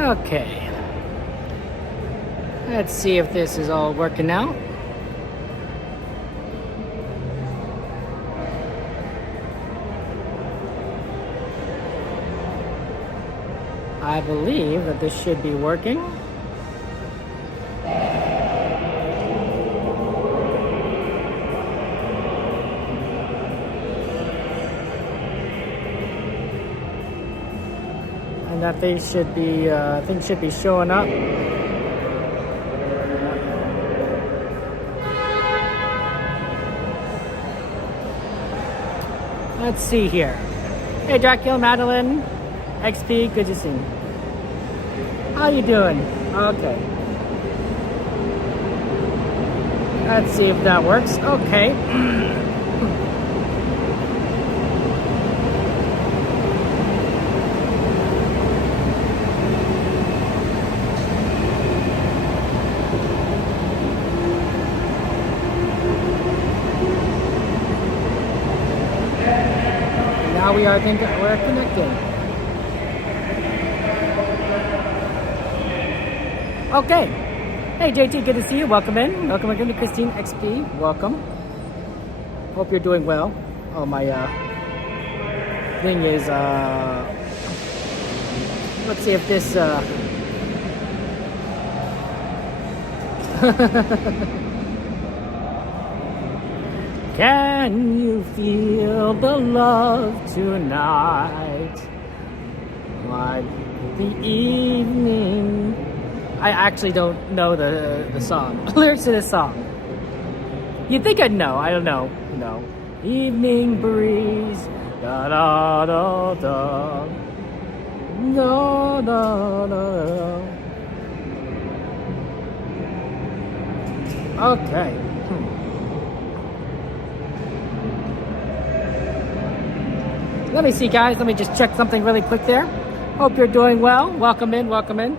Okay. Let's see if this is all working out. I believe that this should be working. And that they should be, things should be showing up. Let's see here. Hey, Dracula, Madeline, XP, good to see you. How you doing? Okay. Let's see if that works. Okay. Now we're connecting. Okay. Hey JT, good to see you. Welcome in. Welcome again to Christine XP. Welcome. Hope you're doing well. Oh, my thing is let's see if this Can you feel the love tonight? Like the evening. I actually don't know the song. Lyrics to this song. You'd think I'd know. I don't know. No. Evening breeze. Da da da da. Da da da. Okay. Let me see, guys. Let me just check something really quick there. Hope you're doing well. Welcome in. Welcome in.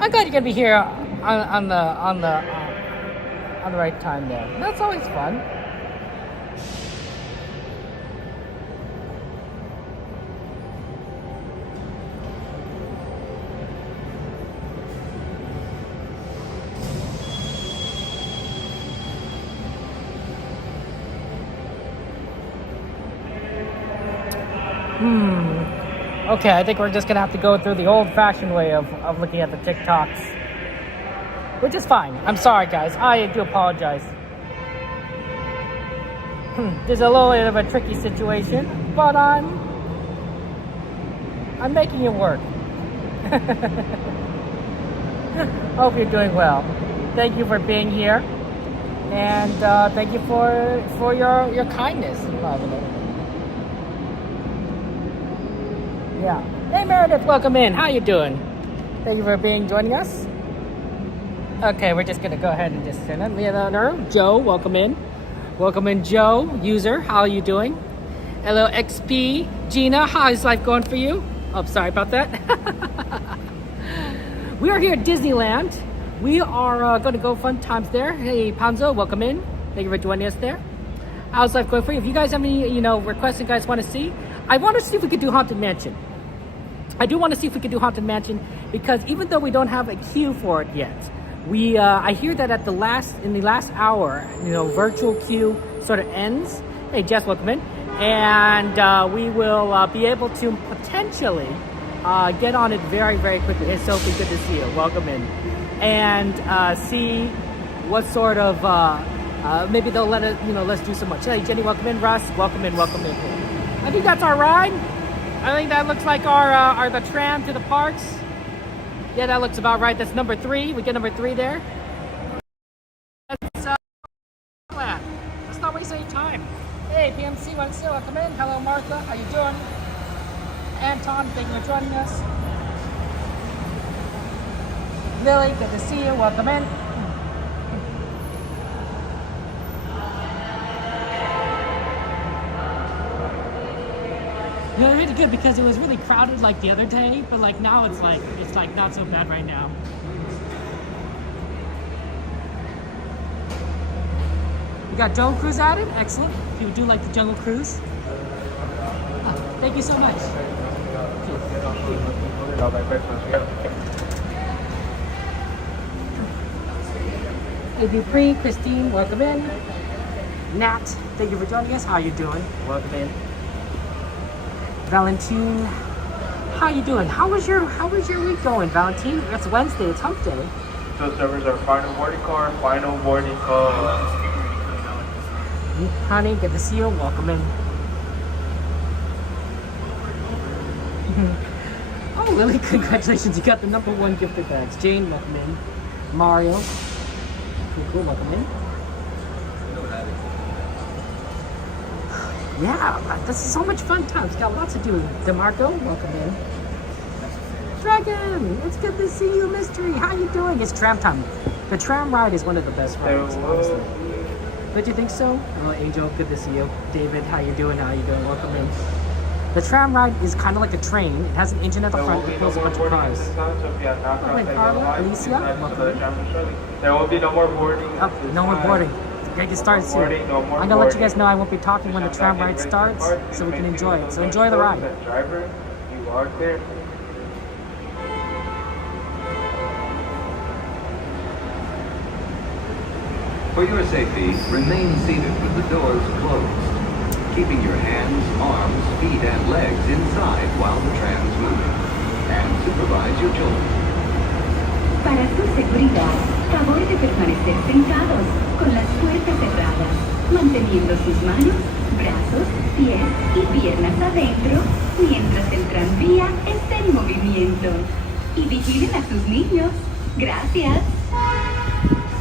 I'm glad you're gonna be here on the right time there. That's always fun. Okay, I think we're just gonna have to go through the old-fashioned way of looking at the TikToks, which is fine. I'm sorry, guys. I do apologize. There's a little bit of a tricky situation, but I'm making it work. Hope you're doing well. Thank you for being here, and thank you for your kindness and love and everything. Yeah. Hey Meredith, welcome in. How you doing? Thank you for joining us. Okay, we're just gonna go ahead and just send it. Joe, welcome in. Welcome in, Joe. User, how are you doing? Hello, XP. Gina, how's life going for you? Oh, sorry about that. We are here at Disneyland. We are going to go fun times there. Hey, Panzo, welcome in. Thank you for joining us there. How's life going for you? If you guys have any, requests you guys want to see, I want to see if we could do Haunted Mansion. I do want to see if we could do Haunted Mansion because even though we don't have a queue for it yet, I hear that in the last hour, virtual queue sort of ends. Hey, Jess, welcome in. And we will be able to potentially get on it very, very quickly. Hey, Sophie, good to see you. Welcome in. And see what sort of, maybe they'll let us, let's do so much. Hey, Jenny, welcome in. Russ, welcome in, welcome in. I think that's our ride. I think that looks like the tram to the parks. Yeah, that looks about right. That's number 3. We get number 3 there. Let's not waste any time. Hey, PMC, welcome in. Hello, Martha. How you doing? Anton, thank you for joining us. Lily, good to see you. Welcome in. Really good because it was really crowded like the other day, but like now it's like not so bad right now. We got Jungle Cruise added. Excellent. People do like the Jungle Cruise. Thank you so much. Hey Dupree, Christine, welcome in. Nat, thank you for joining us. How you doing? Welcome in. Valentine, how you doing? How was your week going, Valentine? It's Wednesday, it's hump day. So servers are final boarding car, final boarding car. Honey, good to see you. Welcome in. Oh, Lily, congratulations. You got the #1 gifted bags. Jane, welcome in. Mario. Cool, welcome in. Yeah, this is so much fun times. Got lots to do. DeMarco, welcome in. Dragon, it's good to see you, Mystery. How you doing? It's tram time. The tram ride is one of the best rides, honestly. Don't you think so? Oh, Angel, good to see you. David, how you doing? How you doing? Welcome in. The tram ride is kind of like a train. It has an engine at the front that pulls a bunch of cars. Welcome in, Carla, Alicia, welcome in. There will be no more boarding. Oh, no more boarding. Great to start soon. I'm gonna let you guys know I won't be talking when the tram ride starts, so we can enjoy it. So enjoy the ride. Driver, you are clear. For your safety, remain seated with the doors closed, keeping your hands, arms, feet, and legs inside while the tram is moving, and supervise your children. Para su seguridad, favor de permanecer sentados, con las puertas cerradas, manteniendo sus manos, brazos, pies y piernas adentro, mientras el tranvía esté en movimiento. Y vigilen a sus niños. Gracias.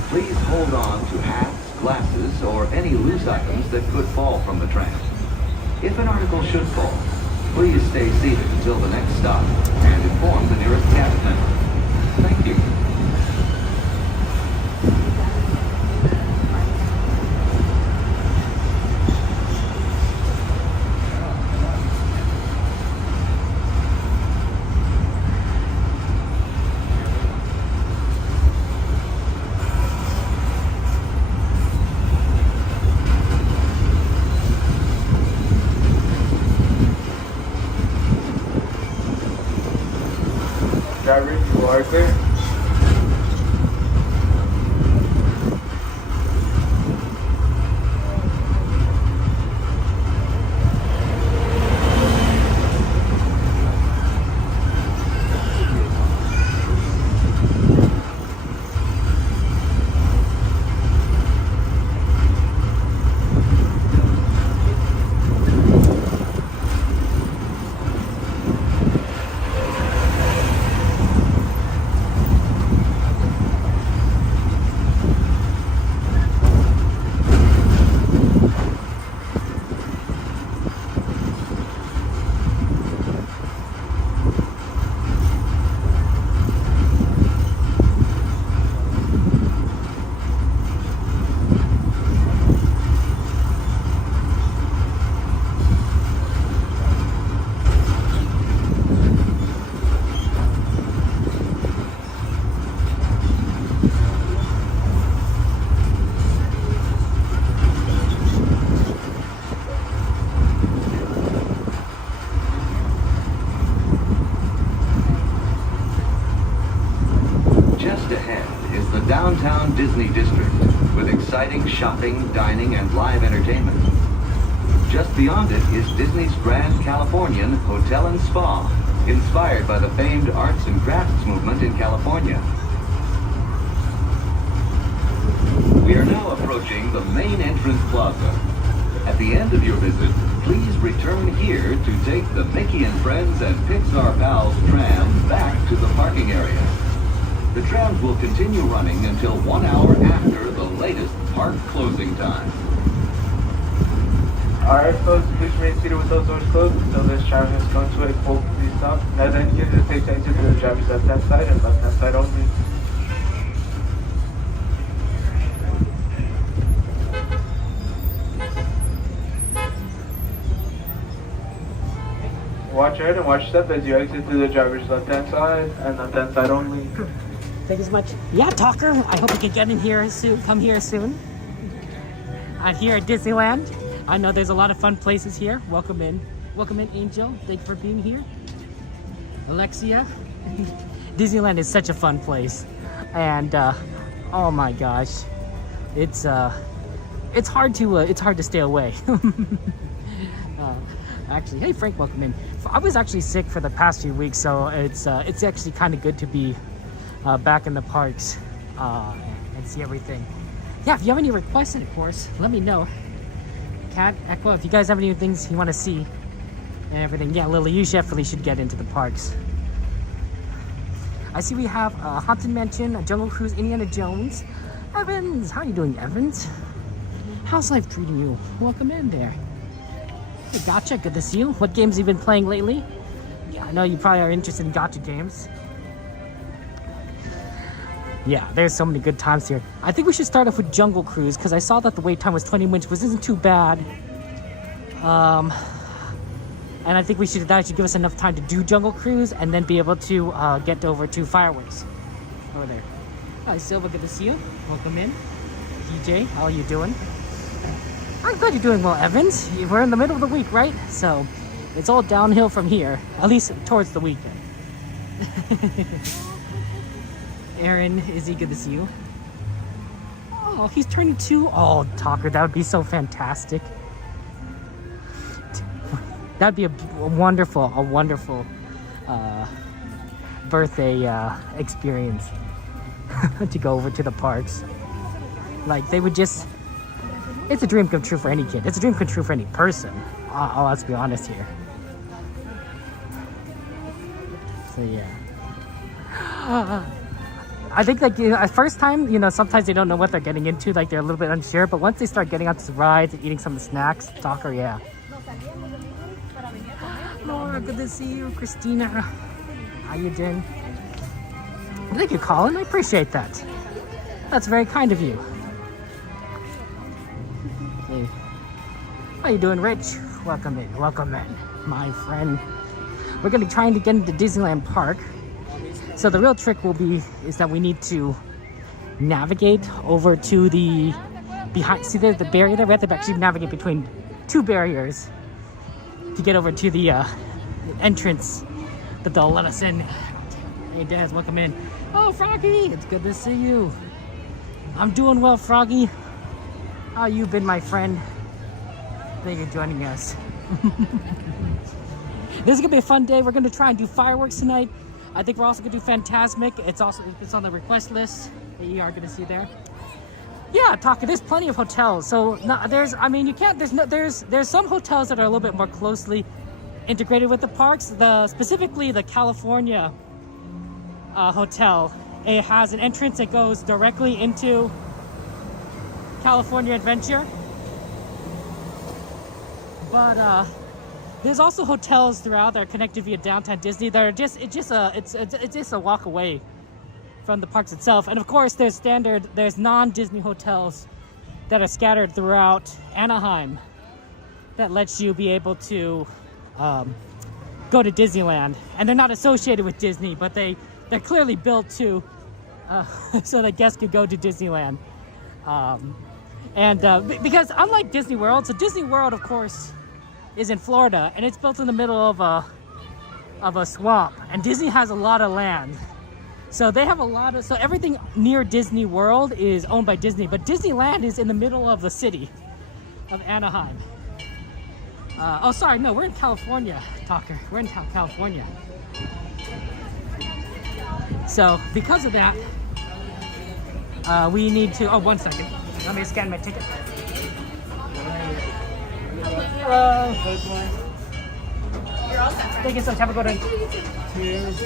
Please hold on to hats, glasses, or any loose items that could fall from the tram. If an article should fall, please stay seated until the next stop and inform the nearest cabin member. Thank you. Driver, you are clear. Downtown Disney District with exciting shopping, dining, and live entertainment. Just beyond it is Disney's Grand Californian Hotel and Spa, inspired by the famed arts and crafts movement in California. We are now approaching the main entrance plaza. At the end of your visit, please return here to take the Mickey and Friends and Pixar Pals tram back to the parking area. The trams will continue running until 1 hour after the latest park closing time. Alright folks, please remain seated with those doors closed until this tram is going to a full complete stop. Now then, give the safe exit to the driver's left-hand side and left-hand side only. Watch ahead and watch your step as you exit to the driver's left-hand side and left-hand side only. Thank you so much. Yeah, Talker, I hope you can get in here soon. Come here soon. I'm here at Disneyland. I know there's a lot of fun places here. Welcome in. Welcome in, Angel. Thank you for being here. Alexia. Disneyland is such a fun place, and oh my gosh, it's hard to stay away. Actually, hey Frank, welcome in. I was actually sick for the past few weeks, so it's actually kind of good to be back in the parks and see everything. Yeah, if you have any requests, of course, let me know. Cat, Echo, if you guys have any things you want to see and everything, yeah, Lily, you definitely should get into the parks. I see we have a Haunted Mansion, a Jungle Cruise, Indiana Jones. Evans, how are you doing, Evans? How's life treating you? Welcome in there. Hey, gotcha, good to see you. What games have you been playing lately? Yeah, I know you probably are interested in gotcha games. Yeah, there's so many good times here. I think we should start off with Jungle Cruise because I saw that the wait time was 20 minutes, which isn't too bad. And I think that should give us enough time to do Jungle Cruise and then be able to get over to Fireworks over there. Hi, Silva, good to see you. Welcome in. DJ, how are you doing? I'm glad you're doing well, Evans. We're in the middle of the week, right? So it's all downhill from here, at least towards the weekend. Aaron, Izzy, good to see you. Oh, he's turning 2. Oh, Talker, that would be so fantastic. That'd be a wonderful birthday experience to go over to the parks. Like, they would just... It's a dream come true for any kid. It's a dream come true for any person. Oh, let's be honest here. So, yeah. I think, like, at first time, sometimes they don't know what they're getting into. Like, they're a little bit unsure. But once they start getting onto the rides and eating some of the snacks, Talker, yeah. Laura, good to see you. Christina, how you doing? Thank you, Colin. I appreciate that. That's very kind of you. Hey. How you doing, Rich? Welcome in, my friend. We're gonna be trying to get into Disneyland Park. So the real trick is that we need to navigate over to the behind. See the barrier there? We have to actually navigate between 2 barriers to get over to the entrance that they'll let us in. Hey, Daz, welcome in. Oh, Froggy, it's good to see you. I'm doing well, Froggy. How you been, my friend? Thank you for joining us. This is gonna be a fun day. We're gonna try and do fireworks tonight. I think we're also gonna do Fantasmic. It's on the request list that you are gonna see there. Yeah, Taka, there's plenty of hotels. So there's some hotels that are a little bit more closely integrated with the parks. Specifically the California hotel. It has an entrance that goes directly into California Adventure. But there's also hotels throughout that are connected via downtown Disney that are just a walk away from the parks itself. And of course there's non-Disney hotels that are scattered throughout Anaheim that lets you be able to go to Disneyland. And they're not associated with Disney, but they're clearly built to so that guests could go to Disneyland. Because unlike Disney World, so Disney World of course is in Florida and it's built in the middle of a swamp, and Disney has a lot of land. So they have so everything near Disney World is owned by Disney, but Disneyland is in the middle of the city of Anaheim. Oh, sorry, no, we're in California, Talker. We're in California. So because of that, we need to, 1 second. Let me scan my ticket. Hello. You're all set. Thank you so much. Have a good one. Cheers.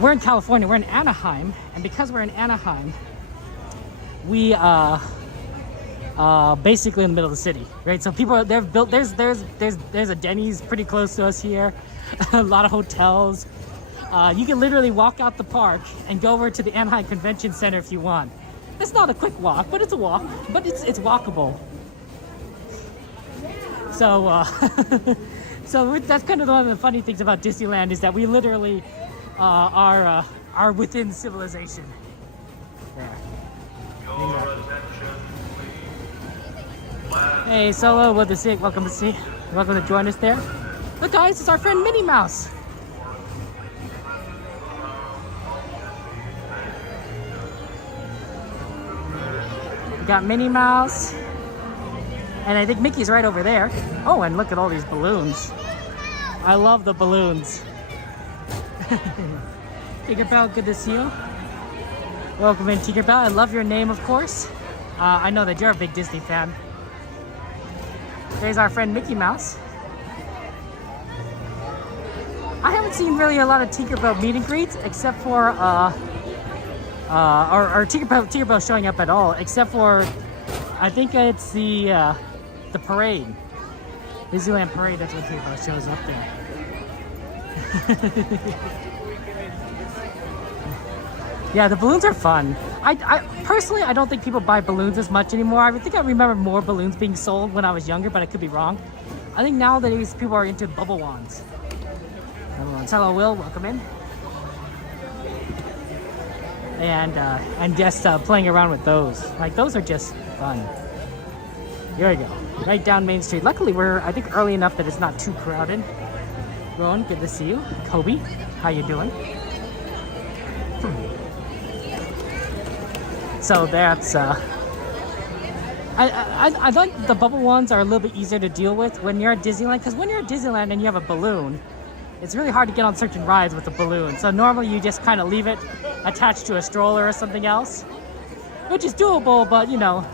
We're in California. We're in Anaheim, and because we're in Anaheim, we basically in the middle of the city, right? So people they've built. There's a Denny's pretty close to us here. A lot of hotels. You can literally walk out the park and go over to the Anaheim Convention Center if you want. It's not a quick walk, but it's a walk. But it's walkable. So so that's kind of one of the funny things about Disneyland is that we literally are within civilization. There. Hey, Solo, welcome to join us there. Look, guys, it's our friend Minnie Mouse. We got Minnie Mouse, and I think Mickey's right over there. Oh, and look at all these balloons. I love the balloons. Tinkerbell, good to see you. Welcome in, Tinkerbell. I love your name, of course. I know that you're a big Disney fan. There's our friend Mickey Mouse. I haven't seen really a lot of Tinkerbell meet and greets, except for or Tinkerbell showing up at all, except for I think it's the parade, Disneyland parade. That's when Tinkerbell shows up there. Yeah, the balloons are fun. I personally, I don't think people buy balloons as much anymore. I think I remember more balloons being sold when I was younger, but I could be wrong. I think nowadays people are into bubble wands. Hello, Will, welcome in. And just playing around with those. Like, those are just fun. Here we go, right down Main Street. Luckily, we're, I think, early enough that it's not too crowded. Rowan, good to see you. Kobe, how you doing? So that's, I think the bubble ones are a little bit easier to deal with when you're at Disneyland, because when you're at Disneyland and you have a balloon, it's really hard to get on certain rides with a balloon. So normally you just kind of leave it attached to a stroller or something else, which is doable, but you know,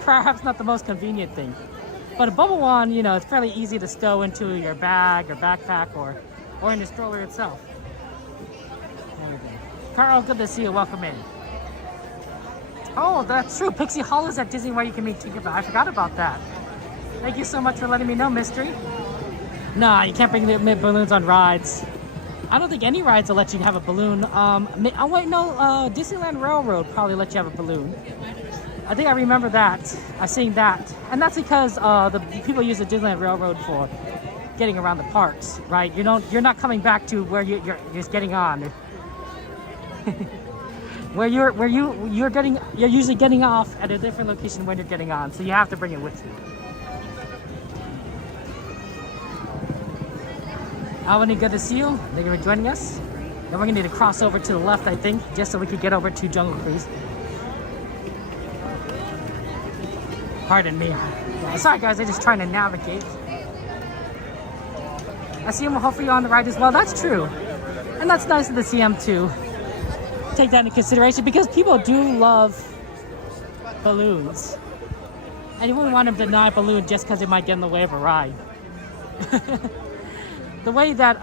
perhaps not the most convenient thing. But a bubble wand, you know, it's fairly easy to stow into your bag or backpack or in the stroller itself. There we go. Carl, good to see you. Welcome in. Oh, that's true. Pixie Hollow's at Disney where you can meet Tinkerbell. I forgot about that. Thank you so much for letting me know, Mystery. Nah, you can't bring the balloons on rides. I don't think any rides will let you have a balloon. Oh wait, no, Disneyland Railroad probably let you have a balloon. I think I remember that. I've seen that. And that's because the people use the Disneyland Railroad for getting around the parks, right? You're not coming back to where you're just getting on. You're usually getting off at a different location when you're getting on, so you have to bring it with you. Albany, good to see you. Thank you for joining us. Then we're gonna need to cross over to the left, I think, just so we could get over to Jungle Cruise. Pardon me. Sorry guys, I'm just trying to navigate. I see him, hopefully you're on the ride as well. That's true. And that's nice of the CM too. Take that into consideration because people do love balloons. And you wouldn't want them to deny a balloon just because it might get in the way of a ride. The way that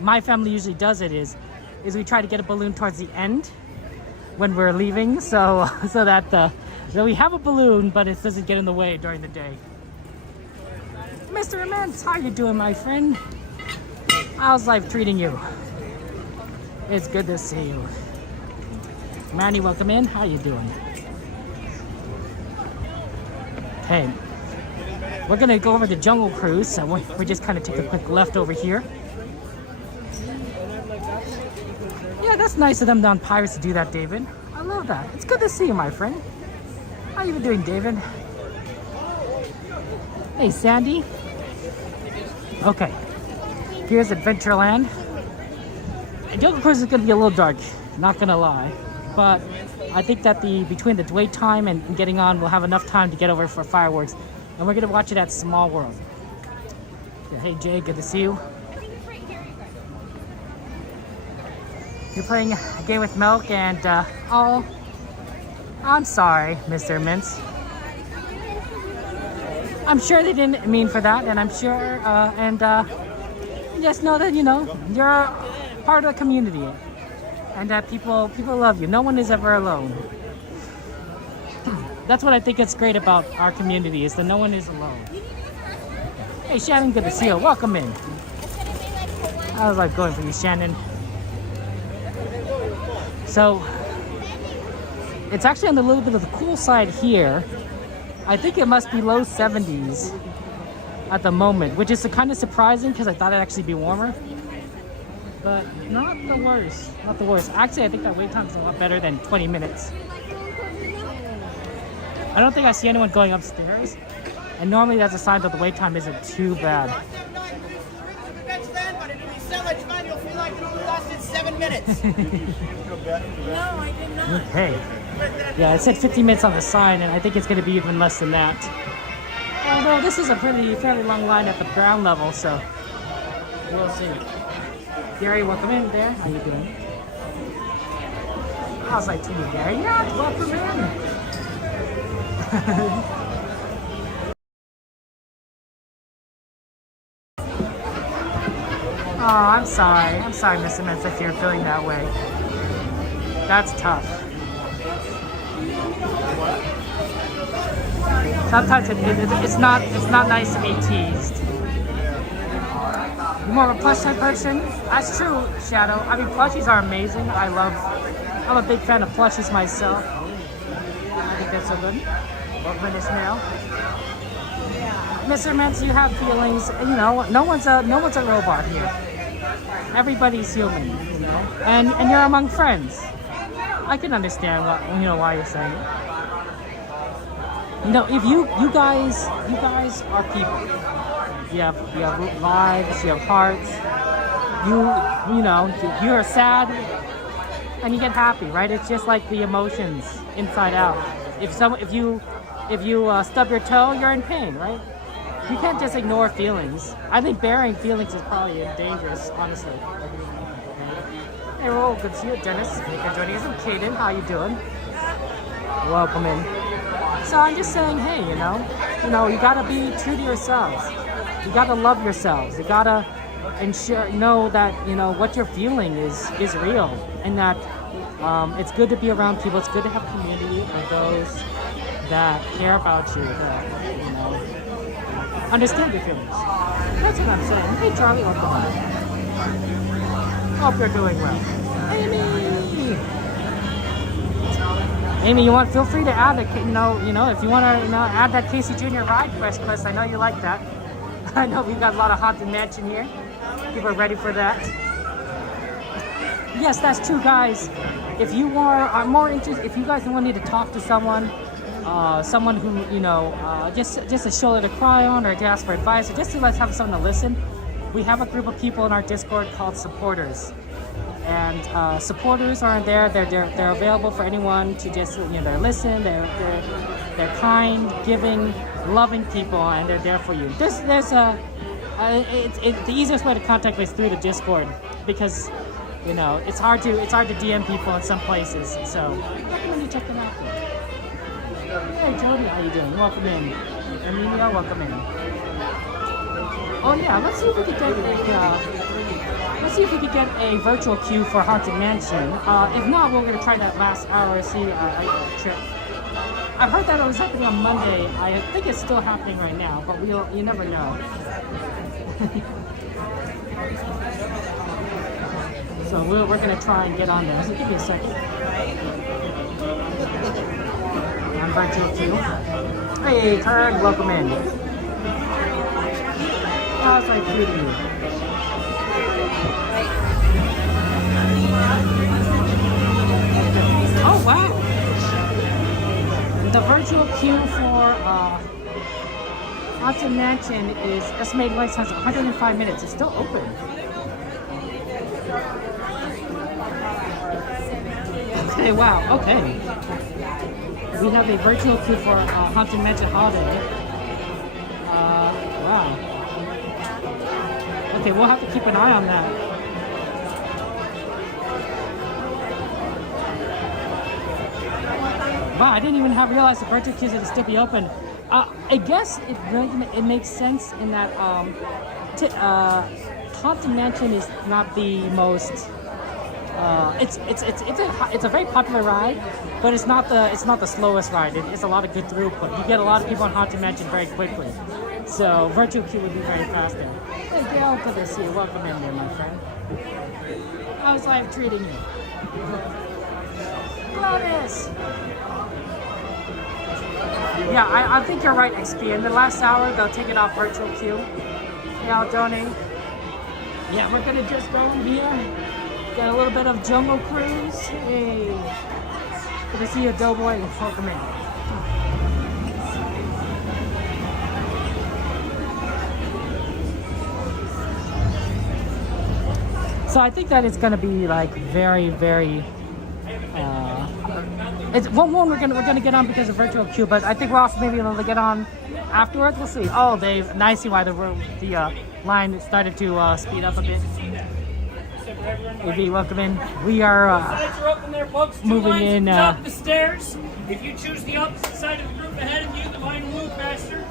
my family usually does it is we try to get a balloon towards the end when we're leaving, so that we have a balloon, but it doesn't get in the way during the day. Mr. Immense, how you doing, my friend? How's life treating you? It's good to see you. Manny, welcome in. How you doing? Hey, we're gonna go over to Jungle Cruise, so we just kind of take a quick left over here. Yeah, that's nice of them on Pirates to do that, David. I love that. It's good to see you, my friend. How you been doing, David? Hey, Sandy. Okay, here's Adventureland. Jungle Cruise is gonna be a little dark, not gonna lie. But I think that between the wait time and getting on, we'll have enough time to get over for fireworks. And we're gonna watch it at Small World. Yeah, hey Jay, good to see you. You're playing a game with Milk and, oh, I'm sorry, Mr. Mince. I'm sure they didn't mean for that, and I'm sure, just know that, you know, you're part of the community. And that people love you. No one is ever alone. That's what I think is great about our community, is that no one is alone. Hey Shannon, good to see you. Welcome in. How's life going for you, Shannon? So, it's actually on a little bit of the cool side here. I think it must be low 70s at the moment, which is kind of surprising because I thought it'd actually be warmer. But not the worst, not the worst. Actually, I think that wait time is a lot better than 20 minutes. I don't think I see anyone going upstairs. And normally that's a sign that the wait time isn't too bad. Adventureland, but it'll be so much fun, you'll feel like it only lasted 7 minutes. No, I did not. Okay. Yeah, it said 15 minutes on the sign, and I think it's going to be even less than that. Although this is a fairly long line at the ground level, so we'll see. Gary, welcome in there. How you doing? How's that to you, Gary? Yeah, welcome in. Oh, I'm sorry. I'm sorry, Miss Immense, if you're feeling that way. That's tough. Sometimes it's not nice to be teased. You're more of a plush type person? That's true, Shadow. I mean, plushies are amazing. I'm a big fan of plushies myself. I think that's so good. Welcome in, Ismail. Mr. Mintz, you have feelings. You know, no one's a robot here. Everybody's human, you know, and you're among friends. I can understand why you're saying it. You know, if you guys are people. You have lives, you have hearts. You're sad and you get happy, right? It's just like the emotions inside out. If you stub your toe, you're in pain, right? You can't just ignore feelings. I think bearing feelings is probably dangerous, honestly. Hey, well, good to see you, Dennis. Good joining us. Kaden, how you doing? Welcome in. So I'm just saying, hey, you know, you gotta be true to yourselves. You gotta love yourselves. You gotta know that what you're feeling is real, and that it's good to be around people. It's good to have community of those that care about you, that understand your feelings. That's what I'm saying. Hey, Charlie, welcome on. Hope you're doing well. Amy, feel free to add if you want to add that Casey Jr. ride quest. I know you like that. I know we've got a lot of Haunted Mansion here. People are ready for that. Yes, that's true, guys. If you are more interested, if you guys want me to talk to someone who just to shoulder to cry on, or to ask for advice, or just to have someone to listen, we have a group of people in our Discord called supporters. And supporters aren't there. They're available for anyone to just they listen. They're kind, giving, loving people, and they're there for you. The easiest way to contact me is through the Discord, because it's hard to DM people in some places. So recommend you check them out. Hey Jody, how you doing? Welcome in. Amelia, welcome in. Oh yeah, let's see if we could get a virtual queue for Haunted Mansion. If not, we're gonna try that last hour trip. I've heard that it was happening on Monday. I think it's still happening right now, but you never know. So we're gonna try and get on there. So give me a second. I'm virtual queue. Hey, Turd, welcome in. How's life treating you? Oh wow! The virtual queue for Haunted Mansion is estimated wait time 105 minutes. It's still open. Okay, wow. Okay. We have a virtual queue for Haunted Mansion Holiday. Wow. Okay, we'll have to keep an eye on that. Wow, I didn't even realize the virtual queues would still be open. I guess it makes sense in that Haunted Mansion is not the most. It's a very popular ride, but it's not the slowest ride. It's a lot of good throughput. You get a lot of people on Haunted Mansion very quickly. So virtual queue would be very fast there. Hey Gail, good to see you. Welcome in there, my friend. How's life treating you? Gladys! Yeah, I think you're right, XP. In the last hour, they'll take it off virtual queue. Yeah, donate. Yeah, we're gonna just go in here. Get a little bit of Jungle Cruise. Hey. Good to see you, Doughboy. Welcome in. So I think that it's gonna be like very, very. It's one we're gonna get on because of virtual queue, but I think we're also maybe able to get on afterwards. We'll see. Oh, Dave, now I see why the line started to speed up a bit. AB, welcome in. We are Sides are open there, folks. Two moving lines in. at the top of the stairs. If you choose the opposite side of the group ahead of you, the line will move faster.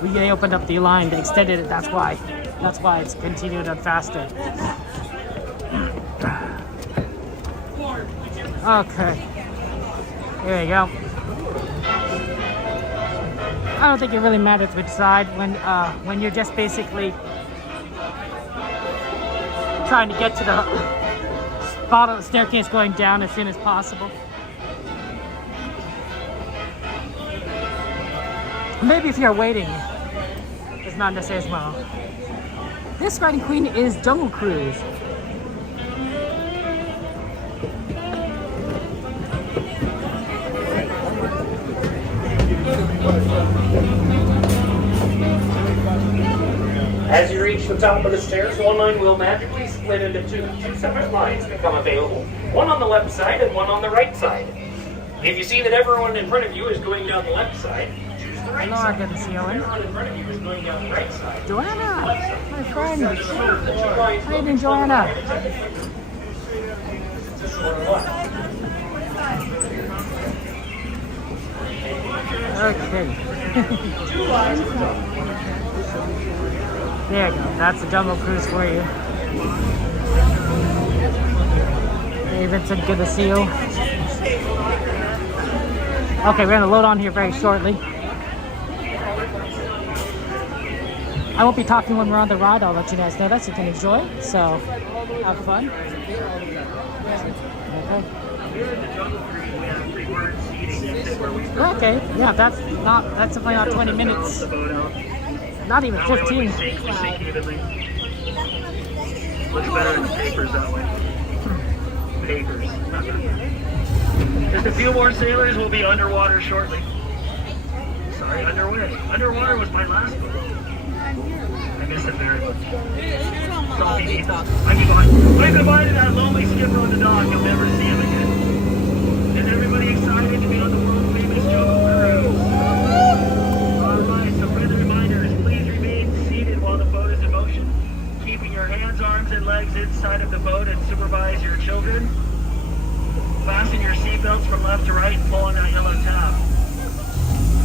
We opened up the line, they extended it. That's why. That's why it's continued on faster. Okay. There you go. I don't think it really matters which side when you're just basically trying to get to the bottom of the staircase going down as soon as possible. Maybe if you're waiting, it's not necessarily as well. This riding queen is Jungle Cruise. As you reach the top of the stairs, one line will magically split into two separate lines become available. One on the left side and one on the right side. If you see that everyone in front of you is going down the left side, choose the right side. Good to see you. Everyone in front of you is going down the right side. Joanna, my friend. The two lines How you doing, Joanna? Okay. Two lines. There you go. That's the Jungle Cruise for you. Hey Vincent, good to see you. Okay, we're gonna load on here very shortly. I won't be talking when we're on the ride. I'll let you guys know that so you can enjoy. So, have fun. Okay. Okay, yeah, that's definitely not 20 minutes. Not even 15. Looks better in the papers that way. Papers. Just a few more sailors will be underwater shortly. Sorry, underway. Underwater was my last boat. I miss it very much. I'm goodbye to that lonely skipper on the dock. You'll never see him again. Is everybody excited to be on the world famous Jungle Cruise? Alright, so friendly reminders, please remain seated while the boat is in motion. Keeping your hands, arms, and legs inside of the boat and supervise your children. Fasten your seatbelts from left to right and pull on that yellow tab.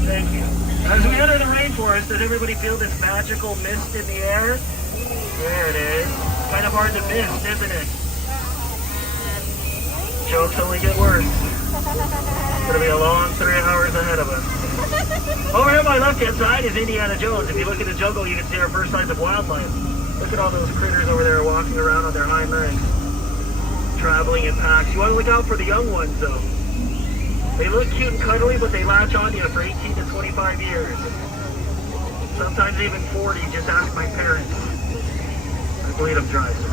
Thank you. As we enter the rainforest, does everybody feel this magical mist in the air? There it is. Kind of hard to miss, isn't it? Jokes only get worse. It's going to be a long 3 hours ahead of us. Over here on my left-hand side is Indiana Jones. If you look in the jungle, you can see our first signs of wildlife. Look at all those critters over there walking around on their hind legs. Traveling in packs. You want to look out for the young ones, though. They look cute and cuddly, but they latch on you for 18 to 25 years. Sometimes even 40, just ask my parents. I bleed them dry, so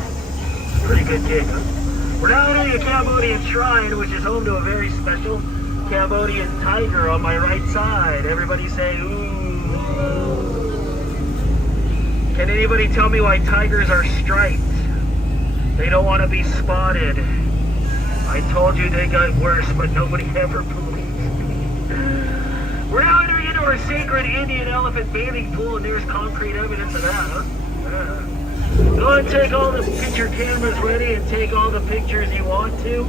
pretty good gig, huh? We're now entering a Cambodian shrine, which is home to a very special Cambodian tiger on my right side. Everybody say, ooh. Can anybody tell me why tigers are striped? They don't want to be spotted. I told you they got worse, but nobody ever believes me. We're now entering into our sacred Indian elephant bathing pool, and there's concrete evidence of that, huh? Go ahead and take all the picture cameras ready and take all the pictures you want to.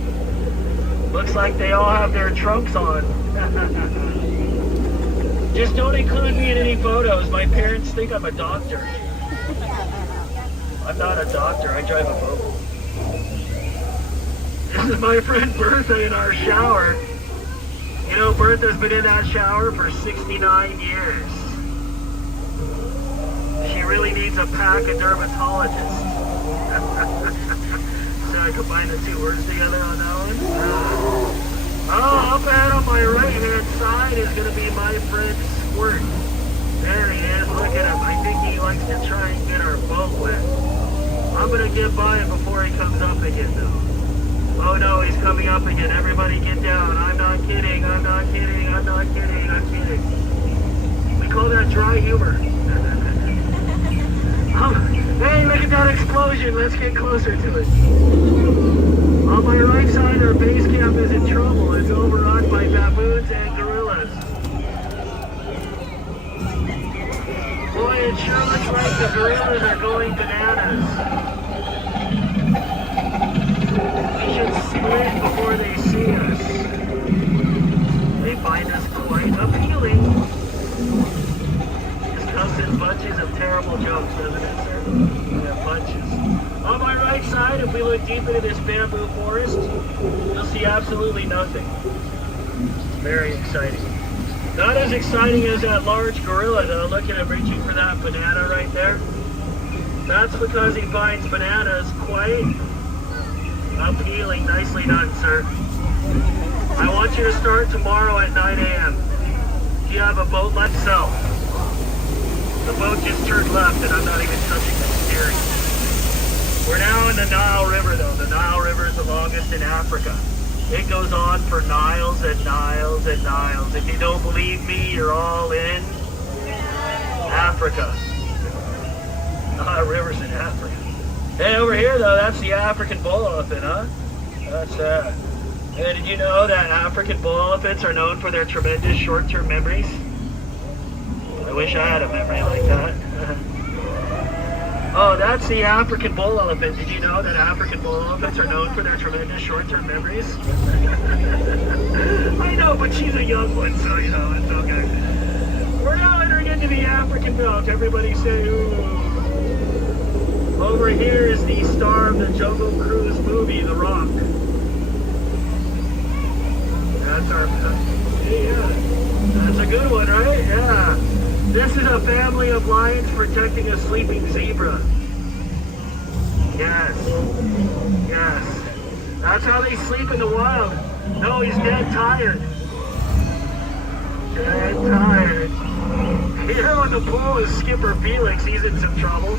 Looks like they all have their trunks on. Just don't include me in any photos. My parents think I'm a doctor. I'm not a doctor, I drive a boat. This is my friend Bertha in our shower. You know, Bertha's been in that shower for 69 years. She really needs a pachydermatologist. So I combine the two words together on that one. Oh, up ahead on my right-hand side is going to be my friend Squirt. There he is. Look at him. I think he likes to try and get our boat wet. I'm going to get by him before he comes up again, though. Oh no, he's coming up again. Everybody get down. I'm not kidding. I'm not kidding. I'm not kidding. I'm kidding. We call that dry humor. Hey, look at that explosion. explosion. Let's get closer to it. On my right side, our base camp is in trouble. It's overrun by baboons and gorillas. Boy, it sure looks like the gorillas are going bananas. We should split before they see us. They find us quite appealing. This comes in bunches of terrible jokes, doesn't it, sir? Yeah, bunches. On my right side, if we look deep into this bamboo forest, you'll see absolutely nothing. Very exciting. Not as exciting as that large gorilla, though. Look at him reaching for that banana right there. That's because he finds bananas quite appealing. Nicely done, sir. I want you to start tomorrow at 9 a.m. Do you have a boat? Let's sell. The boat just turned left and I'm not even touching the steering. We're now in the Nile River, though. The Nile River is the longest in Africa. It goes on for miles and miles and miles. If you don't believe me, you're all in Africa. Nile River's in Africa. Hey, over here, though, that's the African bull elephant, huh? That's that. Hey, did you know that African bull elephants are known for their tremendous short-term memories? I wish I had a memory like that. Oh, that's the African bull elephant. Did you know that African bull elephants are known for their tremendous short-term memories? I know, but she's a young one, so, you know, it's okay. We're now entering into the African belt. Everybody say, ooh. Over here is the star of the Jungle Cruise movie, The Rock. That's our... Yeah, that's a good one, right? Yeah. This is a family of lions protecting a sleeping zebra. Yes. Yes. That's how they sleep in the wild. No, he's dead tired. Dead tired. Here on the pool is Skipper Felix. He's in some trouble.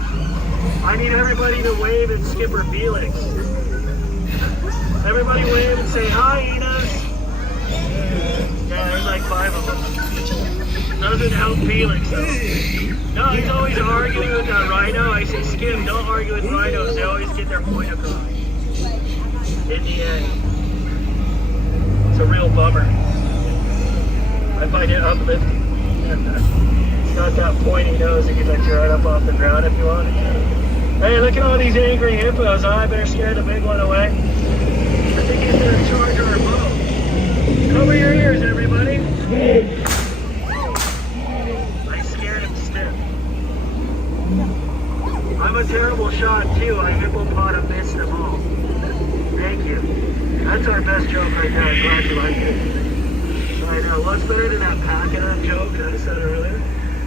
I need everybody to wave at Skipper Felix. Everybody wave and say, hyenas. Yeah, there's like 5 of them. Doesn't help Felix though. No, he's always arguing with that rhino. I say, Skip, don't argue with rhinos. They always get their point across. In the end. It's a real bummer. I find it uplifting. It's not that pointy nose that can let you right up off the ground if you want it. Hey, look at all these angry hippos. Huh? I better scare the big one away. I think he's gonna charge our boat. Cover your ears, everybody. I'm a terrible shot too. I hippopotami missed them all. Thank you. That's our best joke right there. I'm glad you like it. I know. What's better than that pack-it-up joke that I said earlier?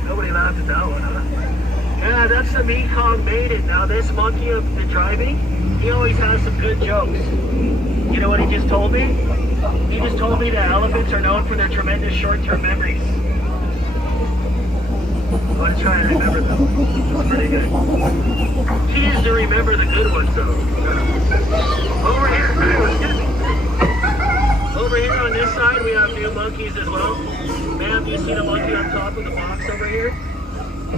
Nobody laughed at that one, huh? Yeah, that's the Mekong Maiden. Now this monkey of the driving, he always has some good jokes. You know what he just told me? He just told me that elephants are known for their tremendous short-term memories. I want to try and remember them. It's pretty good. She used to remember the good ones, though. Over here, over here on this side, we have new monkeys as well. Ma'am, do you see the monkey on top of the box over here?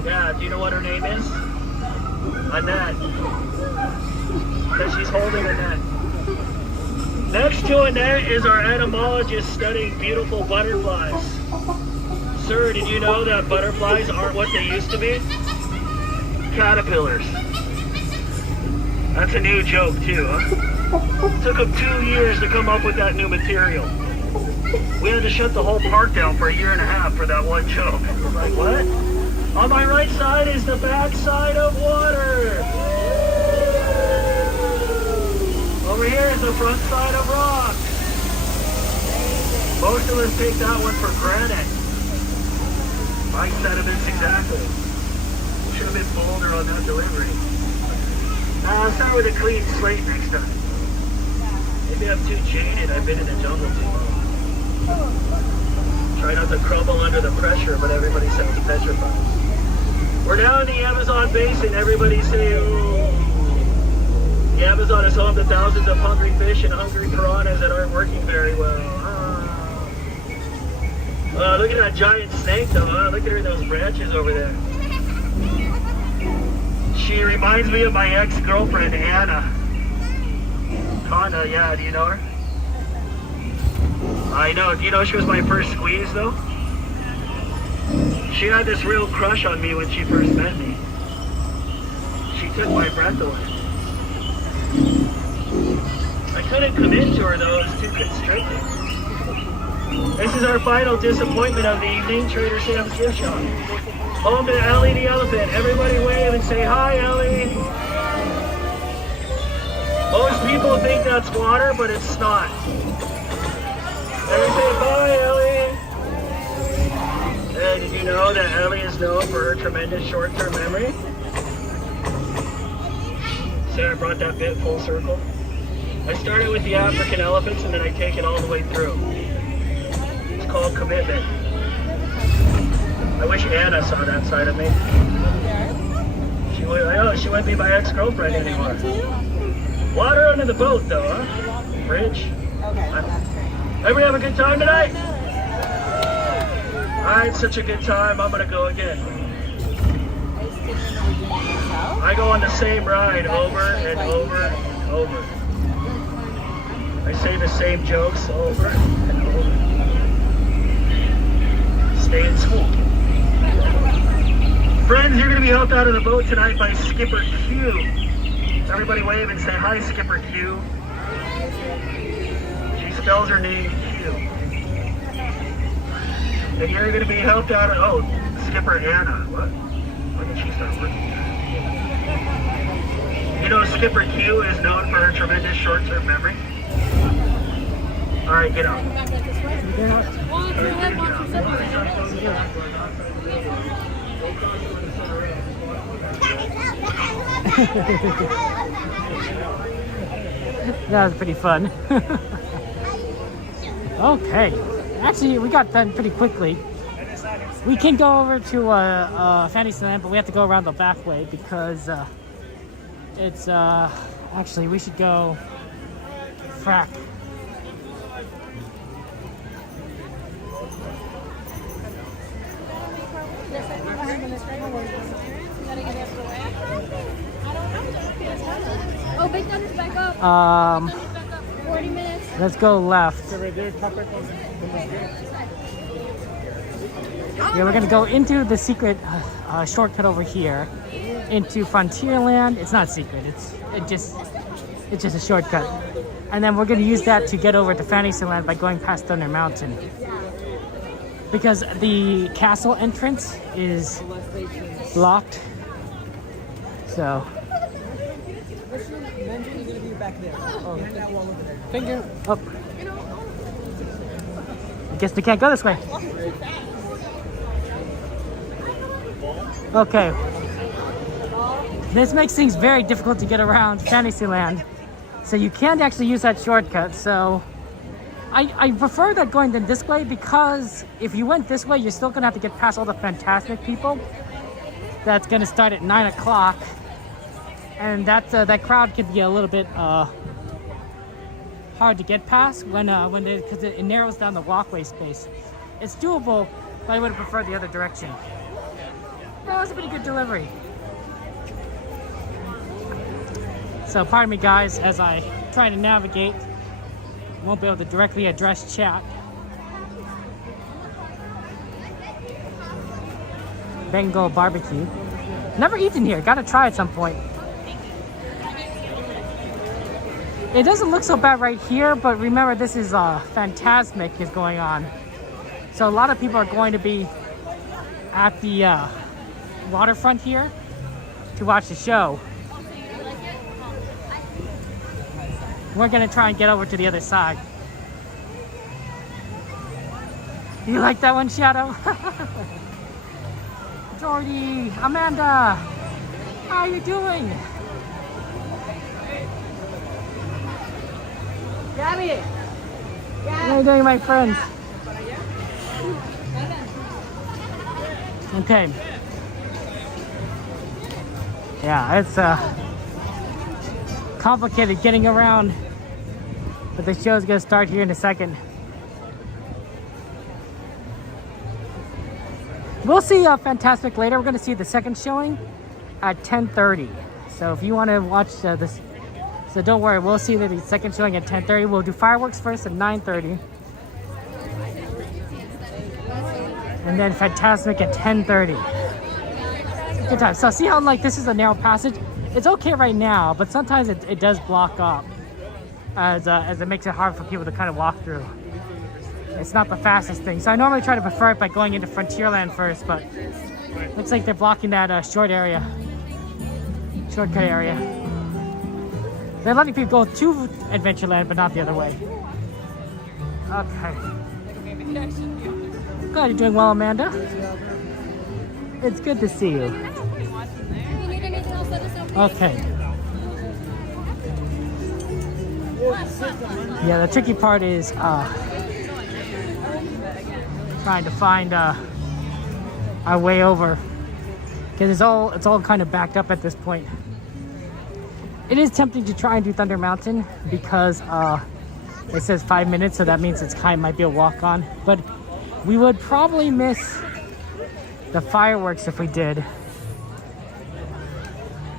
Yeah, do you know what her name is? Annette. Because she's holding Annette. Next to Annette is our entomologist studying beautiful butterflies. Sir, did you know that butterflies aren't what they used to be? Caterpillars. That's a new joke too, huh? Took them 2 years to come up with that new material. We had to shut the whole park down for 1.5 years for that one joke. We're like, what? On my right side is the back side of water. Over here is the front side of rock. Most of us take that one for granted. My sentiments exactly. Should have been bolder on that delivery. I'll start with a clean slate next time. Maybe I'm too jaded. I've been in the jungle too long. Try not to crumble under the pressure, but everybody sounds petrified. We're now in the Amazon basin. Everybody say, ooh. The Amazon is home to thousands of hungry fish and hungry piranhas that aren't working very well. Look at that giant snake though, huh? Look at her, those branches over there. She reminds me of my ex-girlfriend, Anna. Anna, yeah, do you know her? I know. Do you know she was my first squeeze, though? She had this real crush on me when she first met me. She took my breath away. I couldn't commit to her, though. It was too constricting. This is our final disappointment of the evening, Trader Sam's gift shop. Home to Ellie the elephant. Everybody wave and say, hi, Ellie. Most people think that's water, but it's not. Everybody say, bye, Ellie. And did you know that Ellie is known for her tremendous short-term memory? Sarah brought that bit full circle. I started with the African elephants and then I take it all the way through. It's called commitment. I wish Anna saw that side of me. She wouldn't be my ex-girlfriend anymore. Water under the boat though, huh? Bridge. Everybody have a good time tonight? I had such a good time, I'm gonna go again. I go on the same ride over and over and over. I say the same jokes over and over. Stay in school. Friends, you're gonna be helped out of the boat tonight by Skipper Q. Everybody wave and say hi, Skipper Q. She spells her name Q. And you're going to be helped out of, Skipper Anna. What? When did she start working? You know, Skipper Q is known for her tremendous short-term memory. All right, get out. That was pretty fun. Okay. Actually, we got done pretty quickly. We can go over to Fantasyland, but we have to go around the back way because it's actually we should go frack. Oh, Big Thunder's back up. 40 minutes. Let's go left. Yeah, we're gonna go into the secret shortcut over here into Frontierland. It's not secret. It's just a shortcut, and then we're gonna use that to get over to Fantasyland by going past Thunder Mountain because the castle entrance is locked. So. Finger up. I guess they can't go this way. Okay. This makes things very difficult to get around Fantasyland. So you can't actually use that shortcut. So I prefer that going this way because if you went this way, you're still gonna have to get past all the Fantasmic people. That's gonna start at 9 o'clock. And that crowd can be a little bit hard to get past because it narrows down the walkway space. It's doable, but I would have preferred the other direction. That was a pretty good delivery. So pardon me guys as I try to navigate. Won't be able to directly address chat. Bengal barbecue. Never eaten here, gotta try at some point. It doesn't look so bad right here, but remember this is Fantasmic is going on. So a lot of people are going to be at the waterfront here to watch the show. We're gonna try and get over to the other side. You like that one, Shadow? Jordy, Amanda, how you doing? Gabby! How you doing, my friends? Okay. Yeah, it's complicated getting around, but the show's gonna start here in a second. We'll see Fantasmic later. We're gonna see the second showing, at 10:30. So if you want to watch this, so don't worry, we'll see the second showing at 10:30. We'll do fireworks first at 9:30. And then Fantasmic at 10:30. Good time. So see how like this is a narrow passage? It's okay right now, but sometimes it does block up as it makes it hard for people to kind of walk through. It's not the fastest thing. So I normally try to prefer it by going into Frontierland first, but looks like they're blocking that shortcut area. They're letting people go to Adventureland, but not the other way. Okay. Glad you're doing well, Amanda. It's good to see you. Okay. Yeah, the tricky part is trying to find our way over, because it's all kind of backed up at this point. It is tempting to try and do Thunder Mountain because it says 5 minutes, so that means it's might be a walk on, but we would probably miss the fireworks if we did.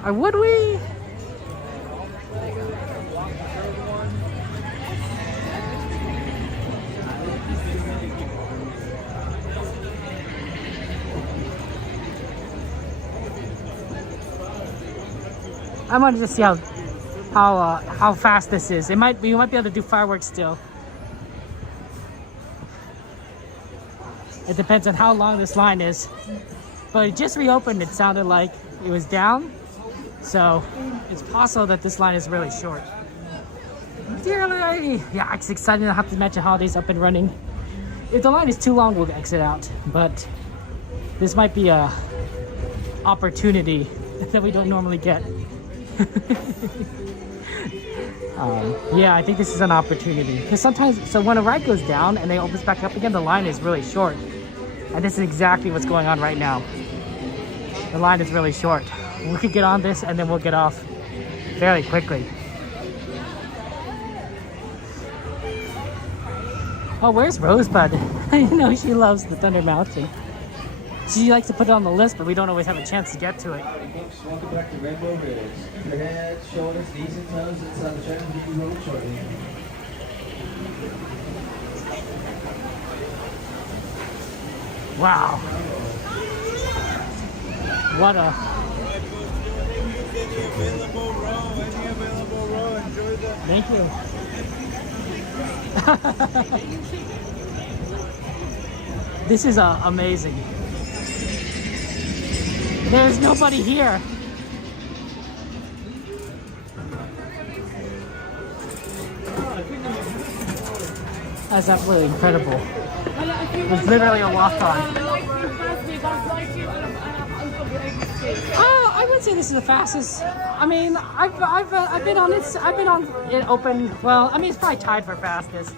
Or would we? I wanted to see how fast this is. We might be able to do fireworks still. It depends on how long this line is. But it just reopened. It sounded like it was down, so it's possible that this line is really short. Dearly, yeah, it's exciting to have to mention holidays up and running. If the line is too long, we'll exit out. But this might be a opportunity that we don't normally get. Yeah, I think this is an opportunity because sometimes, so when a ride goes down and they opens back up again, the line is really short, and this is exactly what's going on right now. The line is really short. We could get on this and then we'll get off fairly quickly. Oh, where's Rosebud? I know she loves the Thunder Mountain. She likes to put it on the list, but we don't always have a chance to get to it. Welcome back to Rainbow Ridge. Keep your heads, shoulders, knees, and toes inside the chair and keep you rolling shortly. Wow. What a... Thank you. This is amazing. There's nobody here. That's absolutely incredible. It's literally a walk on. Oh, I would say this is the fastest. I mean, I've been on it. I've been on it open. Well, I mean, it's probably tied for fastest.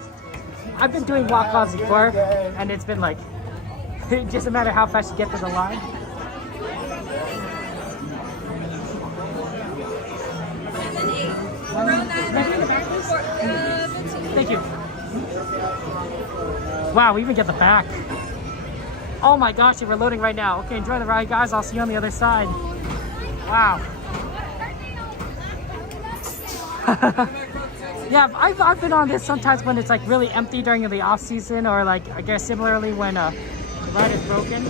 I've been doing walk-ons before, and it's been like, it doesn't matter how fast you get to the line. Thank you. Wow, we even get the back. Oh my gosh, we're loading right now. Okay, enjoy the ride, guys. I'll see you on the other side. Wow. Yeah, I've been on this sometimes when it's like really empty during the off season, or like I guess similarly when the ride is broken.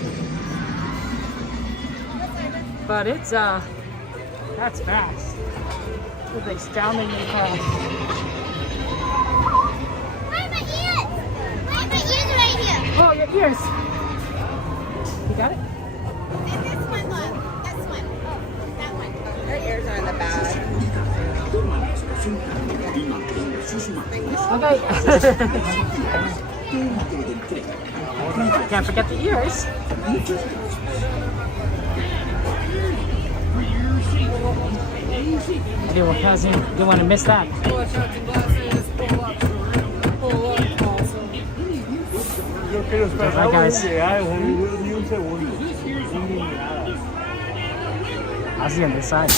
But it's that's fast. It's astoundingly fast. Why my ears? Why my ears right here? Oh, your ears. You got it? This one, look. This one. Oh, that one. Her ears are in the bag. Okay. Can't forget the ears. Everyone hasn't. You don't want to miss that. Bye, guys. I'll see you on this side.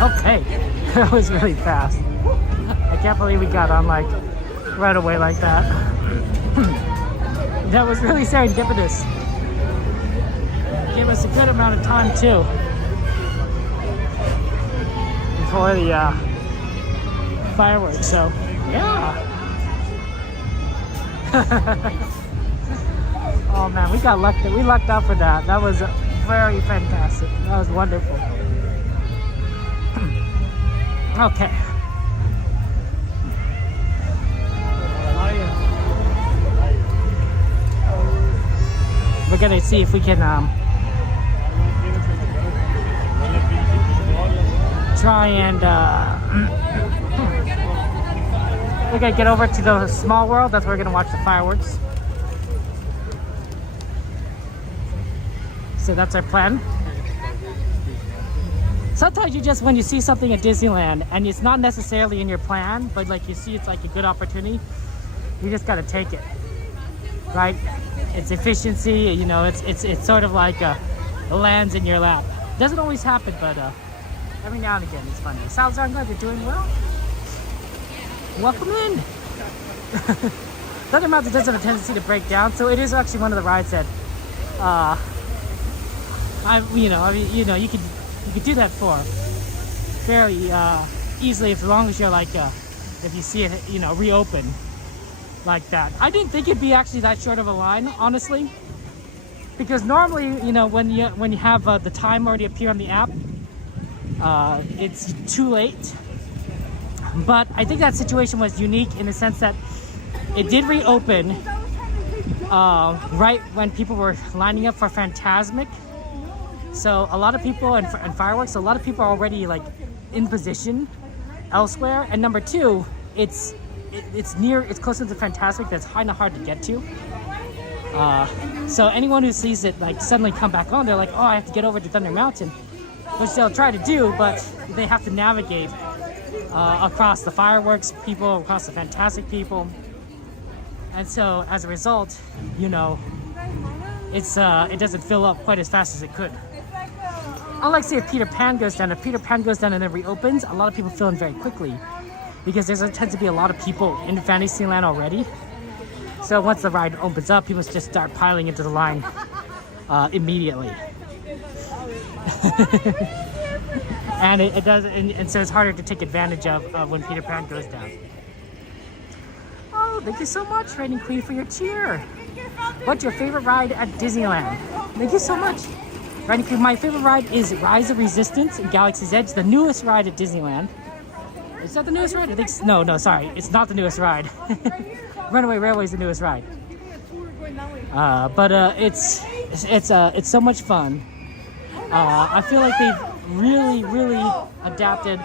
Okay, that was really fast. I can't believe we got on like right away like that. That was really serendipitous. Gave us a good amount of time too before the fireworks. So yeah. Oh man, we got lucky. We lucked out for that. That was very fantastic. That was wonderful. Okay. We're gonna see if we can try and we're gonna get over to the small world. That's where we're gonna watch the fireworks. So that's our plan. Sometimes you just, when you see something at Disneyland and it's not necessarily in your plan, but like you see it's like a good opportunity, you just gotta take it, right? It's efficiency, you know, it's sort of like it lands in your lap. Doesn't always happen, but every now and again it's funny. Sounds I'm glad you're doing well. Welcome in. Thunder Mountain does have a tendency to break down, so it is actually one of the rides that you could do that for fairly easily, as long as you're like if you see it, you know, reopen like that. I didn't think it'd be actually that short of a line, honestly, because normally, you know, when you have the time already appear on the app, it's too late. But I think that situation was unique in the sense that it did reopen right when people were lining up for Fantasmic. So a lot of people, and fireworks, a lot of people are already like in position elsewhere. And number two, it's close to the Fantasmic, that's kind of hard to get to. So anyone who sees it like suddenly come back on, they're like, oh, I have to get over to Thunder Mountain, which they'll try to do, but they have to navigate across the fireworks people, across the Fantastic people. And so as a result, you know, it doesn't fill up quite as fast as it could. Unlike, say, if Peter Pan goes down and then reopens, a lot of people fill in very quickly because there tends to be a lot of people in Fantasyland already. So once the ride opens up, people just start piling into the line immediately. And it does, and so it's harder to take advantage of when Peter Pan goes down. Oh, thank you so much, Rainy Queen, for your cheer. What's your favorite ride at Disneyland? Thank you so much. Rainy Queen, my favorite ride is Rise of Resistance in Galaxy's Edge, the newest ride at Disneyland. Is that the newest ride? I think no, sorry, it's not the newest ride. Runaway Railway is the newest ride. But it's so much fun. I feel like they've really adapted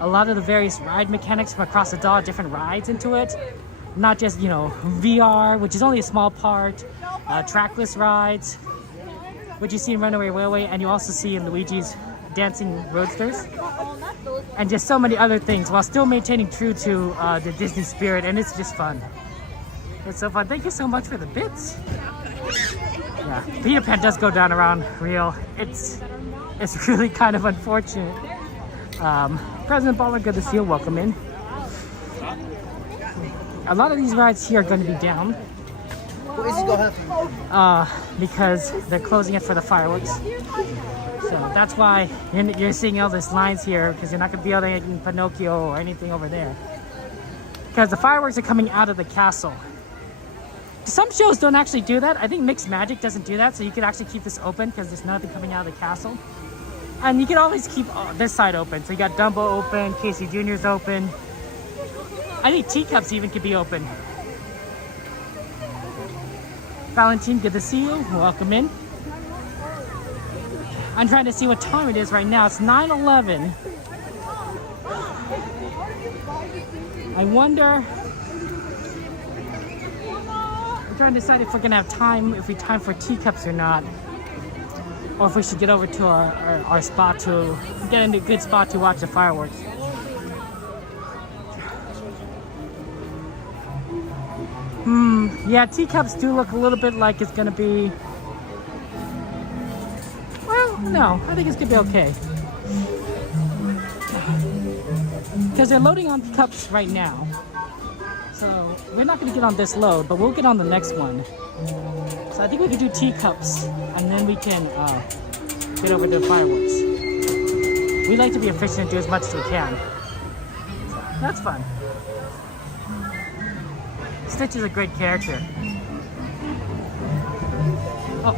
a lot of the various ride mechanics from across the DAW, different rides into it. Not just, you know, VR, which is only a small part, trackless rides, which you see in Runaway Railway, and you also see in Luigi's Dancing Roadsters, and just so many other things, while still maintaining true to the Disney spirit, and it's just fun. It's so fun. Thank you so much for the bits. Yeah, Peter Pan does go down around Rio. It's really kind of unfortunate. President Baller, good to see you. Welcome in. A lot of these rides here are going to be down because they're closing it for the fireworks. So that's why you're seeing all these lines here, because you're not going to be able to get in Pinocchio or anything over there, because the fireworks are coming out of the castle. Some shows don't actually do that. I think Mixed Magic doesn't do that, so you could actually keep this open because there's nothing coming out of the castle. And you can always keep this side open. So you got Dumbo open, Casey Jr.'s open. I think Teacups even could be open. Valentine, good to see you. Welcome in. I'm trying to see what time it is right now. It's 9:11. I wonder... I'm trying to decide if we're gonna have time, if we time for Teacups or not, or if we should get over to our spot to get into a good spot to watch the fireworks. Yeah, Teacups do look a little bit like it's gonna be, well, no, I think it's gonna be okay. because they're loading on cups right now. So we're not going to get on this load, but we'll get on the next one. So I think we could do teacups, and then we can get over to fireworks. We like to be efficient and do as much as we can. So that's fun. Stitch is a great character. Oh.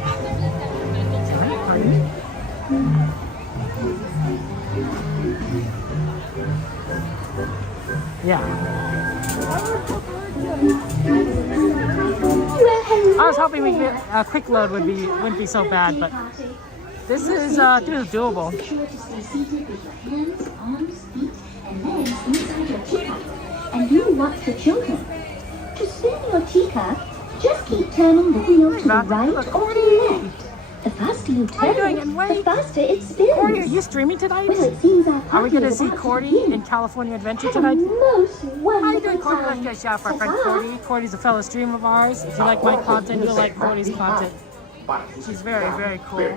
Sorry, pardon me. Yeah. I was hoping we get a quick load wouldn't be so bad, but this is doable. And you watch the children. To spin your teacup, just keep turning the wheel to the right or the left. The faster you turn it, the faster it spins. Cordy, are you streaming tonight? Well, it seems our Are we going to party see is about Cordy begin. in California Adventure Have a tonight? most How you wonderful doing, Cordy? Let's time. get a shout out for our friend Ta-ta. Cordy. Cordy's a fellow streamer of ours. If you like my content, you'll like Cordy's content. She's very, very cool.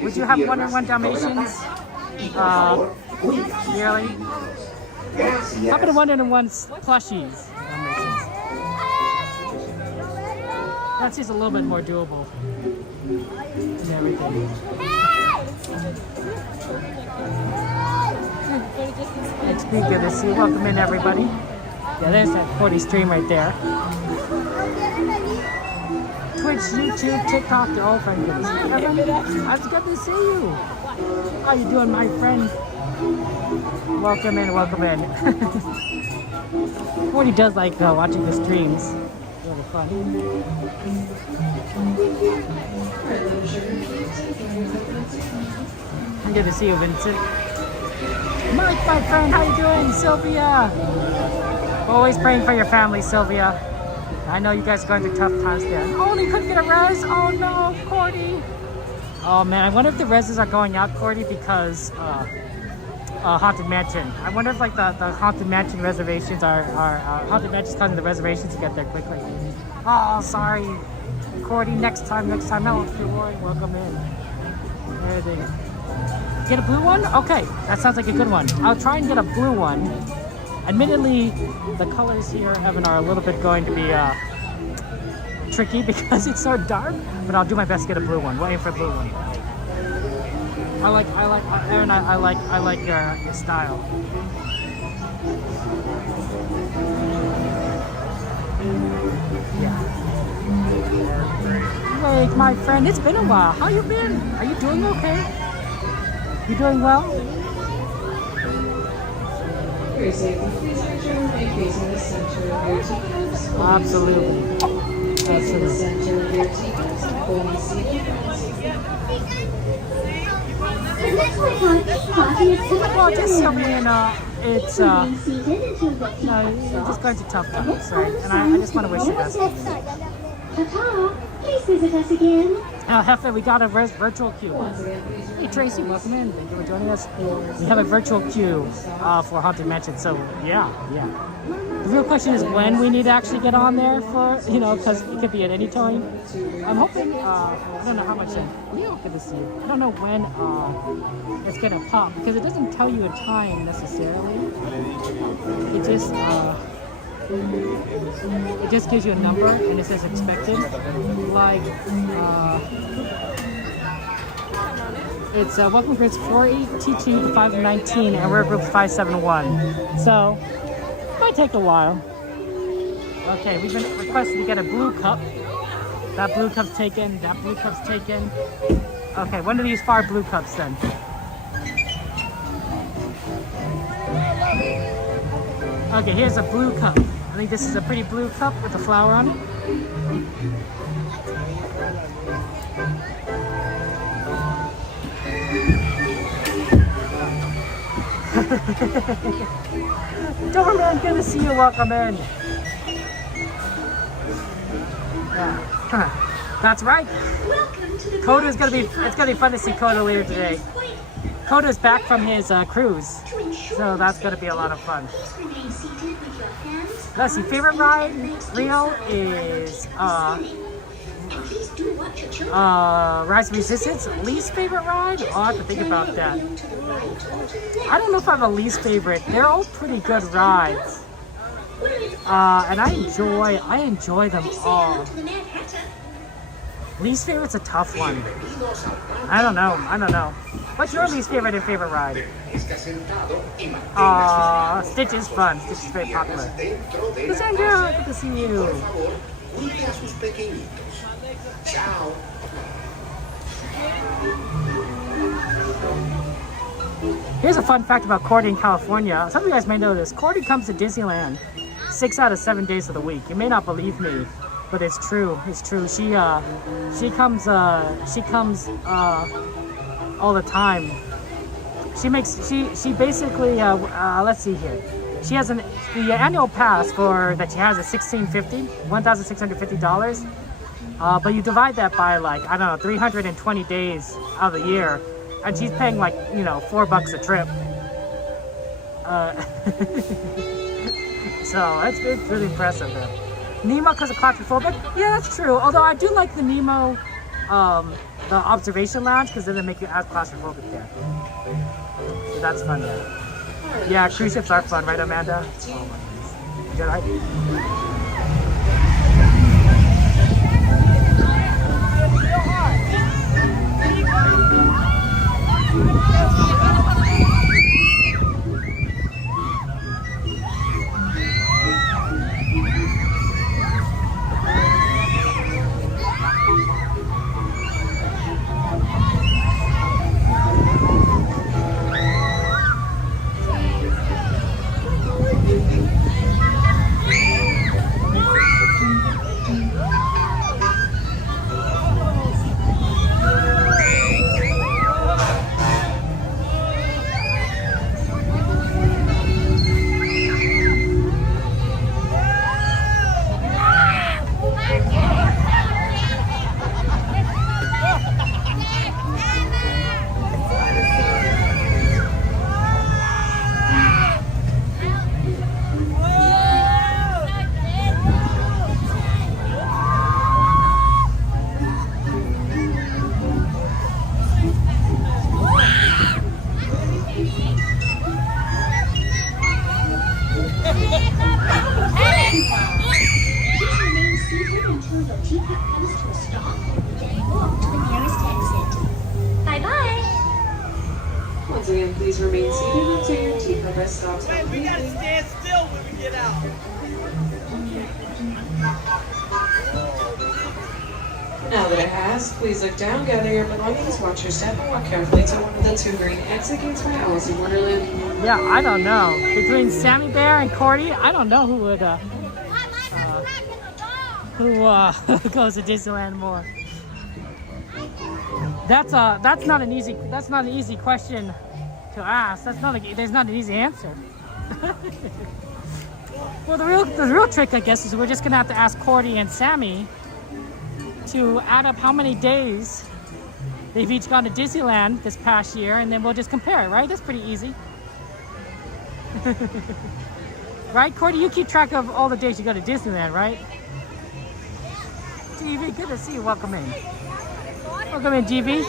Would you have 101 Dalmatians? Yearly? How about 101 plushies? Dalmatians? That seems a little bit more doable. And everything. It's pretty good to see. Welcome in, everybody. Yeah, there's that 40 stream right there. Twitch, YouTube, TikTok, they're all friends. It's good to see you. How you doing, my friend? Welcome in, welcome in. 40 does like watching the streams. Really fun. Good to see you, Vincent. Mike, my friend, how you doing? Sylvia. Always praying for your family, Sylvia. I know you guys are going through tough times there. Oh, they couldn't get a res? Oh no, Cordy. Oh man, I wonder if the reses are going out, Cordy, because Haunted Mansion. I wonder if like the Haunted Mansion reservations are Haunted Mansion's causing the reservations to get there quickly. Oh, sorry, Cordy. Next time. No, if you're worried, welcome in. Everything. Get a blue one? Okay, that sounds like a good one. I'll try and get a blue one. Admittedly, the colors here, Evan, are a little bit going to be tricky because it's so dark, but I'll do my best to get a blue one. Waiting for a blue one. Aaron, I like your style. Yeah. Hey, my friend, it's been a while. How you been? Are you doing okay? You doing well? Absolutely. Well, just so you know, it's just going through tough times, right? And I just want to wish you the best. Please visit us again. Hefe, we got a virtual queue. Hey Tracy, welcome in. Thank you for joining us. We have a virtual queue for Haunted Mansion, so yeah. The real question is when we need to actually get on there for, because it could be at any time. I'm hoping, I don't know how much, Leo, good to see you. I don't know when it's gonna pop, because it doesn't tell you a time necessarily. It just gives you a number and it says expected. Like, it's welcome groups 482 to 519 and we're group 571. So, it might take a while. Okay, we've been requested to get a blue cup. That blue cup's taken, that blue cup's taken. Okay, one of these 5 blue cups then. Okay, here's a blue cup. I think this is a pretty blue cup with a flower on it. Doorman, good to see you. Welcome in. Yeah, that's right. Coda's gonna be. It's gonna be fun to see Coda later today. Coda's back from his cruise, so that's gonna be a lot of fun. Let's see, favorite ride, Rio, is Rise of Resistance, least favorite ride? I'll have to think about that. I don't know if I have a least favorite. They're all pretty good rides. And I enjoy them all. Least favorite's a tough one. I don't know. What's your least favorite and favorite ride? Stitch is fun. Stitch is very popular. Cassandra, good to see you. Here's a fun fact about Cordy in California. Some of you guys may know this. Cordy comes to Disneyland 6 out of 7 days of the week. You may not believe me, but it's true. It's true. She comes all the time. She basically let's see here. She has the annual pass that she has is $1,650. But you divide that by like, I don't know, 320 days of the year, and she's paying like, $4 a trip. So it's really impressive. Nemo because of claustrophobic? Yeah, that's true. Although I do like the Nemo, the observation lounge, because then they make you as claustrophobic there. So that's fun there. Yeah, cruise ships are fun, right, Amanda? Oh my goodness. Good, Please remain seated until your teacup rest stops. Wait, we gotta stand still when we get out. Now that it has, please look down, gather your belongings, watch your step, and walk carefully to one of the 2 green exit gates for Alice in Wonderland. yeah, I don't know. Between Sammy Bear and Cordy, I don't know who would goes to Disneyland more. That's not an easy question to ask. There's not an easy answer. Well, the real trick, I guess, is we're just gonna have to ask Cordy and Sammy to add up how many days they've each gone to Disneyland this past year, and then we'll just compare it, right? That's pretty easy. Right, Cordy? You keep track of all the days you go to Disneyland, right? GB, good to see you. Welcome in. Welcome in, GB.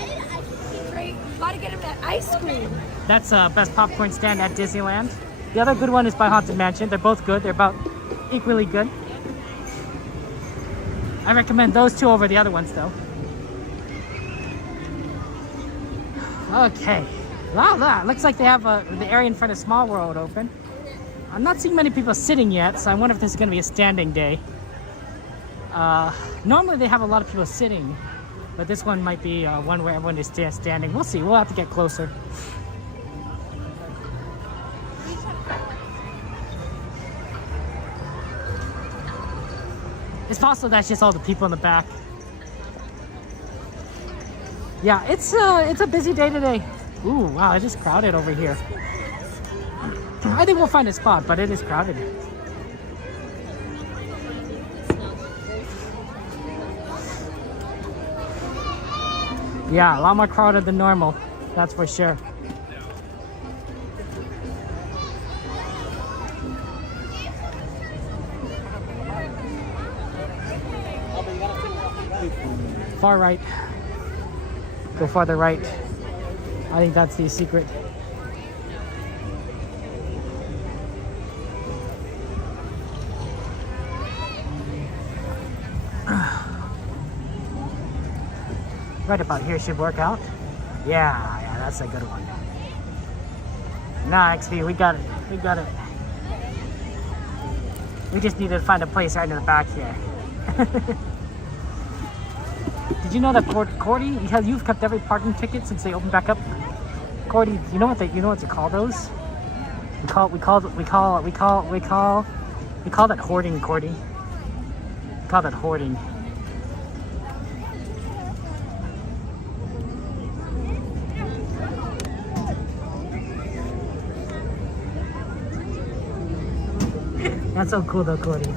Great. Gotta get him that ice cream. That's best popcorn stand at Disneyland. The other good one is by Haunted Mansion. They're both good. They're about equally good. I recommend those 2 over the other ones, though. Okay. Wow, looks like they have the area in front of Small World open. I'm not seeing many people sitting yet, so I wonder if this is going to be a standing day. Normally they have a lot of people sitting, but this one might be one where everyone is standing. We'll see. We'll have to get closer. It's possible that's just all the people in the back. Yeah, it's a busy day today. Ooh, wow, it is crowded over here. I think we'll find a spot, but it is crowded. Yeah, a lot more crowded than normal. That's for sure. far right. Go farther right. I think that's the secret. Right about here should work out. Yeah, that's a good one. Nah, XP, we got it. We got it. We just need to find a place right in the back here. Did you know that Cordy, you've kept every parking ticket since they opened back up? Cordy, you know what they call those? We call that hoarding, Cordy. We call that hoarding. That's so cool though, Cordy.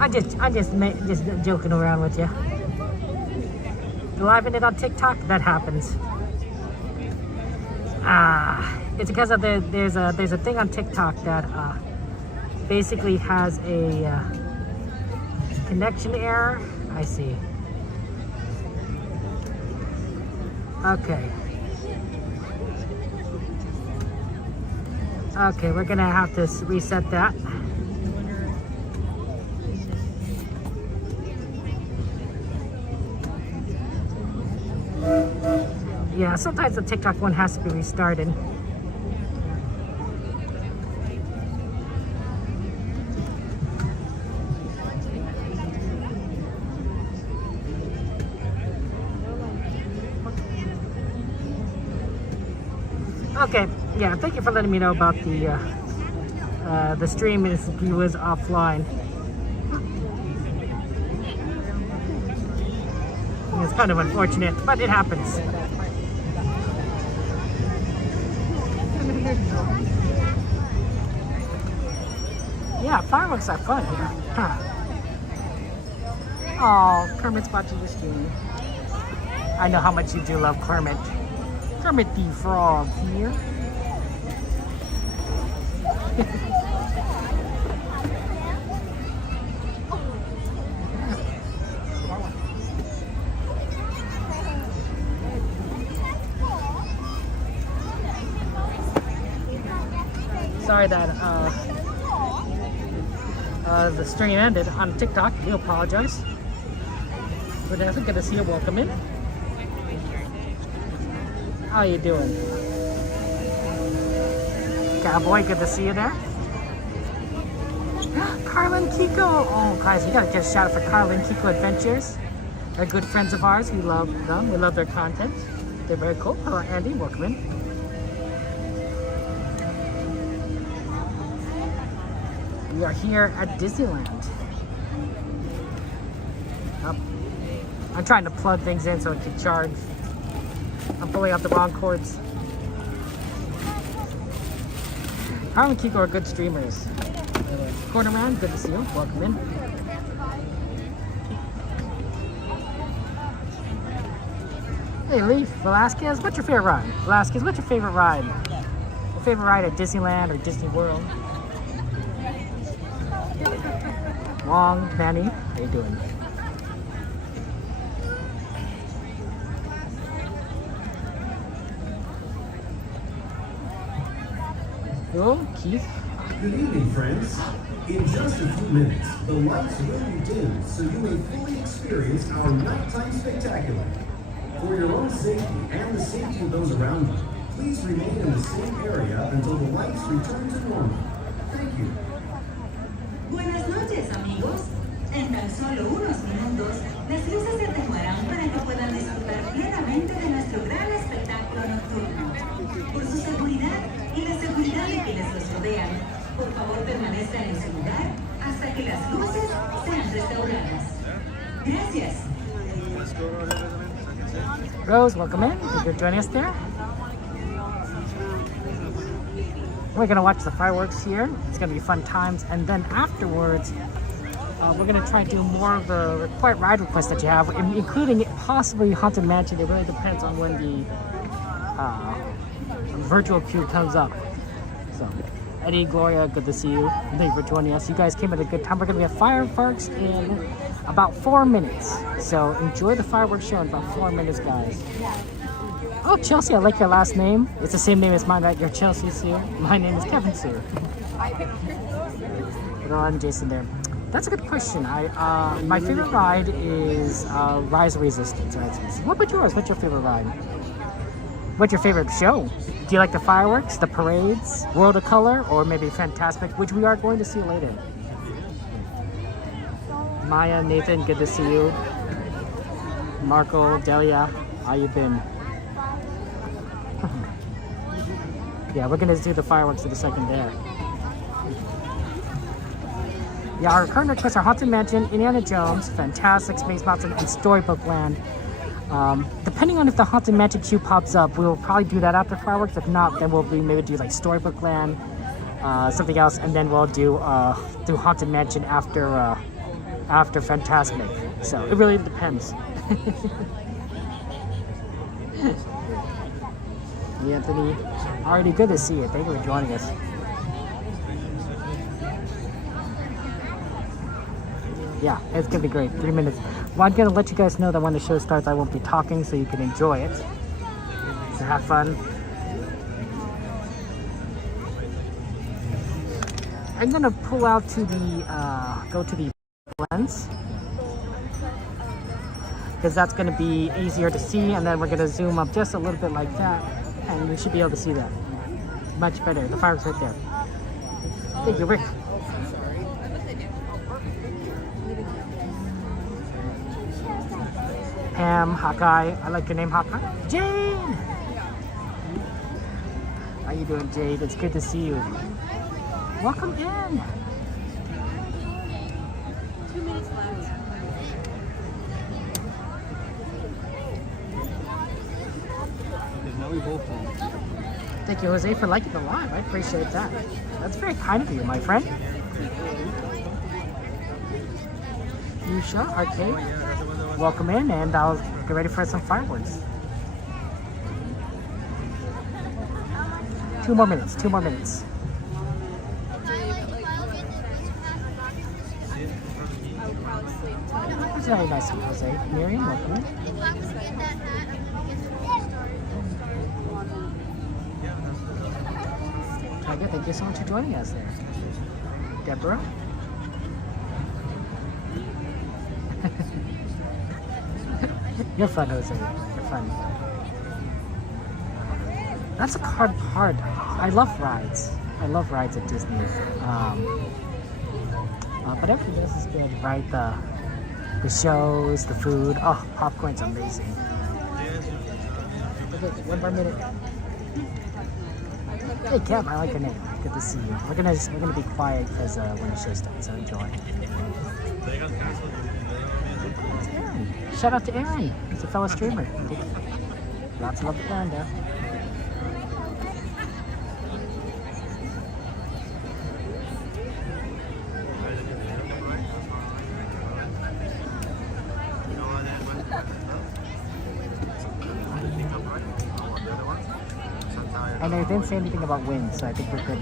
I'm just joking around with you. Living it on TikTok, that happens. It's because of there's a thing on TikTok that basically has a connection error. I see. Okay. Okay, we're gonna have to reset that. Yeah, sometimes the TikTok one has to be restarted. Okay, yeah, thank you for letting me know about the stream is was offline. It's kind of unfortunate, but it happens. Yeah, fireworks are fun here. Huh. Oh, Kermit's watching the stream. I know how much you do love Kermit. Kermit the Frog here. Sorry that the stream ended on TikTok. I do apologize. We're definitely good to see you. Welcome in. How you doing? Cowboy, good to see you there. Carla and Kiko. Oh, guys, we gotta get a shout out for Carla and Kiko Adventures. They're good friends of ours. We love them. We love their content. They're very cool. Hello, Andy. Welcome in. We are here at Disneyland. I'm trying to plug things in so it can charge. I'm pulling out the wrong cords. Carl and Kiko are good streamers. Corner man, good to see you. Welcome in. Hey, Leaf Velasquez, what's your favorite ride? Velasquez, what's your favorite ride? Your favorite ride at Disneyland or Disney World? Wong, Manny, how you doing? Hello, Keith. Good evening, friends. In just a few minutes, the lights will be dimmed so you may fully experience our nighttime spectacular. For your own safety and the safety of those around you, please remain in the same area until the lights return to normal. Thank you. Buenas noches, amigos. En tan solo unos minutos, las luces se atenuarán para que puedan disfrutar plenamente de nuestro gran espectáculo nocturno. Por su seguridad y la seguridad de quienes los rodean, por favor permanezcan en su lugar hasta que las luces sean restauradas. Gracias. Rose, welcome in. Thank you for joining us there. We're gonna watch the fireworks here. It's gonna be fun times, and then afterwards, we're gonna try to do more of the ride requests that you have, including possibly Haunted Mansion. It really depends on when the virtual queue comes up. So, Eddie, Gloria, good to see you. Thank you for joining us. You guys came at a good time. We're gonna be at fireworks in about 4 minutes. So enjoy the fireworks show in about 4 minutes, guys. Oh, Chelsea, I like your last name. It's the same name as mine, right? You're Chelsea Sear. My name is Kevin Sear. I'm Jason there. That's a good question. My favorite ride is Rise of Resistance. What about yours? What's your favorite ride? What's your favorite show? Do you like the fireworks, the parades, World of Color, or maybe Fantasmic, which we are going to see later? Maya, Nathan, good to see you. Marco, Delia, how you been? Yeah, we're gonna do the fireworks in a second there. Yeah, our current requests are Haunted Mansion, Indiana Jones, Fantastic, Space Mountain, and Storybook Land. Depending on if the Haunted Mansion queue pops up, we will probably do that after fireworks. If not, then we'll maybe do like Storybook Land, something else, and then we'll do Haunted Mansion after Fantasmic. So it really depends. Anthony, already good to see you. Thank you for joining us. Yeah, it's gonna be great. 3 minutes. Well, I'm gonna let you guys know that when the show starts, I won't be talking, so you can enjoy it. So have fun. I'm gonna pull out to the go to the lens, because that's gonna be easier to see, and then we're gonna zoom up just a little bit like that, and you should be able to see that much better. The fireworks right there. Thank you, Rick. Pam, Hawkeye, I like your name, Hawkeye. Jane! How you doing, Jade? It's good to see you. Welcome in. 2 minutes left. Thank you, Jose, for liking the live. I appreciate that. That's very kind of you, my friend. Yusha, Arcade, welcome in, and I'll get ready for some fireworks. 2 more minutes, 2 more minutes. That's very nice of you, Jose. Miriam, welcome in. Tiger, thank you so much for joining us there. Deborah? You're fun, Jose. You're fun. That's a hard part. I love rides. I love rides at Disney. But everything else is good, right? The shows, the food. Oh, popcorn's amazing. Okay, 1 more minute. Hey, Kev, I like your name. Good to see you. We're gonna be quiet because when the show starts, so enjoy. Shout out to Aaron. He's a fellow streamer. Lots of love to Aaron there. And they didn't say anything about wind, so I think we're good.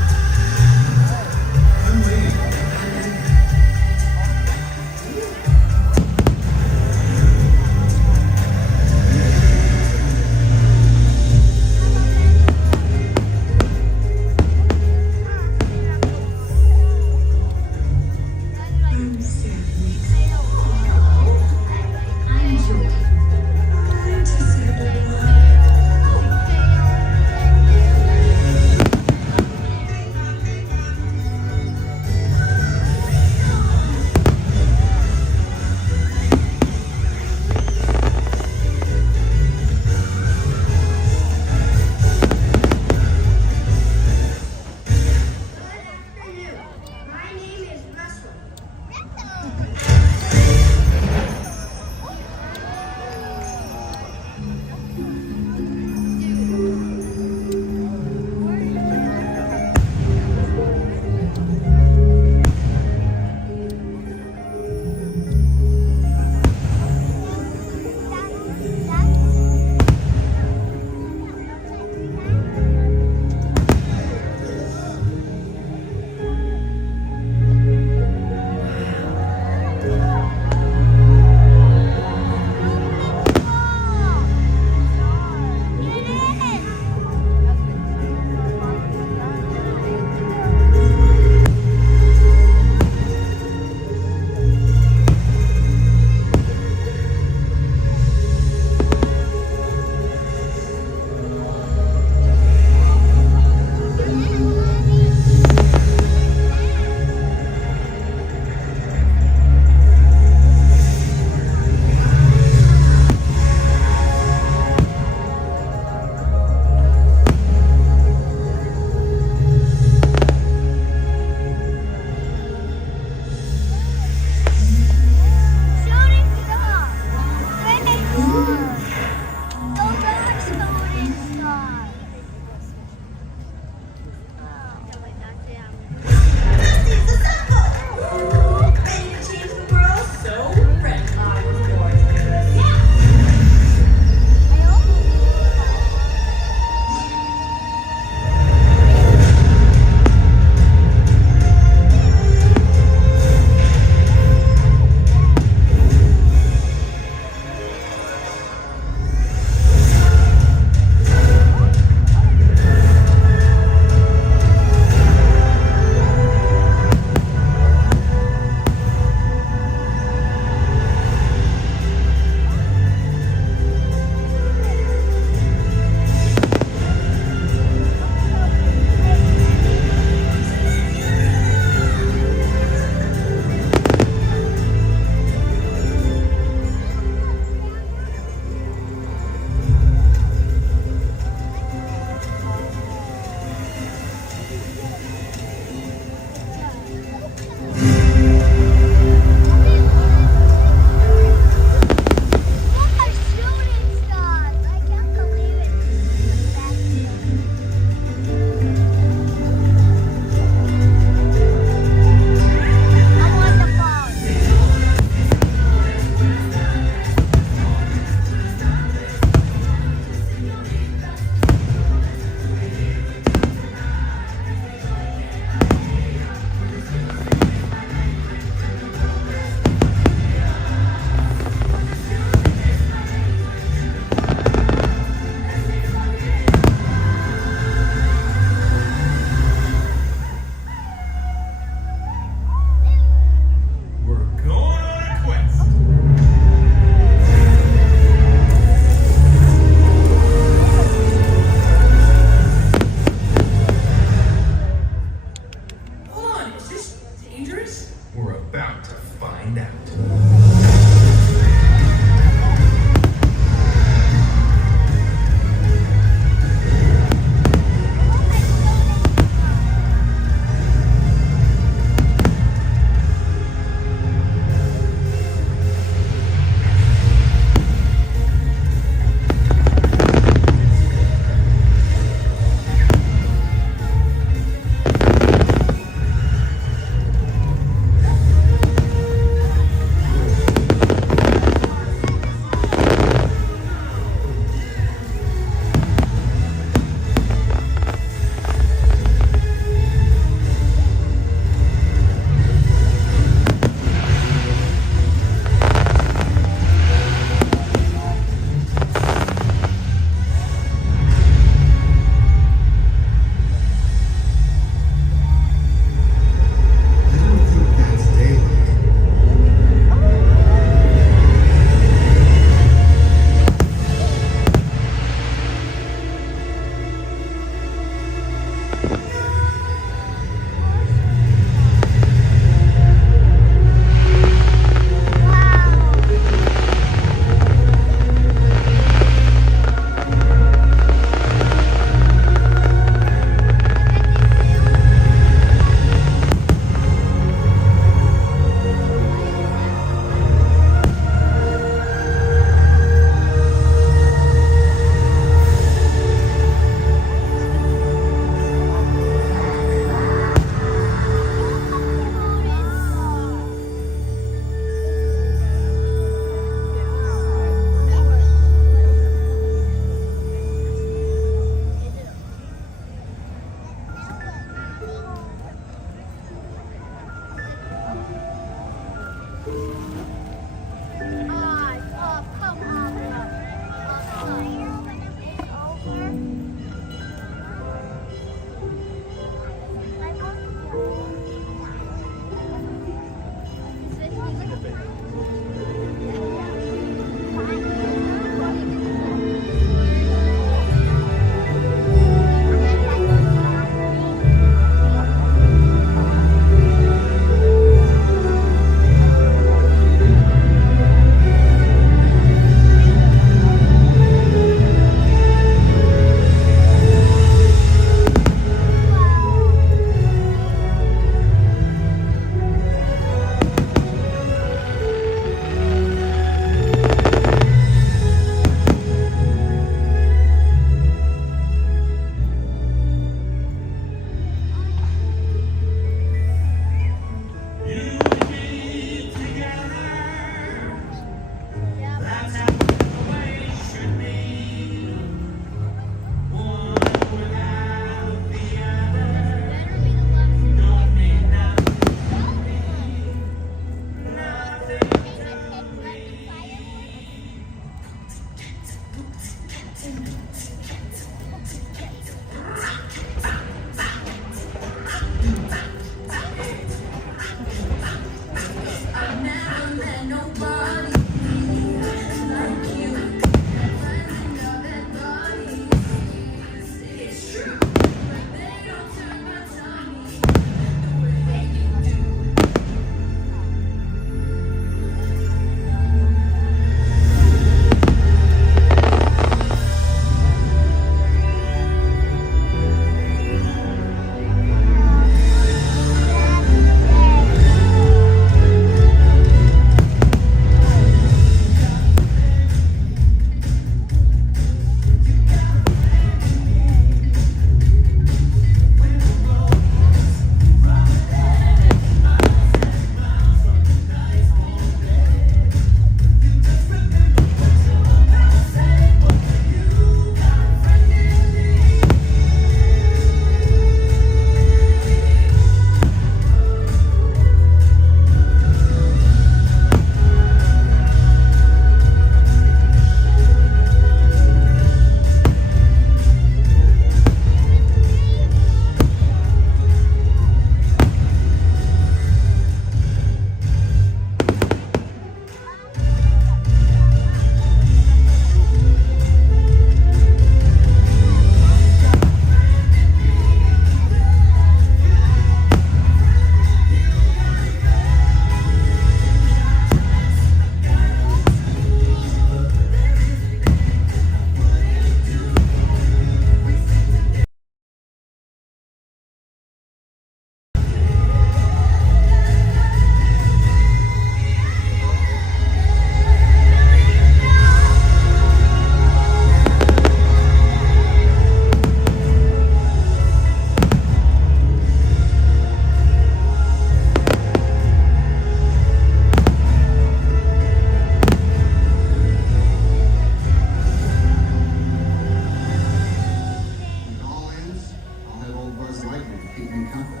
Buzz Lightyear keeping company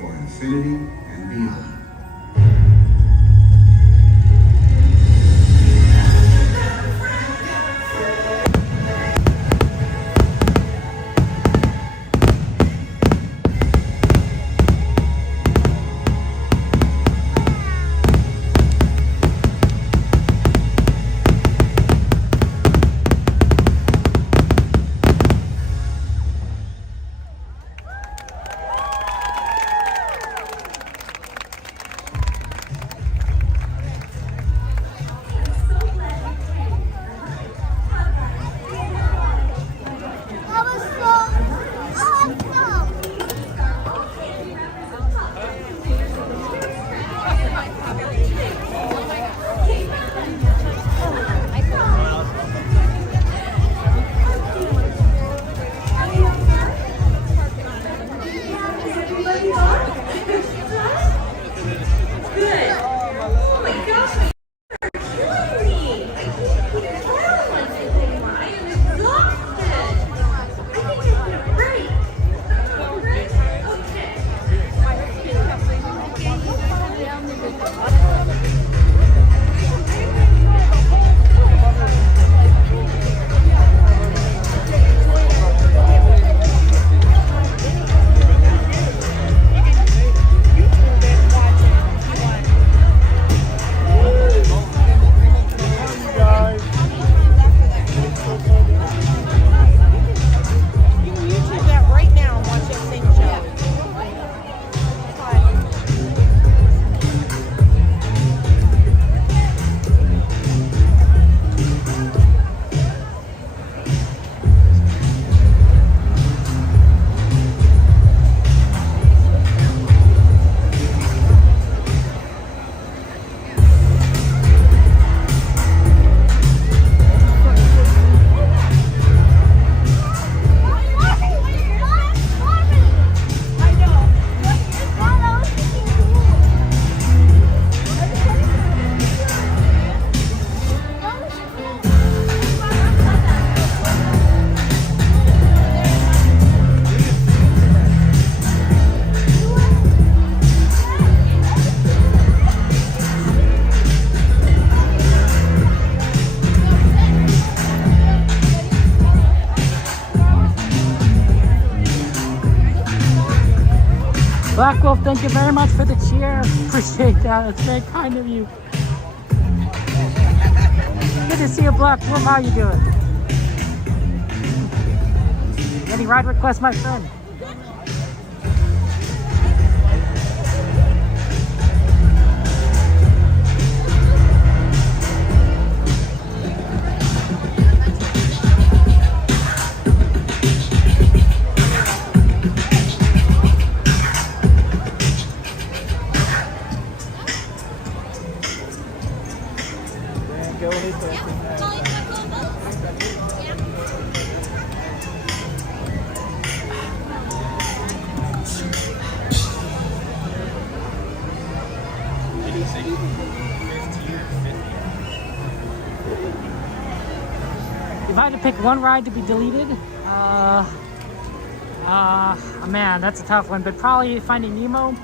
for infinity and beyond. Black Wolf, thank you very much for the cheer. Appreciate that. It's very kind of you. Good to see you, Black Wolf. How you doing? Any ride requests, my friend? If I had to pick one ride to be deleted, man, that's a tough one, but probably Finding Nemo.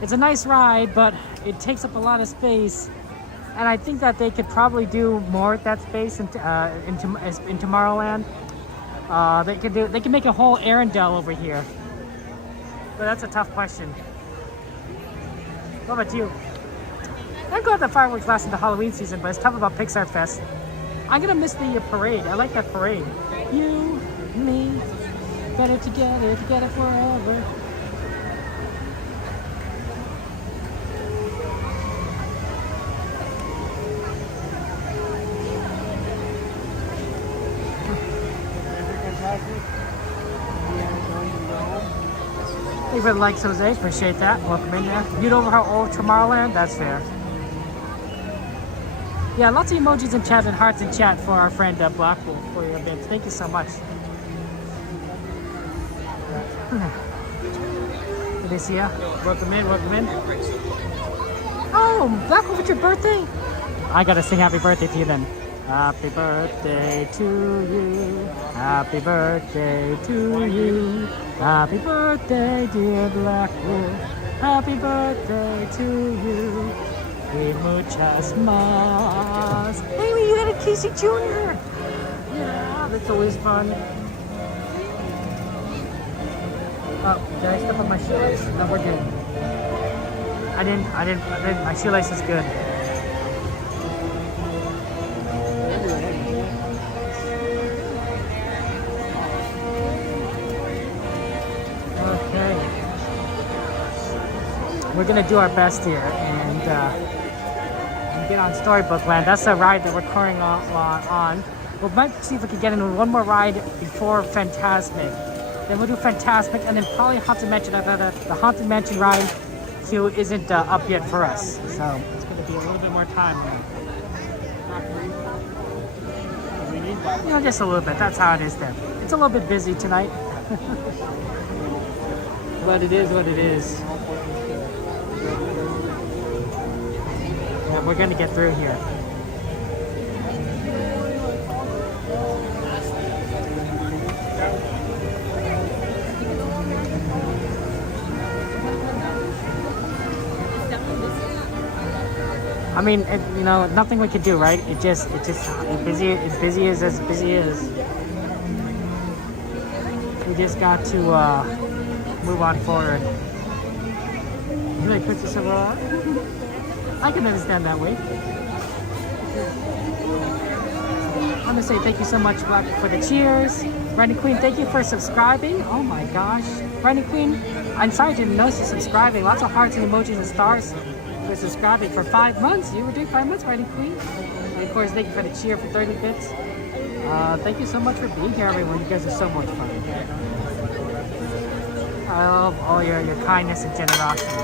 It's a nice ride, but it takes up a lot of space, and I think that they could probably do more at that space in Tomorrowland. They can make a whole Arendelle over here, but that's a tough question. What about you? I'm glad the fireworks last in the Halloween season, but it's tough about Pixar Fest. I'm gonna miss the parade. I like that parade. You, me, better together forever. Thank you for the likes, Jose. Appreciate that. Welcome in there. You'd over how old Tomorrowland? That's fair. Yeah, lots of emojis in chat and hearts in chat for our friend Black Wolf for your events. Thank you so much. Good to see ya. Welcome in, welcome in. Oh, Black Wolf, it's your birthday? I gotta sing happy birthday to you then. Happy birthday to you. Happy birthday to you. Happy birthday, dear Black Wolf. Happy birthday to you. Y muchas más. Hey, you got a Casey Jr. Yeah, that's always fun. Oh, did I step on my shoelace? No, we're good. I didn't. My shoelace is good. Okay. We're gonna do our best here and get on Storybook Land. That's the ride that we're currently on. We might see if we can get in one more ride before Fantasmic. Then we'll do Fantasmic and then probably Haunted Mansion. I bet the Haunted Mansion ride queue isn't up yet for us. So it's going to be a little bit more time there. You know, just a little bit. That's how it is there. It's a little bit busy tonight. But it is what it is. Yeah, we're going to get through here. I mean, you know, nothing we could do, right? It just busy as busy is. We just got to move on forward. You like Princess Aurora? I can understand that way. I want to say thank you so much, Black, for the cheers. Brandon Queen, thank you for subscribing. Oh my gosh. Brandon Queen, I'm sorry I didn't notice you subscribing. Lots of hearts and emojis and stars. For subscribing for 5 months. You were doing 5 months, Brandon Queen. And of course, thank you for the cheer for 30 bits. Thank you so much for being here, everyone. You guys are so much fun. I love all your kindness and generosity.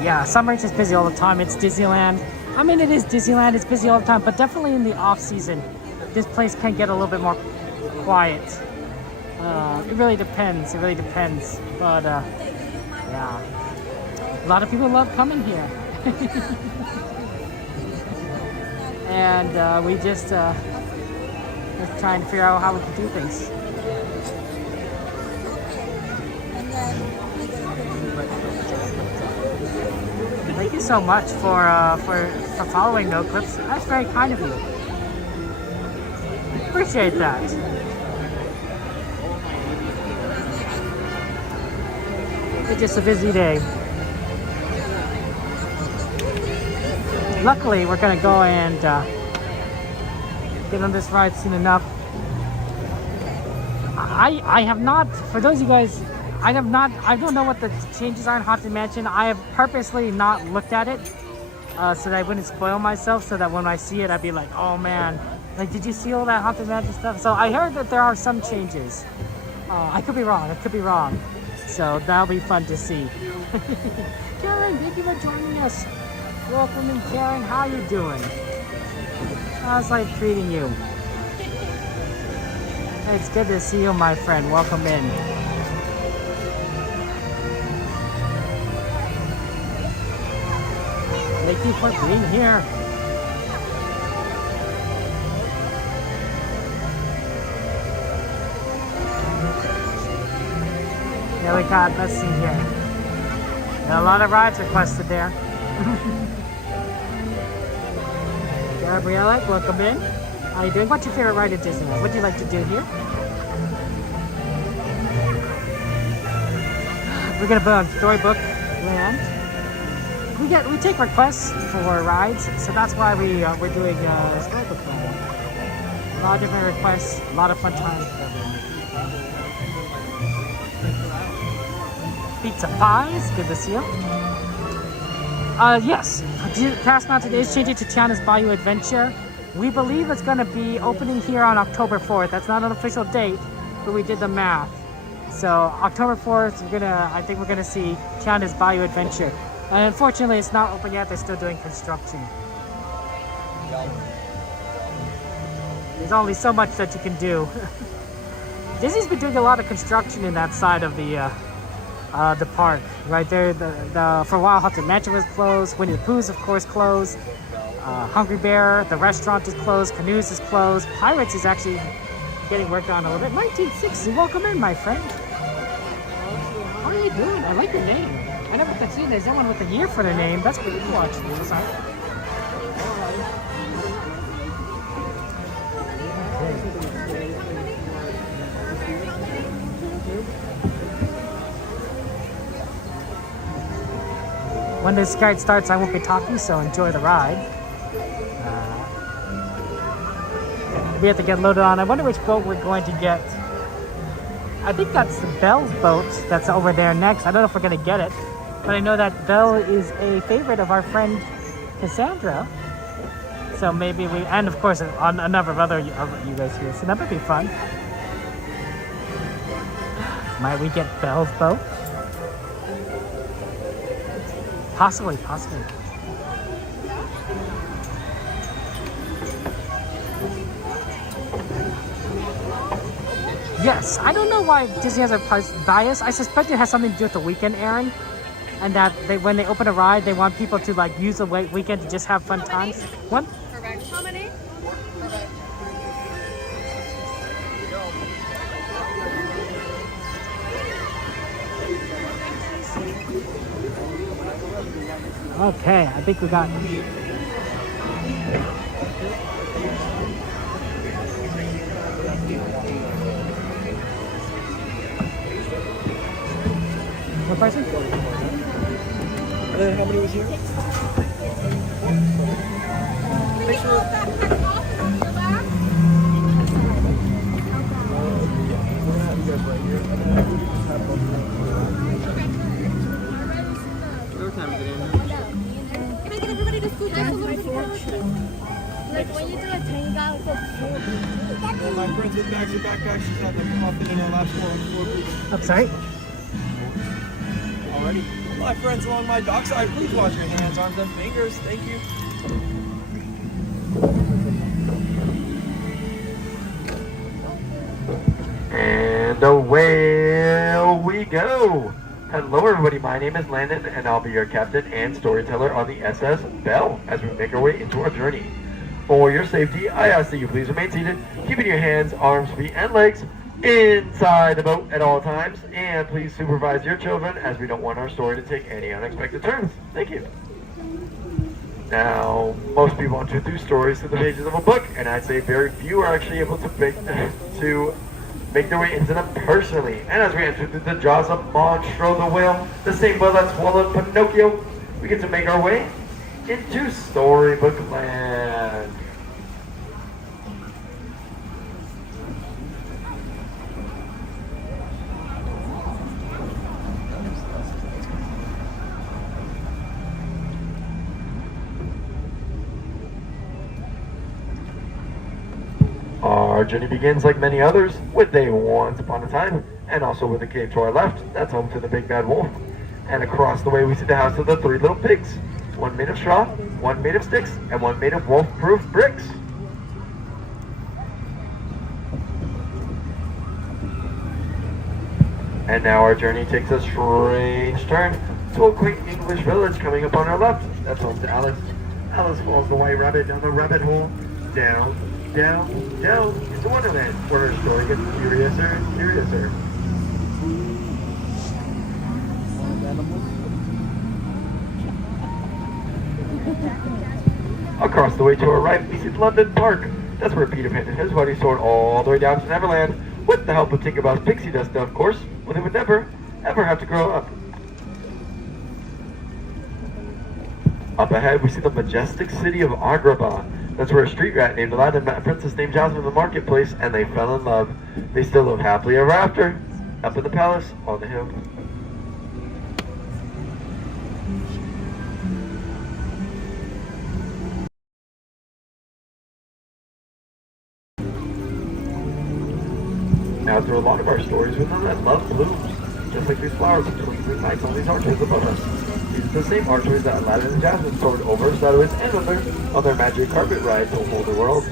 Yeah, summer is just busy all the time. It's Disneyland. I mean, it is Disneyland. It's busy all the time, but definitely in the off season, this place can get a little bit more quiet. It really depends. It really depends. But yeah, a lot of people love coming here, and we just trying to figure out how we can do things. Thank you so much for following No Clips. That's very kind of you. Appreciate that. It's just a busy day. Luckily, we're gonna go and get on this ride soon enough. I have not, for those of you guys, I don't know what the changes are in Haunted Mansion. I have purposely not looked at it so that I wouldn't spoil myself, so that when I see it, I'd be like, oh man, like, did you see all that Haunted Mansion stuff? So I heard that there are some changes. I could be wrong. So that'll be fun to see. Karen, thank you for joining us. Welcome in, Karen. How you doing? How's life treating you? It's good to see you, my friend. Welcome in. Thank you for being here. Yeah, we got, let's see here. Got a lot of rides requested there. Gabriella, welcome in. How you doing? What's your favorite ride at Disneyland? What do you like to do here? We're gonna put on Storybook Land. We take requests for rides, so that's why we're doing Storybook Land. A lot of different requests, a lot of fun times for everyone. Pizza pies, good to see you. Yes, Cast Mountain is changing to Tiana's Bayou Adventure. We believe it's going to be opening here on October 4th. That's not an official date, but we did the math. So October 4th, I think we're gonna see Tiana's Bayou Adventure. Unfortunately, it's not open yet. They're still doing construction. There's only so much that you can do. Disney's been doing a lot of construction in that side of the park. Right there, for a while, Haunted Mansion was closed. Winnie the Pooh's, of course, closed. Hungry Bear, the restaurant is closed, Canoes is closed, Pirates is actually getting worked on a little bit. 1960, welcome in, my friend. How are you doing? I like your name. I never could see there's someone with a year for their name. That's pretty cool, actually. When this guide starts, I won't be talking, so enjoy the ride. We have to get loaded on. I wonder which boat we're going to get. I think that's the Belle's boat that's over there next. I don't know if we're going to get it, but I know that Belle is a favorite of our friend Cassandra. So maybe we, and of course on a number of other of you guys here. So that would be fun. Might we get Belle's boat? Possibly, possibly. Yes, I don't know why Disney has a price bias. I suspect it has something to do with the weekend, Aaron, and that when they open a ride, they want people to like use the weekend to just have fun times. One? Correct. How many? Okay, I think we got. What person? How many was here? What time is it in? Can I get everybody to scoot just a little bit closer? Like when you do a tank out, My princess bags her backpack. She's got the muffin in her lap floor. I'm sorry? Alrighty. My friends along my dockside, please wash your hands, arms, and fingers. Thank you. And away we go. Hello everybody, my name is Landon and I'll be your captain and storyteller on the SS Belle as we make our way into our journey. For your safety, I ask that you please remain seated, keeping your hands, arms, feet, and legs inside the boat at all times, and please supervise your children as we don't want our story to take any unexpected turns. Thank you. Now, most people introduce stories to the pages of a book, and I'd say very few are actually able to make their way into them personally. And as we enter through the jaws of Monstro the whale, the same whale that swallowed Pinocchio, we get to make our way into Storybook Land. Our journey begins, like many others, with a once upon a time, and also with a cave to our left. That's home to the big bad wolf. And across the way we see the house of the three little pigs. One made of straw, one made of sticks, and one made of wolf-proof bricks. And now our journey takes a strange turn to a quaint English village coming up on our left. That's home to Alice. Alice follows the white rabbit down the rabbit hole, down, down, down into Wonderland, where her story gets curiouser and curiouser. Across the way to our right, we see London Park. That's where Peter Pan and his buddy soared all the way down to Neverland, with the help of Tinkerbell's pixie dust, of course, when they would never, ever have to grow up. Up ahead, we see the majestic city of Agrabah. That's where a street rat named Aladdin met a princess named Jasmine in the marketplace, and they fell in love. They still live happily ever after, up in the palace on the hill. Now, through a lot of our stories, we know that love blooms, just like these flowers and twinkling lights on these archways above us. These are the same archways that Aladdin and Jasmine soared over, shadowways, and on their magic carpet ride to a whole new world.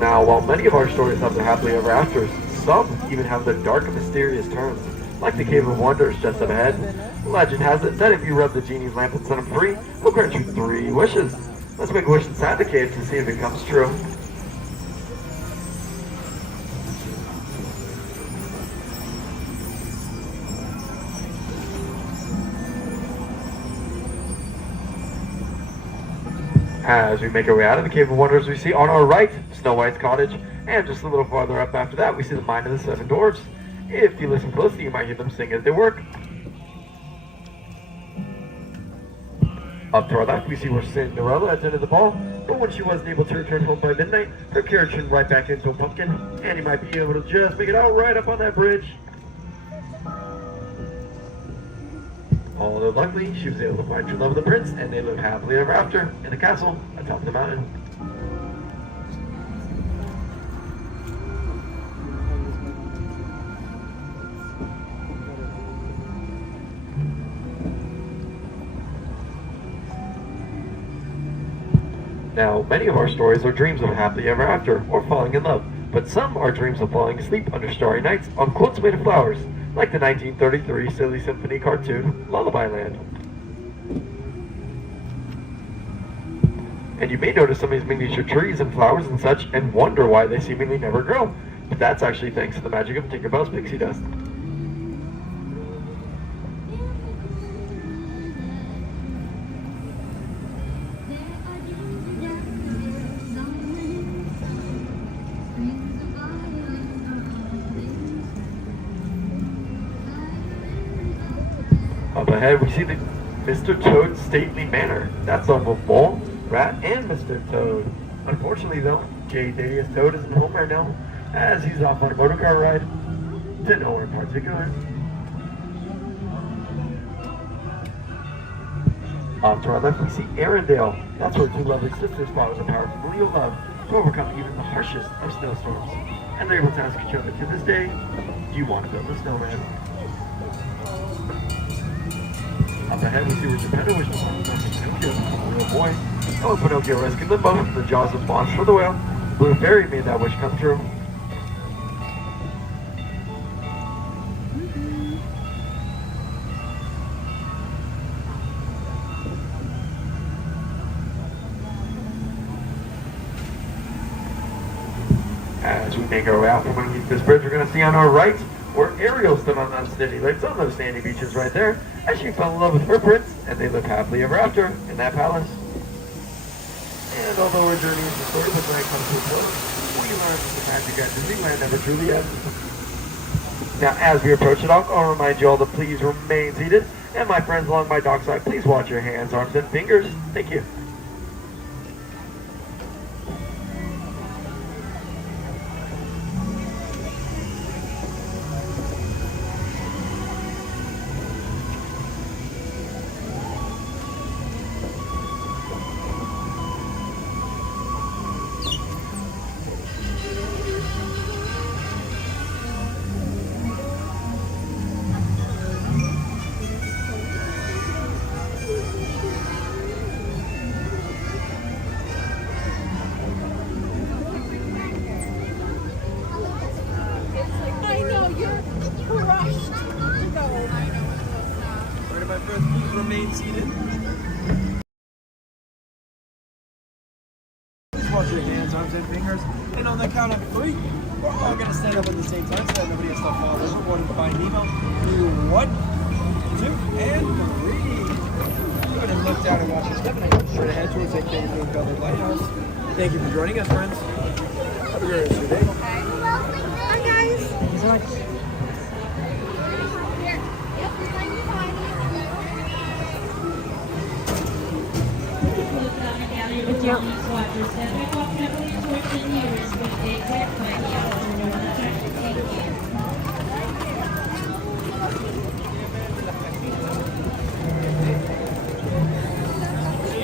Now, while many of our stories have their happily ever afters, some even have the dark and mysterious turns, like the Cave of Wonders just up ahead. Legend has it that if you rub the genie's lamp and set him free, he'll grant you 3 wishes. Let's make a wish inside the cave to see if it comes true. As we make our way out of the Cave of Wonders, we see on our right Snow White's cottage, and just a little farther up after that, we see the Mine of the 7 Dwarfs. If you listen closely, you might hear them sing as they work. Up to our left, we see where Cinderella attended the ball, but when she wasn't able to return home by midnight, her carriage turned right back into a pumpkin, and you might be able to just make it out right up on that bridge. Although luckily, she was able to find true love with the prince, and they lived happily ever after in the castle atop the mountain. Now, many of our stories are dreams of happily ever after, or falling in love, but some are dreams of falling asleep under starry nights on quilts made of flowers, like the 1933 Silly Symphony cartoon, Lullaby Land. And you may notice some of these miniature trees and flowers and such, and wonder why they seemingly never grow, but that's actually thanks to the magic of Tinkerbell's pixie dust. Up ahead, we see the Mr. Toad's stately manor. That's off of Mole, Rat, and Mr. Toad. Unfortunately, though, J. Thaddeus Toad isn't home right now, as he's off on a motorcar ride to nowhere in particular. Off to our left, we see Arendelle. That's where 2 lovely sisters fought with a power of familial love to overcome even the harshest of snowstorms. And they're able to ask each other to this day, do you want to build a snowman? Up ahead, we see where Geppetto wishes to find Pinocchio, a real boy. And when Pinocchio rescued them both from the jaws of Monster the Whale, the Blue Fairy made that wish come true. As we make our way out from underneath this bridge, we're going to see on our right where Ariel stood on that city lights on those sandy beaches right there, as she fell in love with her prince, and they lived happily ever after in that palace. And although our journey into Storybook night comes to a close, we learn that the magic at Disneyland never truly ends. Now, as we approach the dock, I'll remind you all to please remain seated, and my friends along my dockside, please watch your hands, arms, and fingers. Thank you. Remain seated. Just watch your hands, arms, and fingers. And on the count of 3, we're all going to stand up at the same time so that nobody has to fall over. One to find Nemo. 1, 2, and 3. Go ahead and look down and watch your step. And I go straight ahead towards that Cave of Colored Lighthouse. Thank you for joining us, friends. Have a great rest of your day. Hi, guys.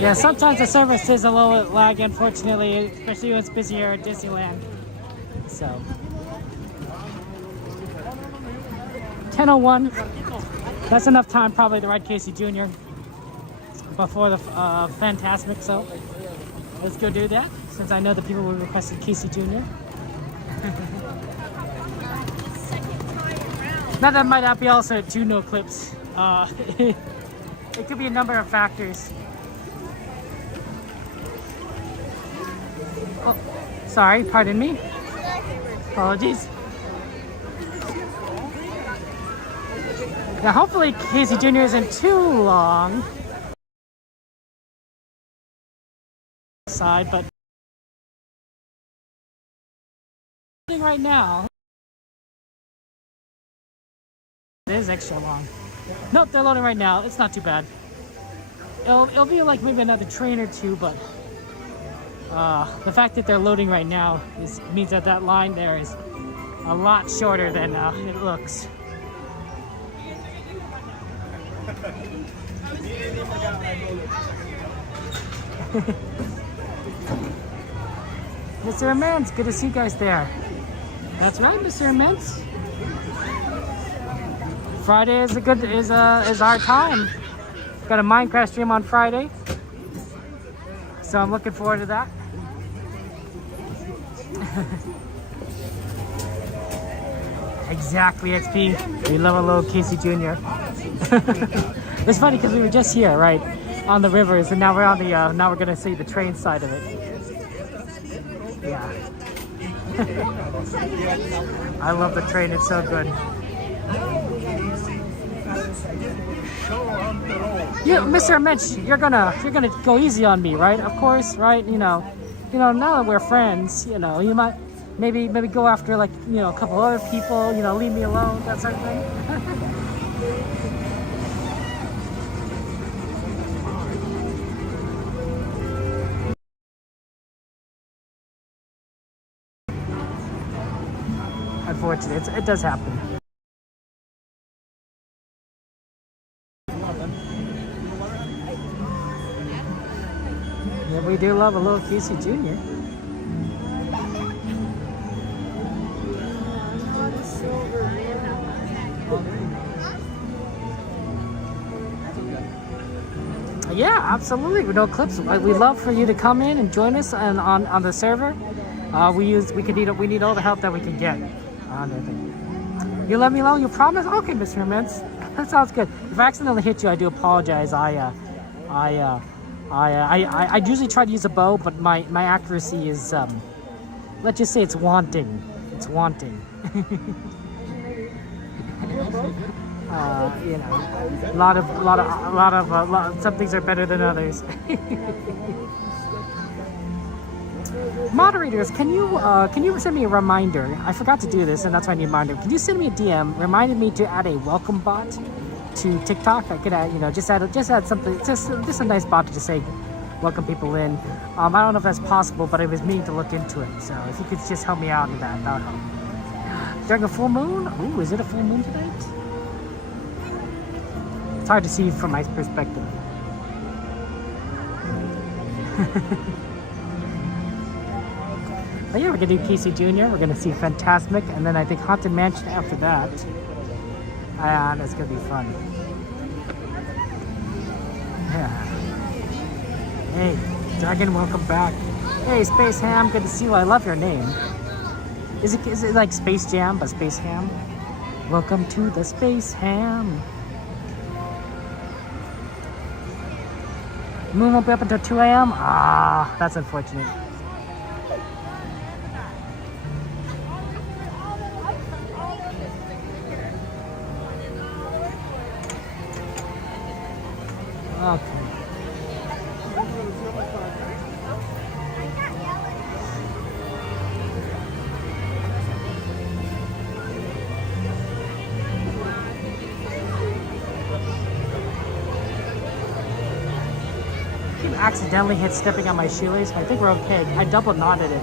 Yeah, sometimes the service is a little lag, unfortunately, especially when it's busier at Disneyland. So 10:01. That's enough time probably to ride Casey Jr. before the Fantasmic, so let's go do that, since I know the people will request Casey Jr. Now that might not be also 2 no clips. It could be a number of factors. Oh, sorry, pardon me. Apologies. Now hopefully Casey Jr. isn't too long. Side, but right now it is extra long. Nope, they're loading right now. It's not too bad. It'll be like maybe another train or 2, but the fact that they're loading right now means that that line there is a lot shorter than it looks. Mr. Immense, good to see you guys there. That's right, Mr. Immense. Friday is our time. Got a Minecraft stream on Friday, so I'm looking forward to that. Exactly, XP. We love a little Casey Jr. It's funny because we were just here, right, on the rivers, and now we're on the now we're gonna see the train side of it. Yeah. I love the train. It's so good. Yeah, Mr. Mitch, you're gonna go easy on me, right? Of course, right? You know, now that we're friends, you know, you might maybe go after like, you know, a couple other people, you know, leave me alone, that sort of thing. Unfortunately, it does happen. Yeah, we do love a little Casey Jr. Yeah, absolutely. With no clips, we'd love for you to come in and join us on the server. We need all the help that we can get on the thing. You let me know. You promise? Okay, Mr. Immense. That sounds good. If I accidentally hit you, I do apologize. I usually try to use a bow, but my accuracy is let's just say it's wanting. It's wanting. You know, a lot of some things are better than others. Moderators, can you send me a reminder? I forgot to do this, and that's why I need a reminder. Can you send me a DM reminding me to add a welcome bot to TikTok? I could add, you know, just add something, just a nice bot to just say welcome people in. I don't know if that's possible, but I was meaning to look into it. So if you could just help me out with that, that would help. During a full moon? Ooh, is it a full moon tonight? It's hard to see from my perspective. But yeah, we're gonna do Casey Jr. We're gonna see Fantasmic, and then I think Haunted Mansion after that. And it's gonna be fun. Yeah. Hey, Dragon, welcome back. Hey, Space Ham, good to see you. I love your name. Is it like Space Jam, but Space Ham? Welcome to the Space Ham. Moon won't be up until 2 a.m. Ah, that's unfortunate. Okay. Accidentally hit stepping on my shoelace, but I think we're okay. I double knotted it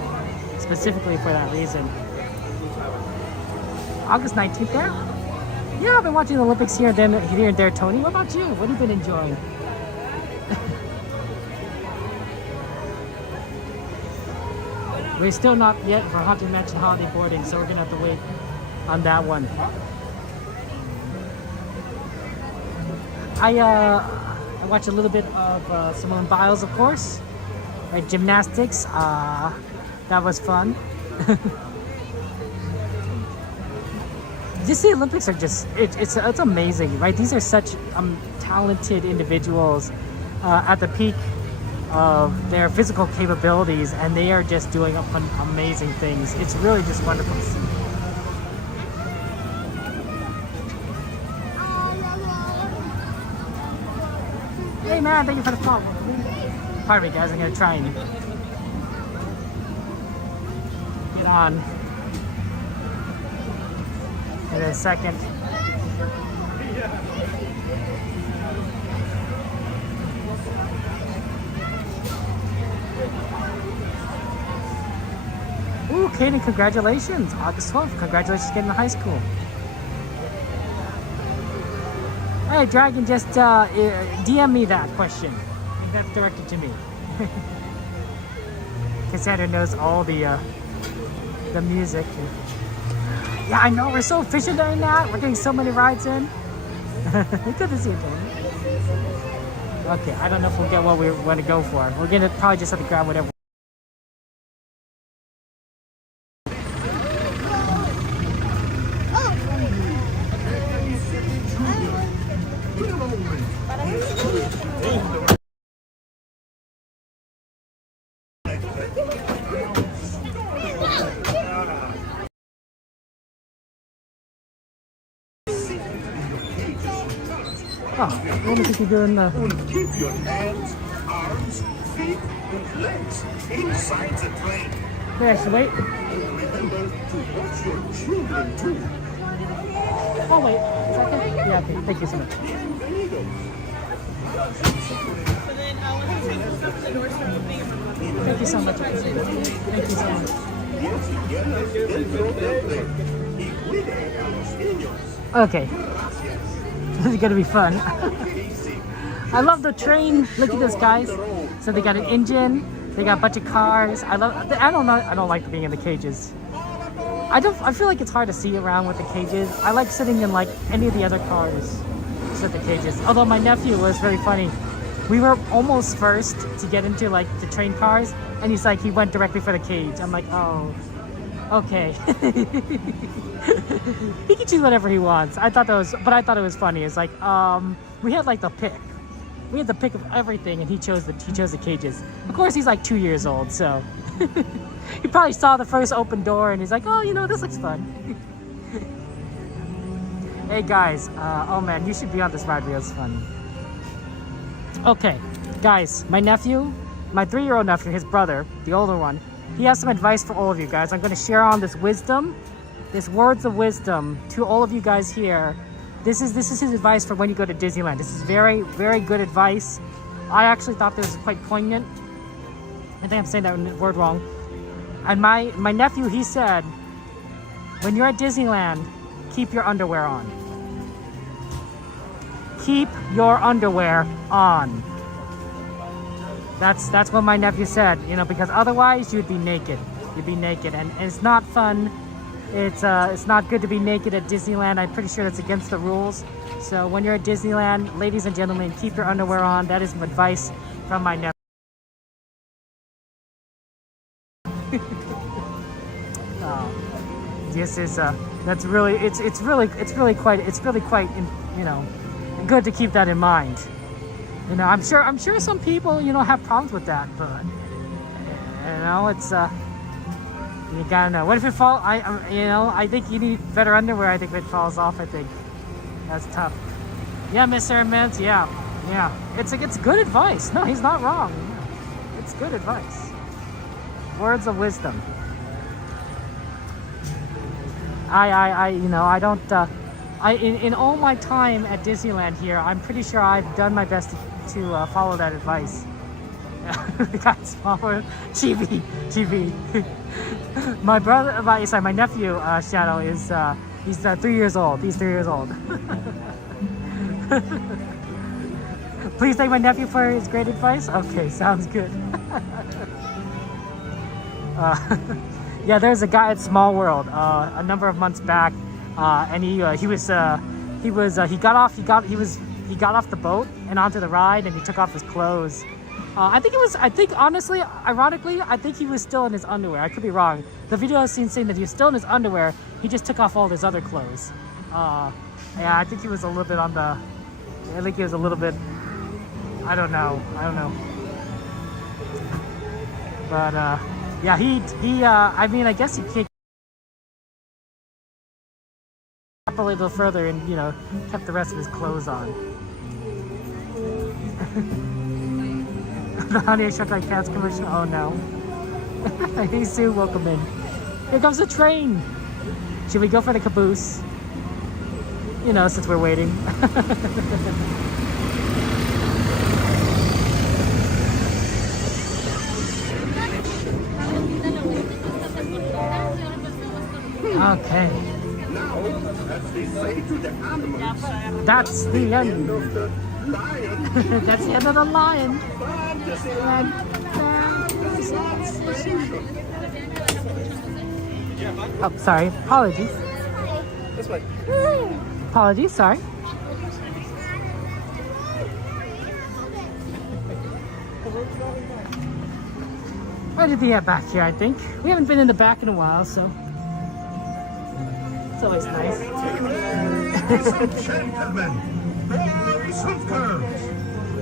specifically for that reason. August 19th there? Yeah, I've been watching the Olympics here and there, Tony. What about you? What have you been enjoying? We're still not yet for Haunted Mansion holiday boarding, so we're gonna have to wait on that one. I watched a little bit of Simone Biles, of course. Right, gymnastics. That was fun. Disney Olympics are just, it's amazing, right? These are such talented individuals at the peak of their physical capabilities, and they are just doing amazing things. It's really just wonderful to see. Hey man, thank you for the follow. Pardon me guys, I'm gonna try and get on in a second. Ooh, Kaden, congratulations. August 12th, congratulations getting to high school. Hey, Dragon, just DM me that question. I think that's directed to me. Cassandra knows all the music. Yeah, I know, we're so efficient during that. We're getting so many rides in. Good to see you, Tony. Okay, I don't know if we'll get what we want to go for. We're gonna probably just have to grab whatever. Oh, what do you think you're doing? Keep your hands, arms, feet, and legs inside the train. There, so wait. Remember to watch your children too. Oh, wait. A second? Yeah, okay. Thank you so much. Thank you so much. Thank you so much. Okay. This is gonna be fun. I love the train. Look at this, guys. So they got an engine. They got a bunch of cars. I don't like being in the cages. I feel like it's hard to see around with the cages. I like sitting in like any of the other cars with the cages. Although my nephew was very funny. We were almost first to get into like the train cars, and he's like, he went directly for the cage. I'm like, oh, okay. He can choose whatever he wants. I thought it was funny. It's like, we had like the pick. We had the pick of everything, and he chose the cages. Of course, he's like 2 years old, so he probably saw the first open door, and he's like, oh, you know, this looks fun. Hey guys, oh man, you should be on this ride wheel. It's fun. Okay, guys, my nephew, my 3-year-old nephew, his brother, the older one, he has some advice for all of you guys. I'm going to share on this wisdom, this words of wisdom to all of you guys here. This is his advice for when you go to Disneyland. This is very, very good advice. I actually thought this was quite poignant. I think I'm saying that word wrong. And my nephew, he said, when you're at Disneyland, keep your underwear on. Keep your underwear on. That's what my nephew said, you know, because otherwise you'd be naked. You'd be naked, and it's not fun. It's not good to be naked at Disneyland. I'm pretty sure that's against the rules. So when you're at Disneyland, ladies and gentlemen, keep your underwear on. That is some advice from my nephew. This is that's really it's really quite you know, good to keep that in mind. You know, I'm sure some people, you know, have problems with that, but you know, it's you gotta know. What if it falls? I think you need better underwear. I think if it falls off, I think that's tough. Yeah, Mr. Mintz. Yeah. It's good advice. No, he's not wrong. Yeah. It's good advice. Words of wisdom. In all my time at Disneyland here, I'm pretty sure I've done my best to follow that advice. The guy smaller, chibi. My nephew Shadow is he's 3 years old. He's 3 years old. Please thank my nephew for his great advice. Okay, sounds good. Yeah, there's a guy at Small World a number of months back, and he got off the boat and onto the ride, and he took off his clothes. Honestly, ironically, I think he was still in his underwear. I could be wrong. The video I've seen saying that he was still in his underwear. He just took off all his other clothes. Yeah, I think he was a little bit on the. I think he was a little bit. I don't know. But yeah, he. I mean, I guess he kicked up a little further and kept the rest of his clothes on. The Honey I Shrunk Like Cats commercial. Oh no. Hey Sue, welcome in. Here comes the train. Should we go for the caboose? Since we're waiting. Okay. Now, as they say to the animals, that's the end. of the lion. That's the end of the lion. Fantasyland. Oh, sorry. Apologies. This way. Apologies, sorry. Ready to be back here, I think. We haven't been in the back in a while, so it's always nice. Ladies and gentlemen, boys and girls,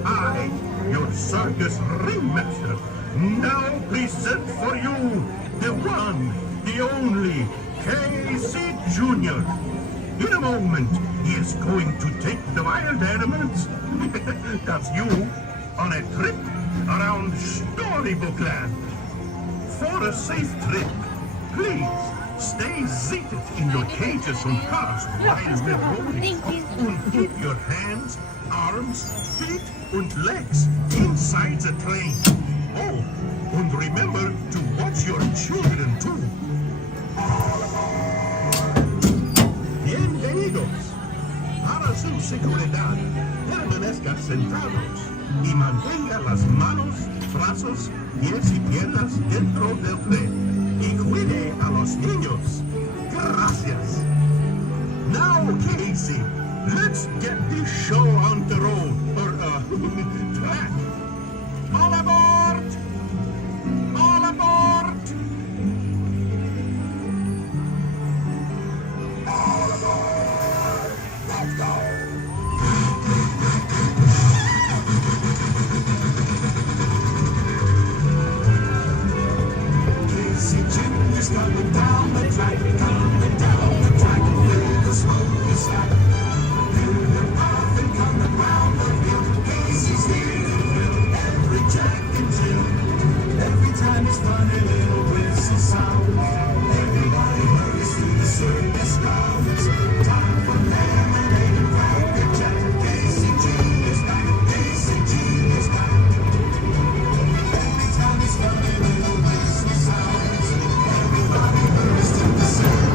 I, your circus ringmaster, now present for you the one, the only, Casey Jr. In a moment, he is going to take the wild animals, that's you, on a trip around Storybook Land. For a safe trip, please stay seated in your cages and cars while we're rolling. And keep your hands, arms, feet, and legs inside the train. Oh, and remember to watch your children too. Bienvenidos. Para su seguridad, permanezca sentados y mantenga las manos, brazos, pies y piernas dentro del tren. Y cuide a los niños. Gracias. Now, Casey, let's get this show on the road, or track. All aboard! All aboard! All aboard! Let's go! Casey Jr.'s coming down the track, coming down the track, with the smoke is slack. Hear the puffin' coming round the hill, Casey's here to fill every jack and Jill. Every time his funny little whistle sounds, everybody hurries to the circus grounds. Time for lemonade and cracker jack, Casey Jr.'s back, Casey Jr.'s back. Every time his funny little whistle sounds, everybody hurries to the circus.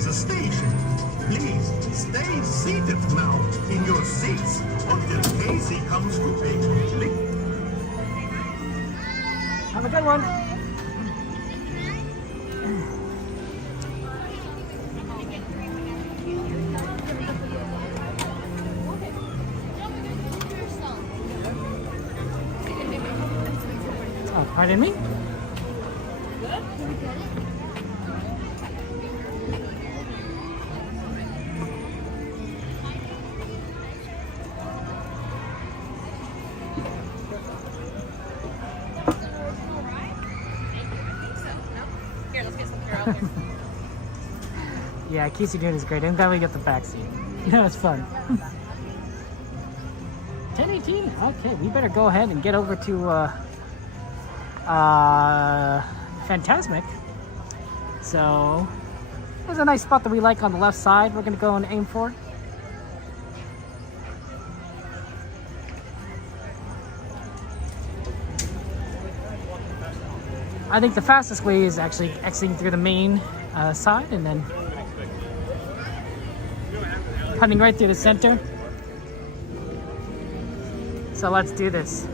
is a station. Please stay seated now in your seats until Casey comes to pick you. Have a good one. Oh, pardon me? Yeah, Casey doing is great. I'm glad we got the back seat. That was fun. 10:18. Okay, we better go ahead and get over to Fantasmic. So there's a nice spot that we like on the left side. We're gonna go and aim for. I think the fastest way is actually exiting through the main side and then cutting right through the center. So let's do this.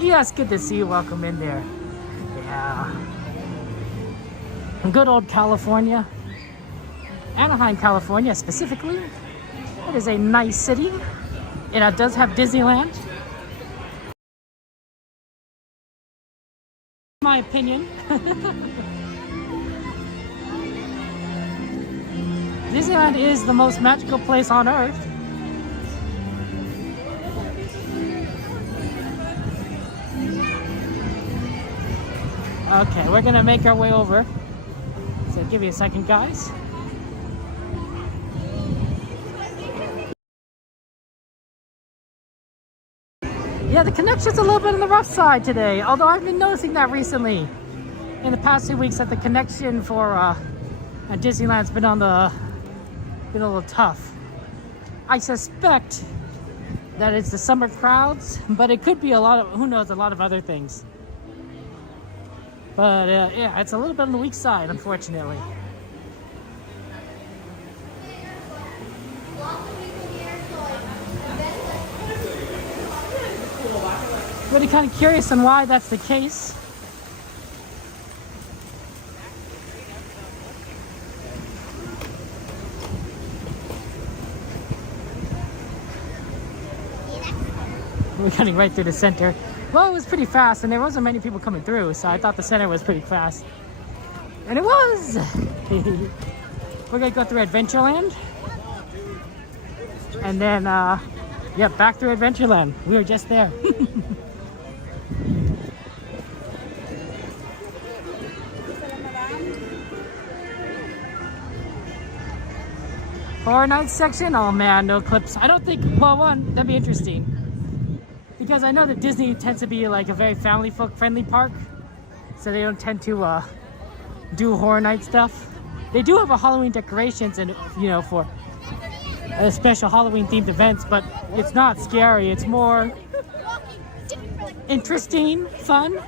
Yes, good to see you. Welcome in there. Yeah. Good old California. Anaheim, California specifically. It is a nice city. It does have Disneyland. My opinion. Disneyland is the most magical place on earth. Okay, we're gonna make our way over. So give me a second, guys. Yeah, the connection's a little bit on the rough side today, although I've been noticing that recently. In the past 2 weeks that the connection for Disneyland's been a little tough. I suspect that it's the summer crowds, but it could be a lot of, who knows, a lot of other things. But yeah, it's a little bit on the weak side, unfortunately. Really kind of curious on why that's the case. We're cutting right through the center. Well, it was pretty fast, and there wasn't many people coming through, so I thought the center was pretty fast. And it was! We're gonna go through Adventureland. And then, yeah, back through Adventureland. We were just there. Horror Nights section? Oh man, no clips. I don't think, well, one, that'd be interesting. Because I know that Disney tends to be like a very family-friendly park. So they don't tend to do Horror Night stuff. They do have a Halloween decorations and, you know, for special Halloween themed events, but it's not scary. It's more interesting, fun.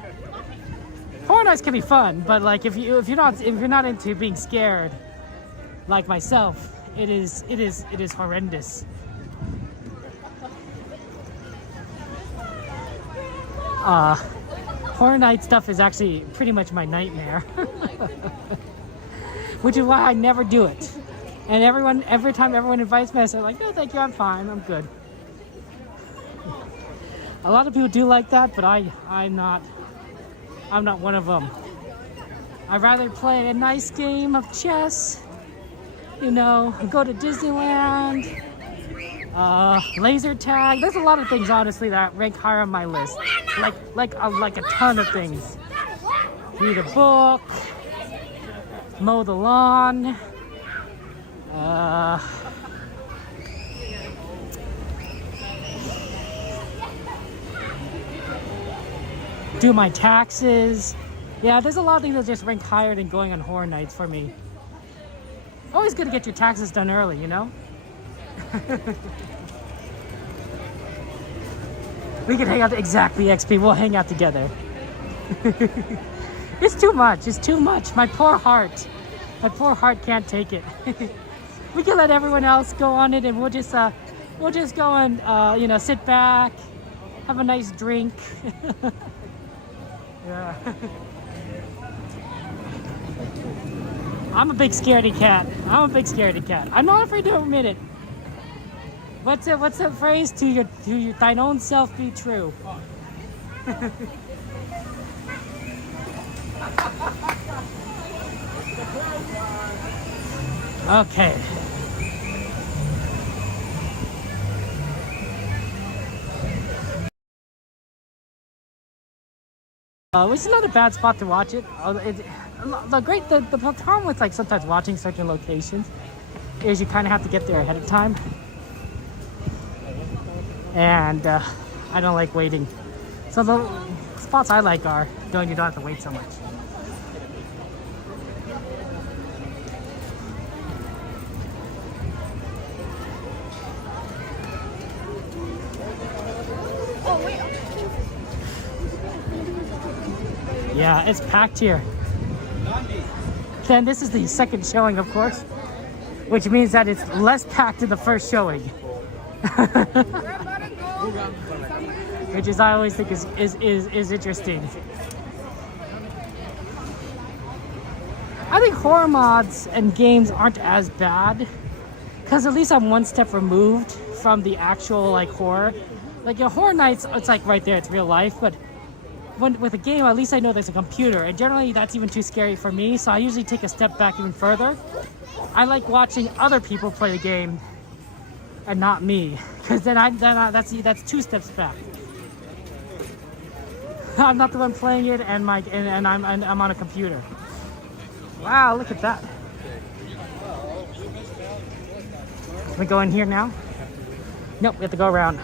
Horror Nights can be fun, but like if you're not into being scared, like myself, it is horrendous. Horror Night stuff is actually pretty much my nightmare. Which is why I never do it. And every time everyone invites me, I say like, no, thank you, I'm fine, I'm good. A lot of people do like that, but I'm not one of them. I'd rather play a nice game of chess, you know, go to Disneyland, laser tag. There's a lot of things, honestly, that rank higher on my list. Like a ton of things. Read a book, mow the lawn, do my taxes. Yeah, there's a lot of things that just rank higher than going on Horror Nights for me. Always good to get your taxes done early, you know? We can hang out, exactly, XP, we'll hang out together. It's too much, my poor heart. My poor heart can't take it. We can let everyone else go on it, and we'll just go and you know, sit back, have a nice drink. Yeah. I'm a big scaredy cat. I'm a big scaredy cat. I'm not afraid to admit it. What's the phrase? To your thine own self be true. Okay. Which is not a bad spot to watch it. The problem with like sometimes watching certain locations is you kind of have to get there ahead of time, and I don't like waiting. So the spots I like are you don't have to wait so much. Yeah, it's packed here. Then this is the second showing, of course, which means that it's less packed than the first showing. Which is, I always think is interesting. I think horror mods and games aren't as bad, because at least I'm one step removed from the actual like horror. Like your Horror Nights, it's like right there, it's real life, but with a game, at least I know there's a computer, and generally that's even too scary for me, so I usually take a step back even further. I like watching other people play the game and not me, because that's 2 steps back. I'm not the one playing it, and I'm on a computer. Wow, look at that. Can we go in here now? Nope, we have to go around.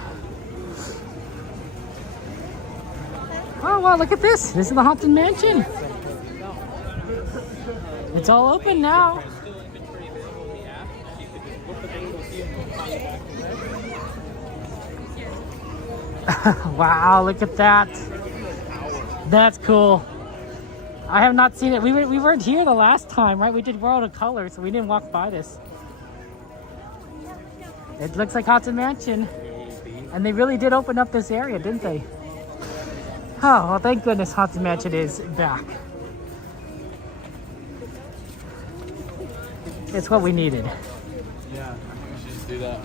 Oh, wow, look at this. This is the Haunted Mansion. It's all open now. Wow, look at that. That's cool. I have not seen it. We weren't here the last time, right? We did World of Color, so we didn't walk by this. It looks like Haunted Mansion. And they really did open up this area, didn't they? Oh, well, thank goodness Haunted Mansion is back. It's what we needed. Yeah, we should just do that.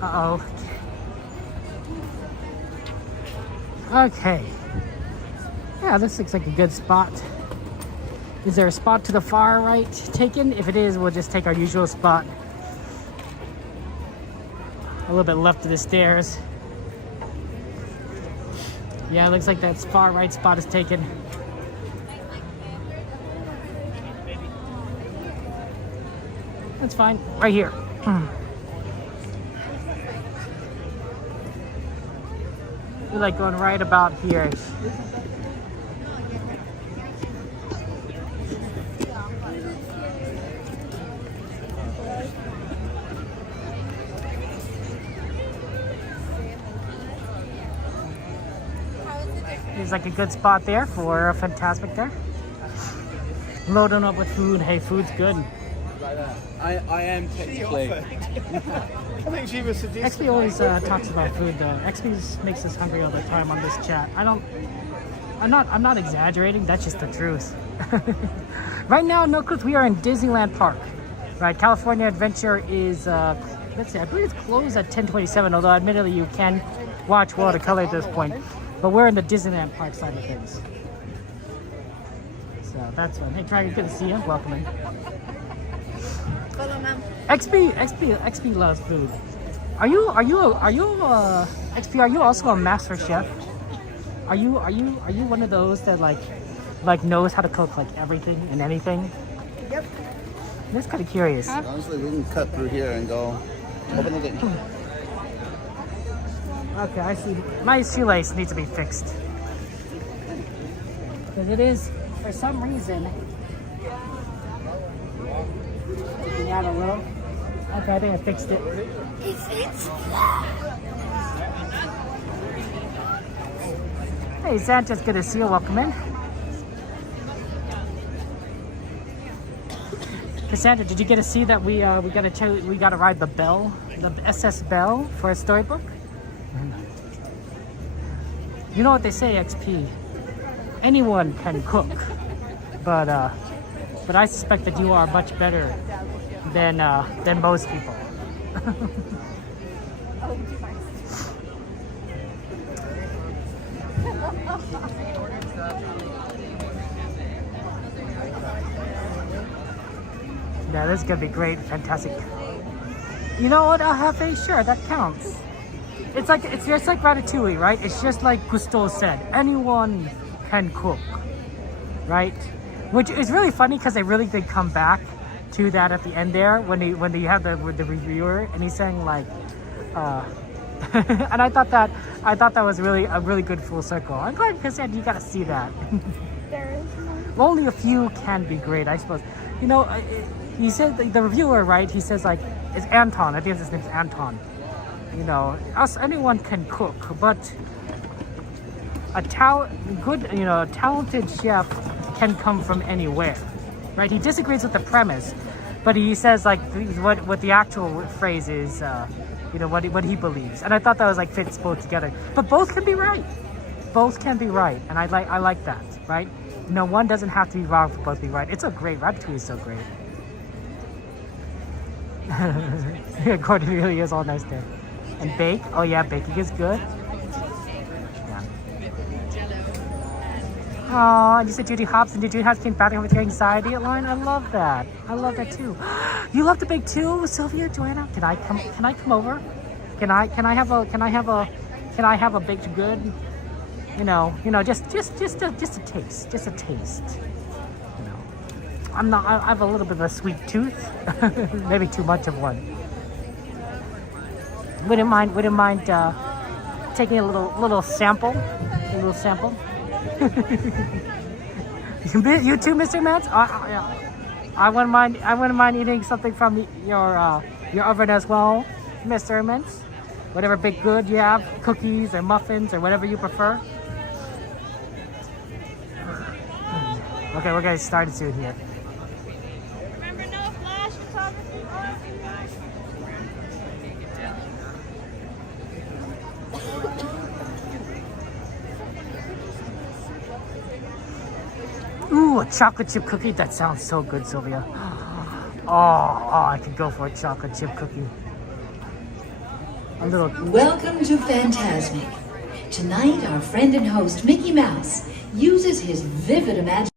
Uh-oh. Okay. Yeah, this looks like a good spot. Is there a spot to the far right taken? If it is, we'll just take our usual spot. A little bit left of the stairs. Yeah, it looks like that far right spot is taken. That's fine. Right here. We like going right about here. There's like a good spot there for a Fantasmic there. Loading up with food. Hey, food's good. I am technically. I think she was suggesting. XP always talks about food though. XP makes us hungry all the time on this chat. I'm not exaggerating. That's just the truth. Right now, no clues. We are in Disneyland Park. Right, California Adventure is let's see. I believe it's closed at 10:27. Although admittedly, you can watch World of Color at this point. But we're in the Disneyland Park side of things. So that's fun. Hey, Dragon, good to see you. Welcome in. XP loves food. Are you XP? Are you also a master chef? Are you one of those that like knows how to cook like everything and anything? Yep. I'm just kind of curious. Honestly, we can cut through here and go. Open the gate. Okay, I see. My shoelace needs to be fixed. Because it is, for some reason, sticking out a little. Okay, I think I fixed it. Hey, Santa's good to see you. Welcome in. Cassandra, did you get to see that we got to ride the Bell, the SS Bell for a storybook? You know what they say, XP. Anyone can cook, but I suspect that you are much better than most people. Yeah, this is gonna be great, fantastic. You know what, Hafe? Sure, that counts. It's just like Ratatouille, right? It's just like Gusteau said. Anyone can cook, right? Which is really funny because they really did come back to that at the end there when you have the reviewer and he's saying like, and I thought that was really a really good full circle. I'm glad because you got to see that. There is one. Only a few can be great, I suppose. You know, he said the reviewer, right? He says like, it's Anton. I think his name's Anton. You know, anyone can cook, but a talented chef can come from anywhere, right? He disagrees with the premise, but he says like what the actual phrase is, you know, what he believes, and I thought that was like fits both together. But both can be right. Both can be right, and I like that, right? You know, one doesn't have to be wrong for both to be right. It's so great. Ratatouille is so great. Gordon really is all nice there. And bake? Oh yeah, baking is good. Yeah. Oh, you said Judy Hobson. Did Judy Hobson battling with your anxiety line? I love that. I love that too. You love to bake too, Sylvia, Joanna. Can I come over? Can I have a baked good? You know, just a taste. Just a taste. You know. I have a little bit of a sweet tooth. Maybe too much of one. Wouldn't mind taking a little sample. A little sample. You too, Mr. Mance? I wouldn't mind eating something from your oven as well, Mr. Mance. Whatever baked good you have, cookies or muffins or whatever you prefer. Okay, we're getting started soon here. Remember, no flash photography. Ooh, a chocolate chip cookie. That sounds so good, Sylvia. Oh, I could go for a chocolate chip cookie. Welcome to Fantasmic. Tonight, our friend and host, Mickey Mouse, uses his vivid imagination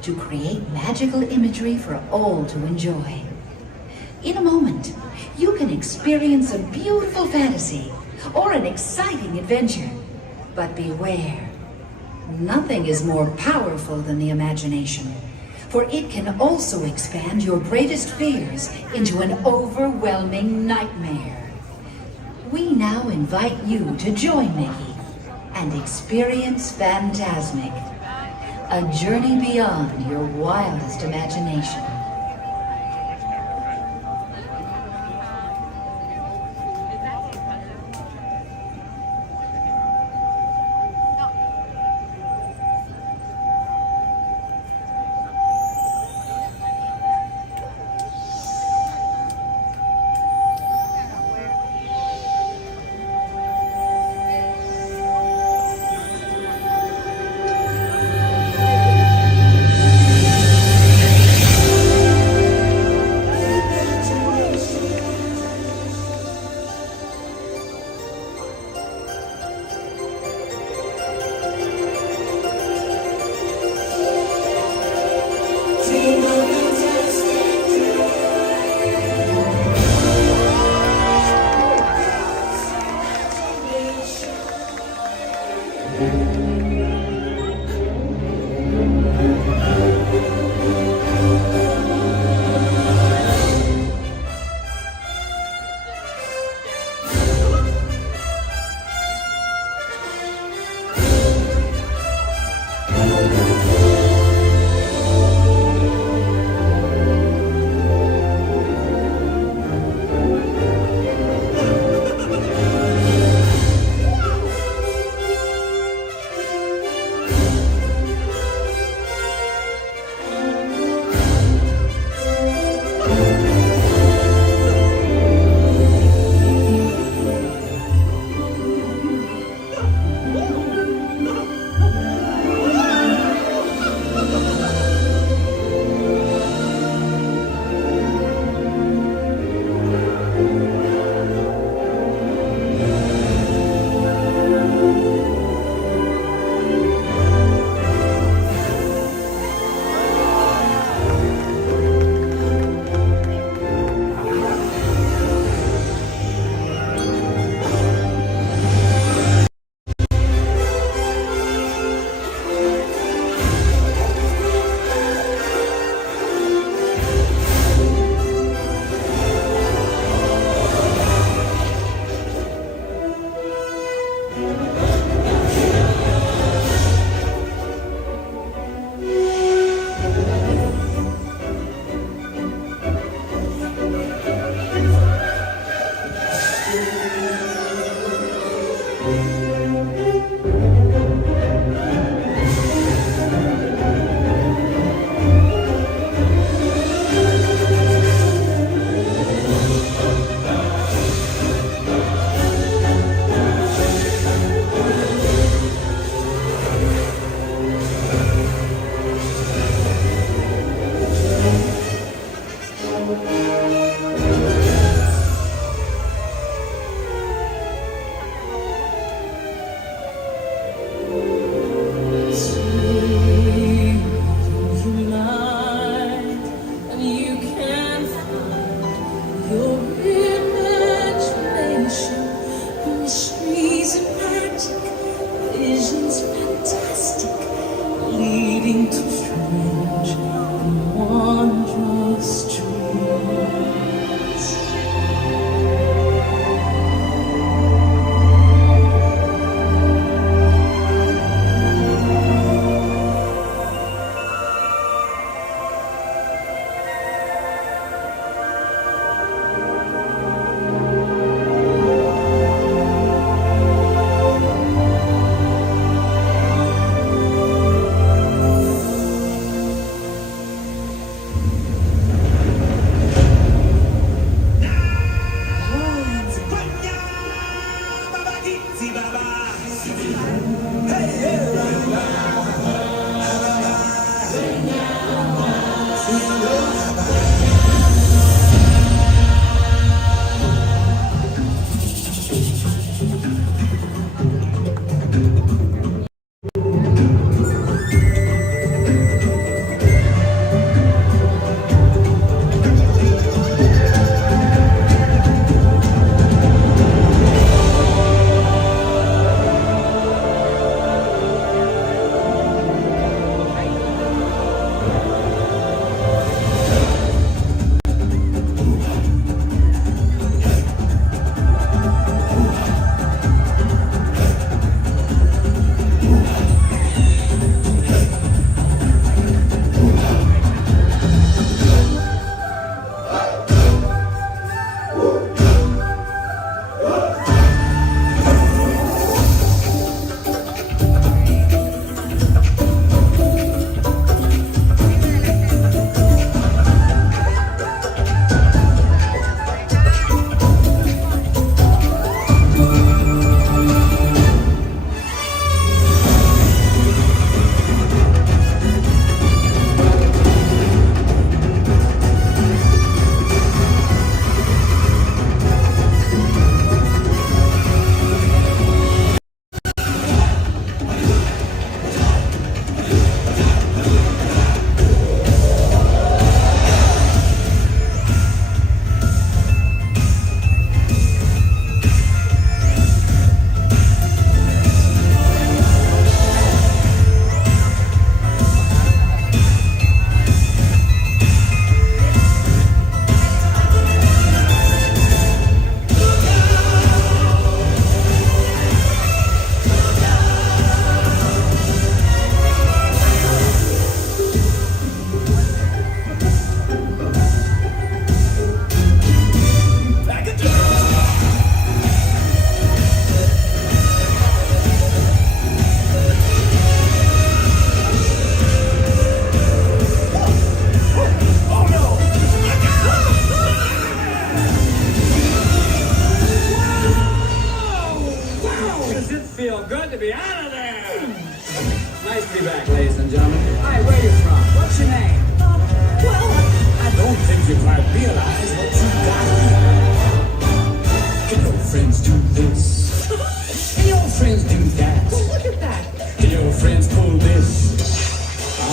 to create magical imagery for all to enjoy. In a moment, you can experience a beautiful fantasy or an exciting adventure. But beware, nothing is more powerful than the imagination, for it can also expand your greatest fears into an overwhelming nightmare. We now invite you to join Mickey and experience Fantasmic, a journey beyond your wildest imagination.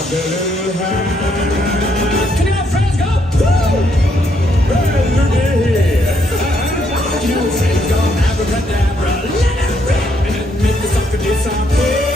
Canal friends go! Woo! Well, look at here. Canal friends go abracadabra, let it rip, and then make the sucker disappear.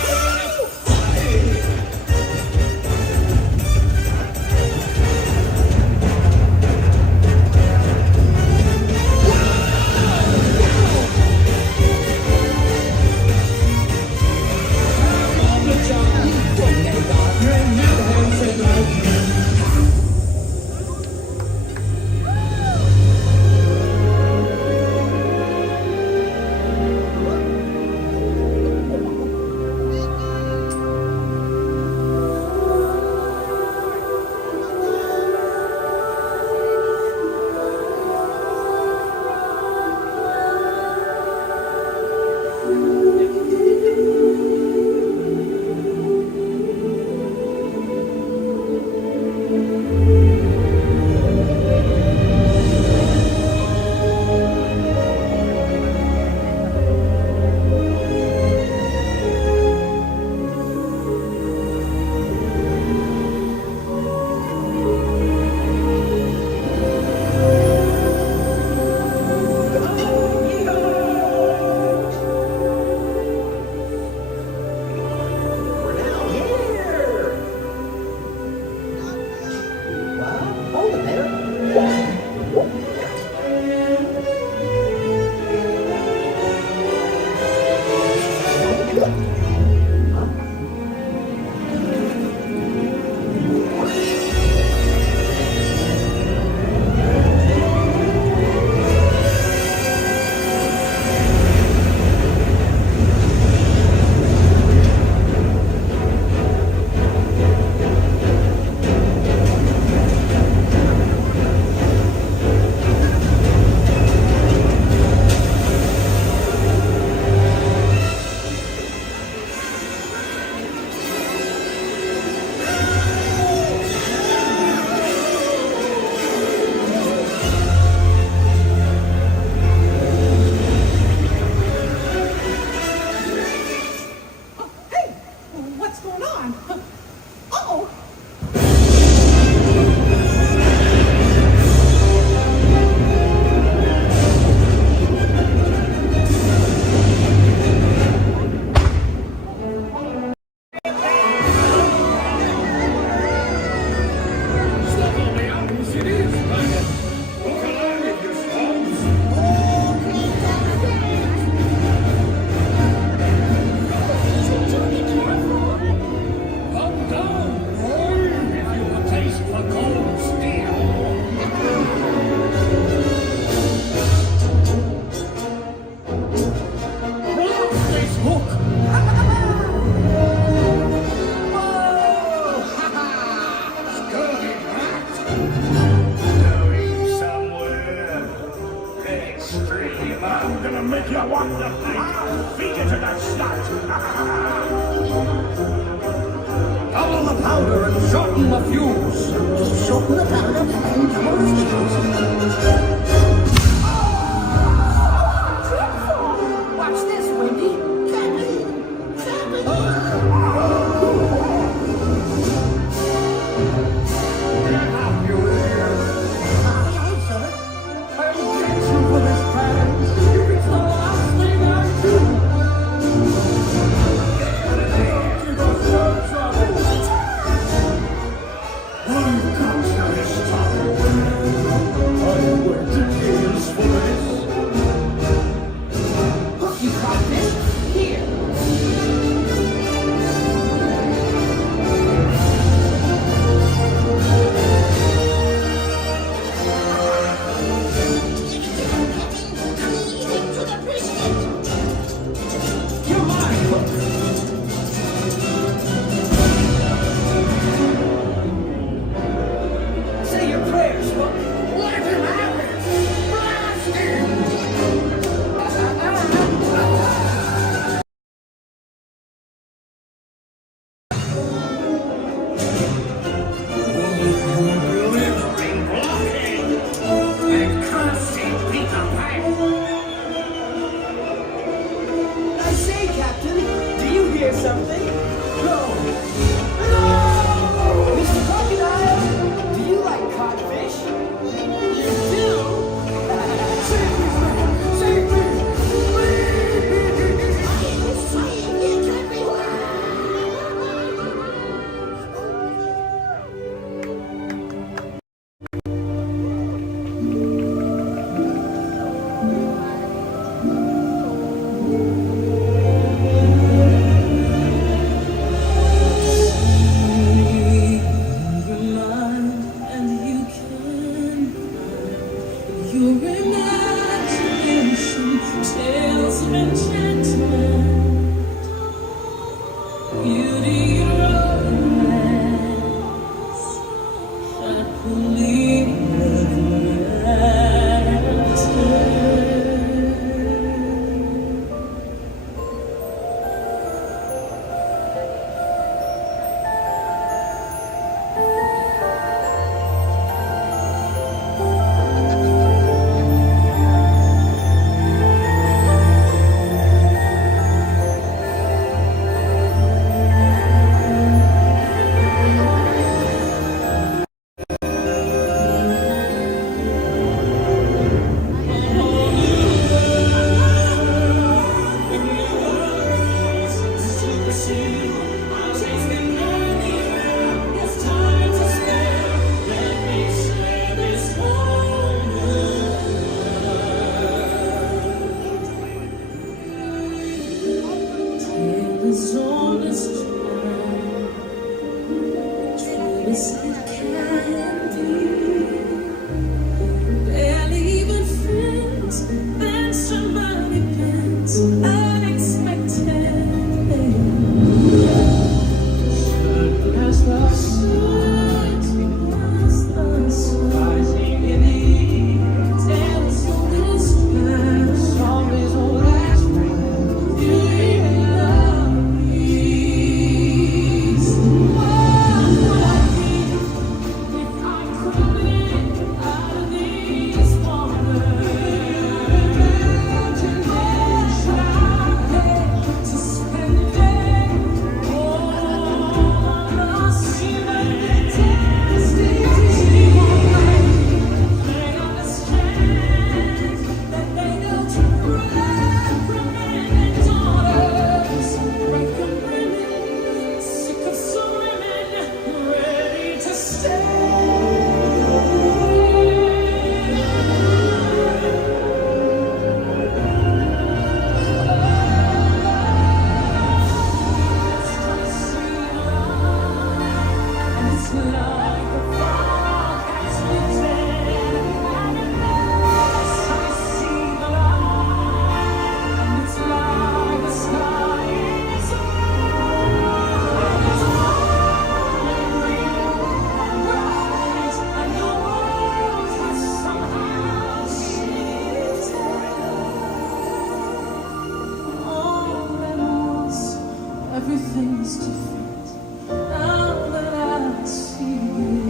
Everything's different now that I see you.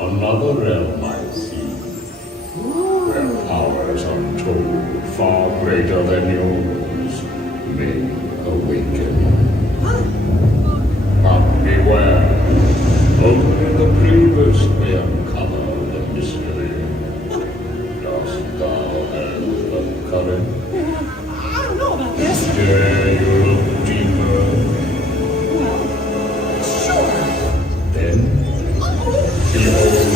Another realm I see, where powers untold, far greater than yours, may awaken. But beware, only the bravest may uncover the mystery. Dost thou have the courage? I don't know about this. Dare you look deeper? Well, sure. Then, behold.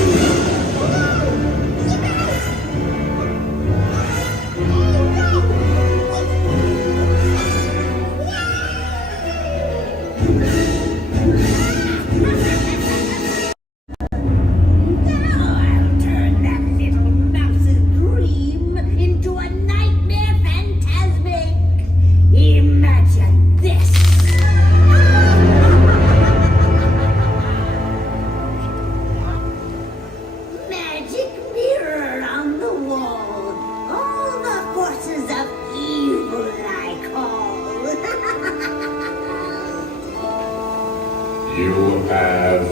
You have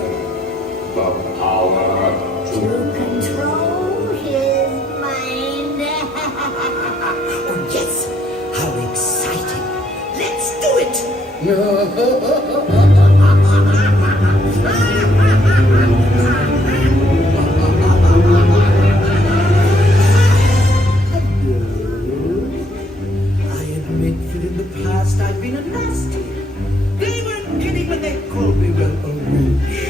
the power to control his mind. Oh, yes! How exciting! Let's do it! I admit that in the past past I've been a nasty. They weren't kidding when they called me, well, a witch.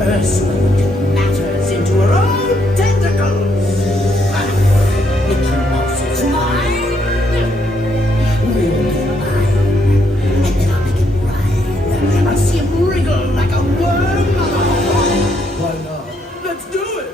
Ursula took matters into her own tentacles. Mickey Mouse is mine. We'll be mine. And then I'll make him writhe. I'll see him wriggle like a worm. Why not? Let's do it.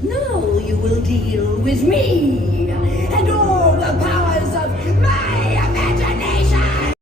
Now you will deal with me and all the powers of my imagination!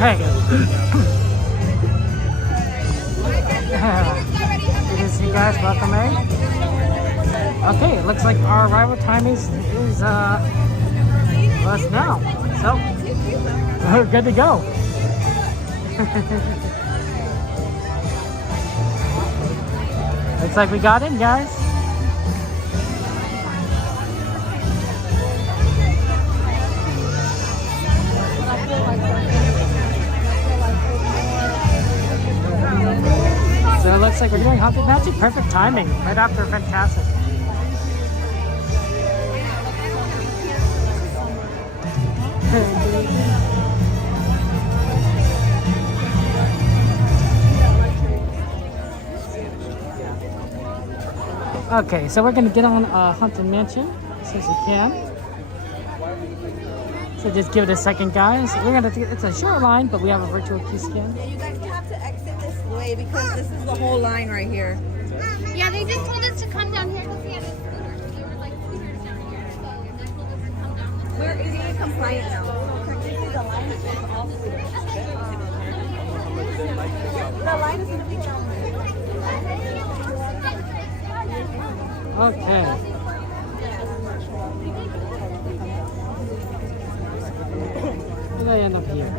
Hey. Good to see you guys. Welcome in. Okay, it looks like our arrival time is less now. So we're good to go. Looks like we got in, guys. So it looks like we're doing Haunted Magic. Perfect timing, right after Fantasmic. Okay, so we're gonna get on Haunted Mansion as soon as we can. So just give it a second, guys. We're gonna. It's a short line, but we have a virtual key scan. Yeah, you guys have to exit this way because this is the whole line right here. Yeah, they just told us to come down here because we had a scooter. So there were like scooters down here. So they told us to come down this way. We're ADA compliant now. Technically, the line is for all scooters. The line is going to be down there. Okay. Where did I end up here?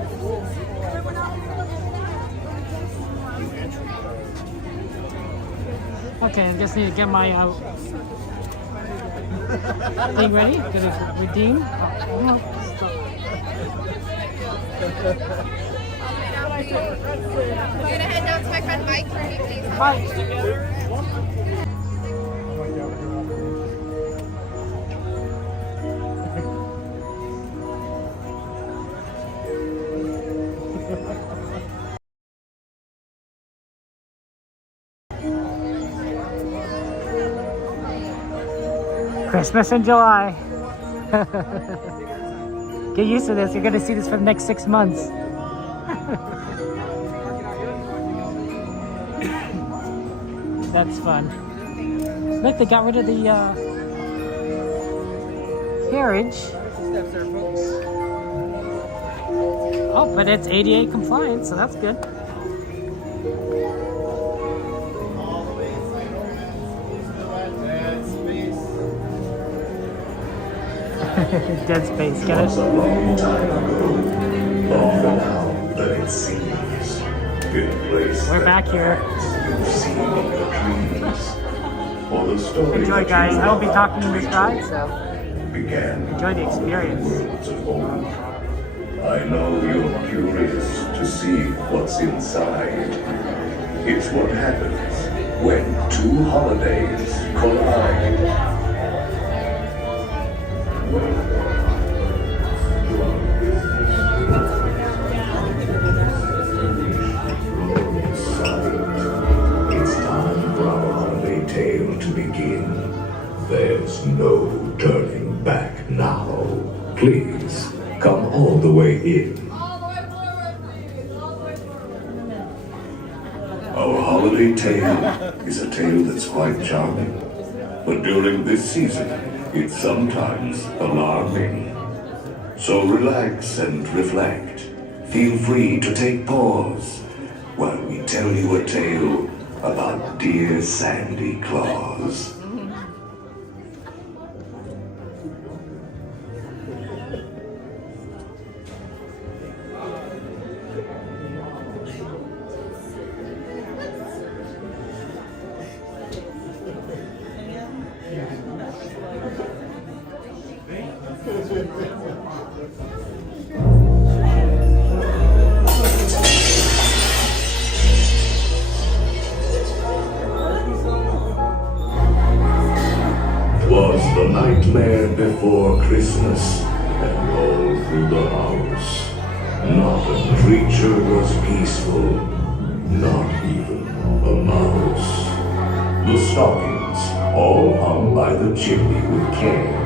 Okay, I just need to get my thing ready. Gonna redeem. We're gonna head down to my friend Mike for me, please. Bye. Christmas in July. Get used to this. You're going to see this for the next 6 months. That's fun. Look, they got rid of the carriage. Oh, but it's ADA compliant, so that's good. Dead space, get it? Once a long time ago, longer now than it seems, in a place We're back here. you've seen in your dreams, for the story Enjoy, guys. I won't be talking in this ride, so began enjoy the experience. worlds of old. I know you're curious to see what's inside. It's what happens when two holidays collide. It's time for our holiday tale to begin. There's no turning back now. Please, come all the way in. Our holiday tale is a tale that's quite charming. But during this season, it's sometimes alarming. So relax and reflect. Feel free to take pause while we tell you a tale about dear Sandy Claus. Was the nightmare before Christmas, and all through the house. Not a creature was peaceful, not even a mouse. The stockings, all hung by the chimney with care,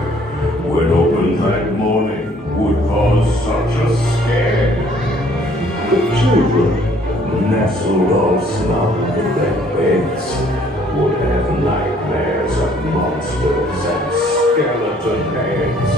when opened that morning, would cause such a scare. The children, nestled all snug in their beds, would have nightmares of monsters and skeleton heads.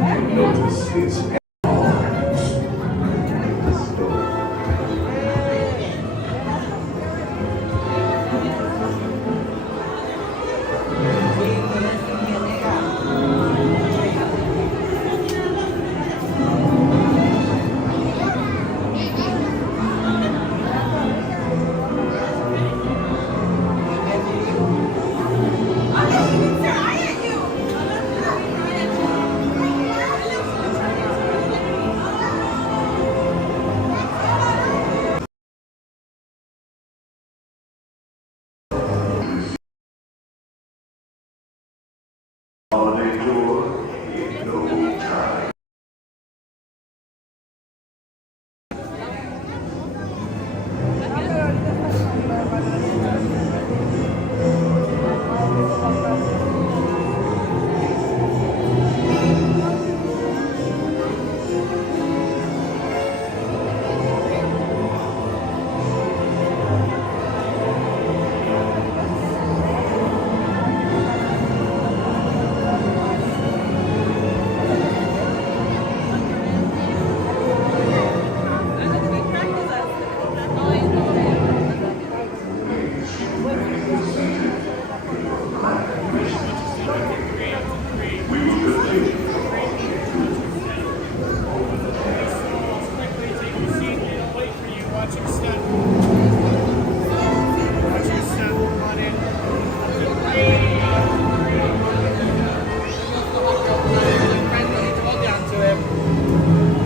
You notice his arms. Let's go. Holiday tour in no time.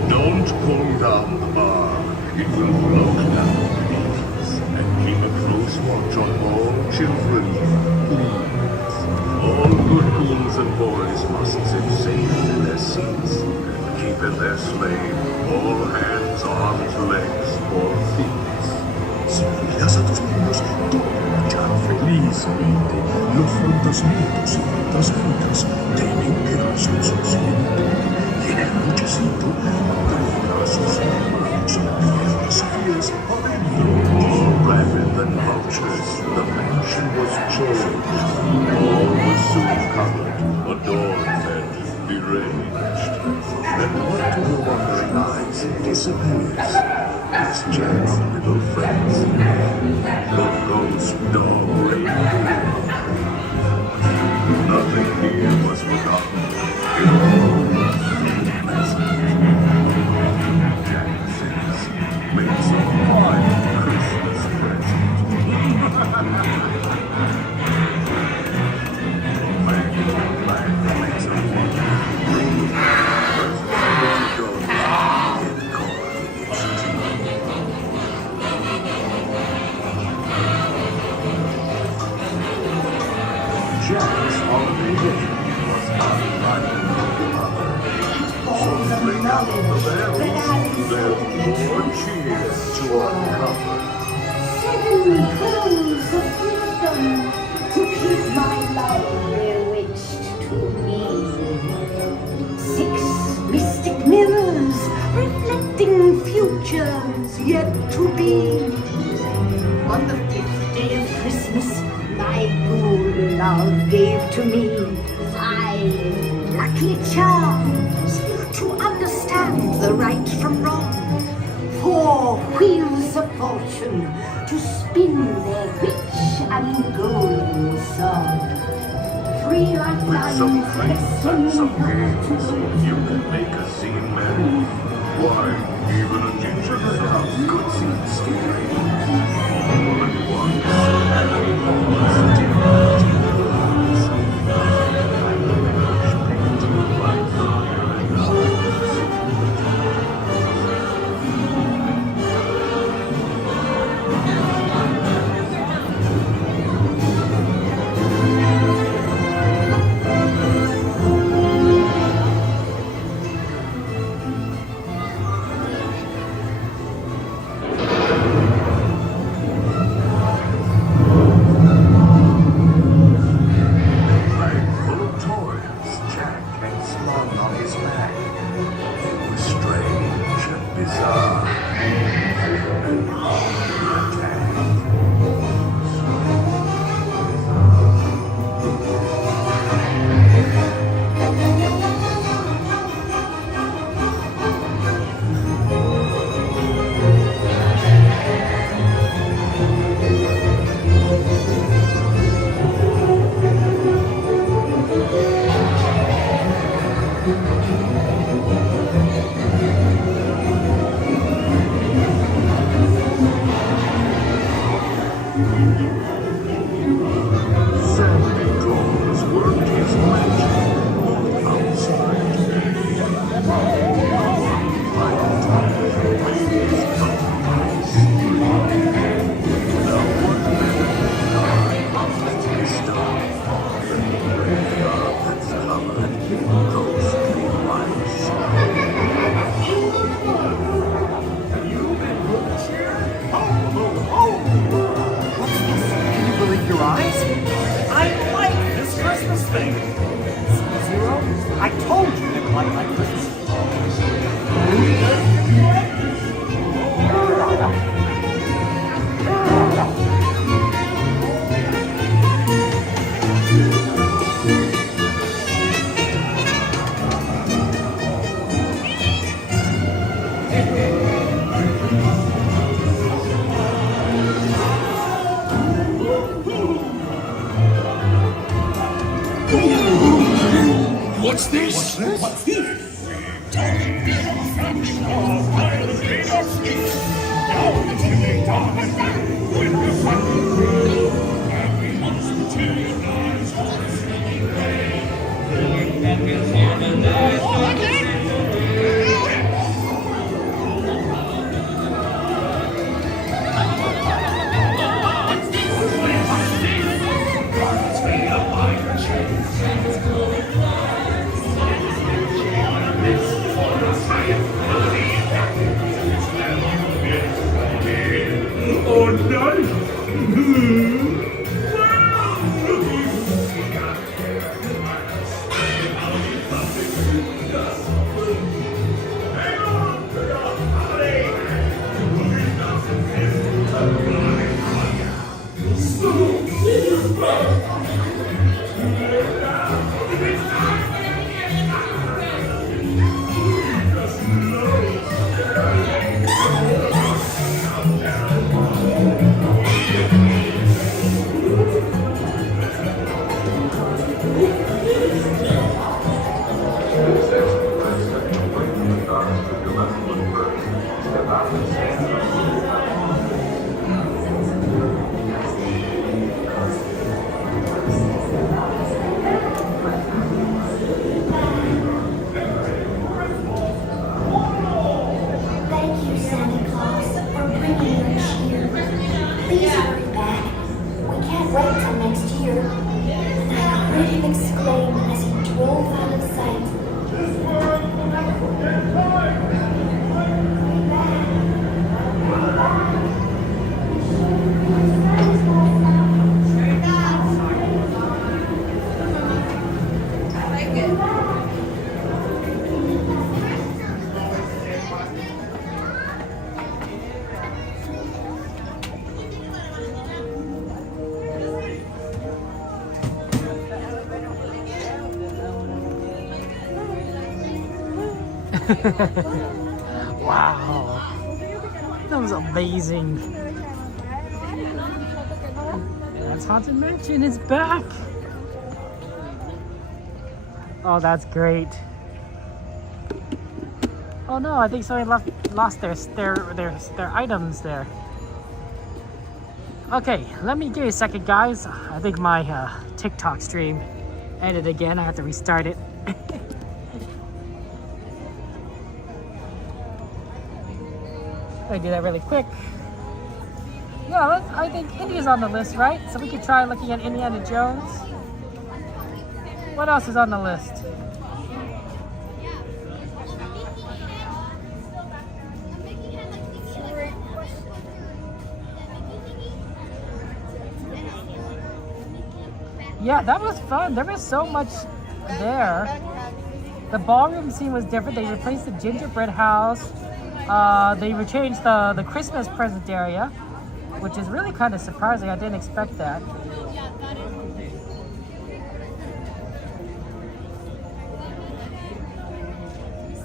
Don't pull down the bar. It will float down beneath. And keep a close watch on all children. Please. All good ghouls and boys must sit safe in their seats and keep in their sleigh all hands, arms, legs, or feet. Si miras a tus niños, todo marchará felizmente. Los fantasmitos y fantasmitas temen que los resucite. Y en el nochecito, mandarán a sus hermanos, piernas y pies adentro. All rabid and vultures, the mansion was changed. All was soon covered, adorned, and deranged. And what to the wandering eyes disappears. His gentle little friends, the ghost dog reindeer. Nothing here was forgotten. It all was pleasant. Jack says, make some fine Christmas present. Man in black makes a wonderful dream. First time to go, get caught in its teeth. Jack's holiday vision was unlike no other. So ring out the bells, there's more cheer to uncover. 7 pearls of wisdom to keep my love bewitched to me. 6 mystic mirrors reflecting futures yet to be. On the 5th day of Christmas, my ghoul love gave to me 5 lucky charms to understand the right from wrong. 4 wheels of fortune to spin their rich and golden song. 3 With some lifelines friends and some games, you can make a scene merry. Why, even a gingerbread house could seem scary. All at once, all different worlds. Painted like fire and stars. What's this? What's this? Oh, nice! Wow, that was amazing. That's Haunted Mansion is back. Oh, that's great. Oh no, I think somebody lost their items there. Okay, let me give you a second, guys. I think my TikTok stream ended again. I have to restart it. I do that really quick. Yeah, I think India's on the list, right? So we could try looking at Indiana Jones. What else is on the list? Yeah, that was fun. There was so much there. The ballroom scene was different. They replaced the gingerbread house. They changed the Christmas present area, which is really kind of surprising. I didn't expect that.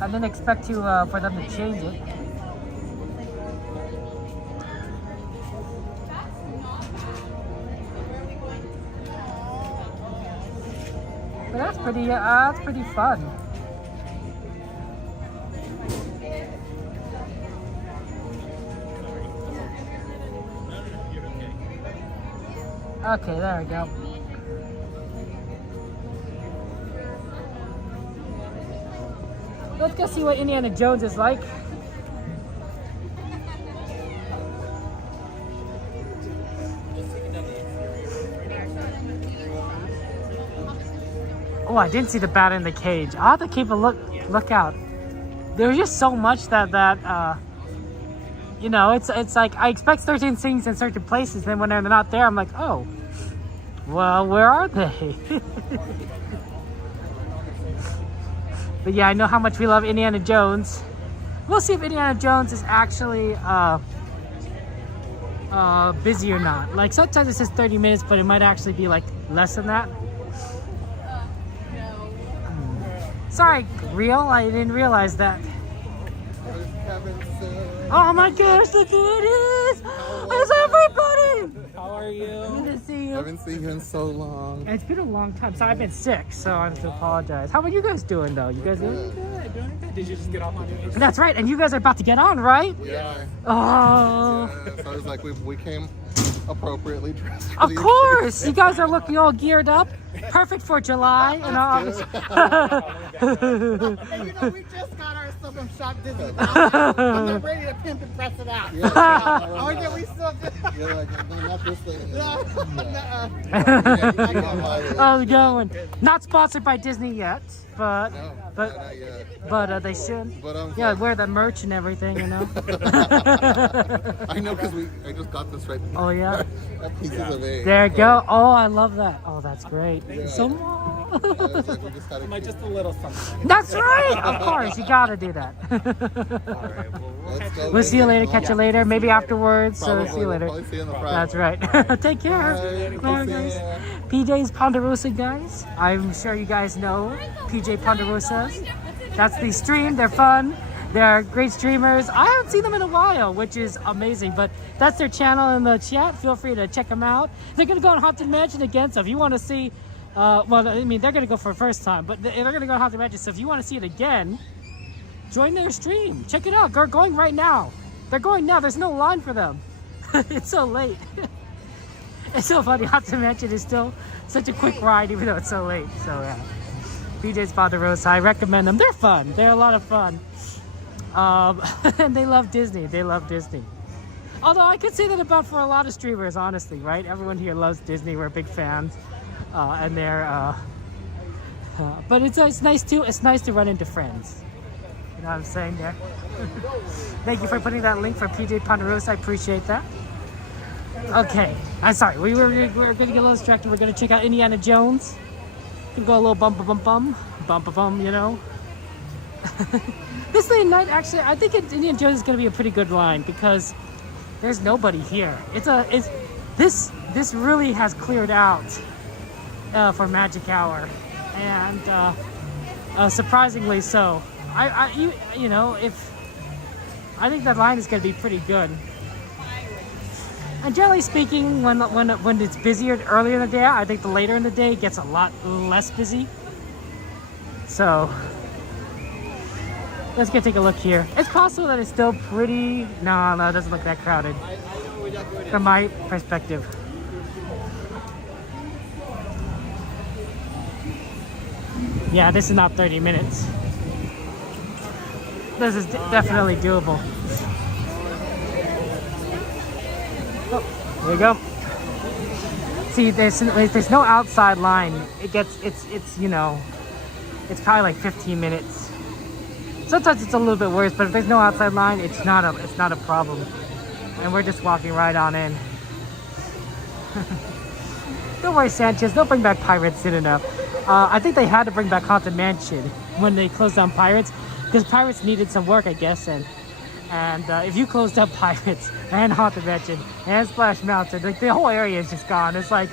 I didn't expect for them to change it. But that's pretty fun. Okay, there we go. Let's go see what Indiana Jones is like. Oh, I didn't see the bat in the cage. I'll have to keep a lookout. There's just so much that you know, it's like I expect certain things in certain places, and when they're not there, I'm like, oh, well, where are they? But yeah, I know how much we love Indiana Jones. We'll see if Indiana Jones is actually busy or not. Like sometimes it says 30 minutes, but it might actually be like less than that. Sorry, real. I didn't realize that. Oh my gosh, look who it is! It's everybody! How are you? Good to see you. I haven't seen you in so long. It's been a long time. So I've been sick, so I have to apologize. How are you guys doing though? You guys doing good? Doing good. Did you just get off on your That's right, and you guys are about to get on, right? Yeah. Oh. Yeah, so I was like, we came appropriately dressed. Of course! You guys are looking all geared up. Perfect for July and August. And you know, we just got our stuff from Shop Disney. I'm not ready to pimp and press it out. Oh, yeah, we still do. You're like, not this thing. How's it going? Not sponsored by Disney yet, but they should. But, yeah, wear the merch and everything, you know. I know because I just got this right. Oh yeah. Pieces of egg. There you go. Oh, I love that. Oh, that's great. So just a little something. That's right. Of course, you gotta do that. We'll see you later. Catch you later. Maybe afterwards. So see you later. See you in the front. That's right. Take care. Bye, guys. PJ's Ponderosa, guys. I'm sure you guys know PJ Ponderosas. That's the stream. They're fun. They're great streamers. I haven't seen them in a while, which is amazing, but that's their channel in the chat. Feel free to check them out. They're going to go on Haunted Mansion again, so if you want to see, well, I mean, they're going to go for the first time, but they're going to go on Haunted Mansion, so if you want to see it again, join their stream. Check it out. They're going right now. They're going now. There's no line for them. It's so late. It's so funny. Haunted Mansion is still such a quick ride, even though it's so late. So, yeah. PJ's Ponderosa. I recommend them. They're fun. They're a lot of fun. And they love Disney. They love Disney. Although I could say that about for a lot of streamers, honestly, right? Everyone here loves Disney. We're big fans, and they're. But it's nice too. It's nice to run into friends. You know what I'm saying there? Thank you for putting that link for PJ Ponderosa. I appreciate that. Okay, I'm sorry. We're gonna get a little distracted. We're gonna check out Indiana Jones. Gonna go a little bum, you know. This late night, actually, I think Indiana Jones is going to be a pretty good line because there's nobody here. This really has cleared out for Magic Hour, and surprisingly so. You know, I think that line is going to be pretty good. And generally speaking, when it's busier earlier in the day, I think the later in the day it gets a lot less busy. So. Let's go take a look here. It's possible that it's still pretty... No, it doesn't look that crowded. From my perspective. Yeah, this is not 30 minutes. This is definitely doable. Oh, there we go. See, there's no outside line. It's you know, it's probably like 15 minutes. Sometimes it's a little bit worse, but if there's no outside line, it's not a problem. And we're just walking right on in. Don't worry, Sanchez. They'll bring back Pirates soon enough. I think they had to bring back Haunted Mansion when they closed down Pirates, because Pirates needed some work, I guess. And if you closed up Pirates and Haunted Mansion and Splash Mountain, like the whole area is just gone. It's like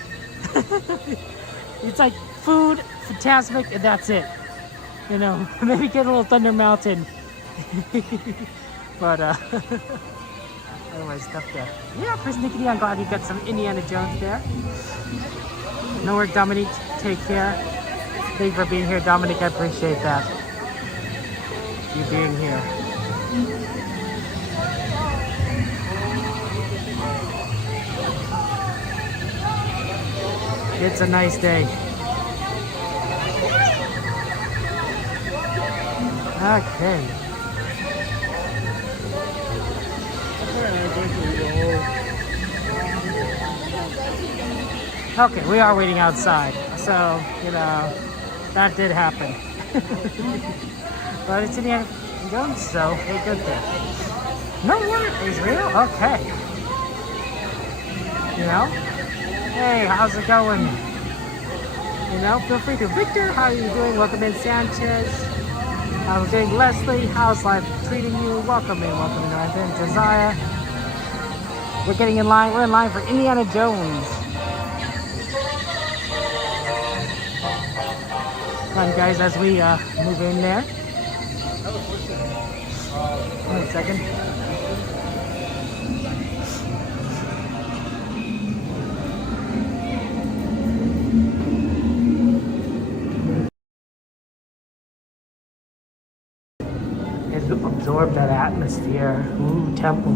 it's like food, Fantasmic, and that's it. You know, maybe get a little Thunder Mountain. But, otherwise stuff there. Yeah, persnickety, I'm glad you got some Indiana Jones there. No work, Dominique. Take care. Thank you for being here, Dominic. I appreciate that. You being here. It's a nice day. Okay. Okay, we are waiting outside, so, you know, that did happen. But it's Indiana Jones, so hey, good there. No worries, real? Okay. You know? Hey, how's it going? You know, feel free to. Victor, how are you doing? Welcome in, Sanchez. I'm doing Leslie. How's life treating you? Welcome in, Ivan. Josiah. We're getting in line. We're in line for Indiana Jones. Come on, guys, as we move in there. Wait a second. Absorb that atmosphere. Ooh, temple.